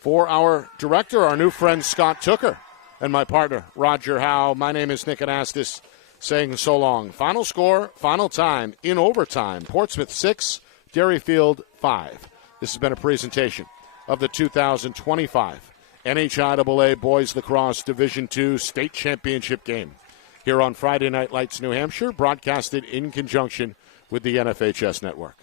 For our director, our new friend Scott Tooker, and my partner, Roger Howe. My name is Nick Anastas, saying so long. Final score, final time, in overtime. Portsmouth 6, Derryfield 5. This has been a presentation of the 2025 NHIAA Boys Lacrosse Division II State Championship game here on Friday Night Lights, New Hampshire, broadcasted in conjunction with the NFHS Network.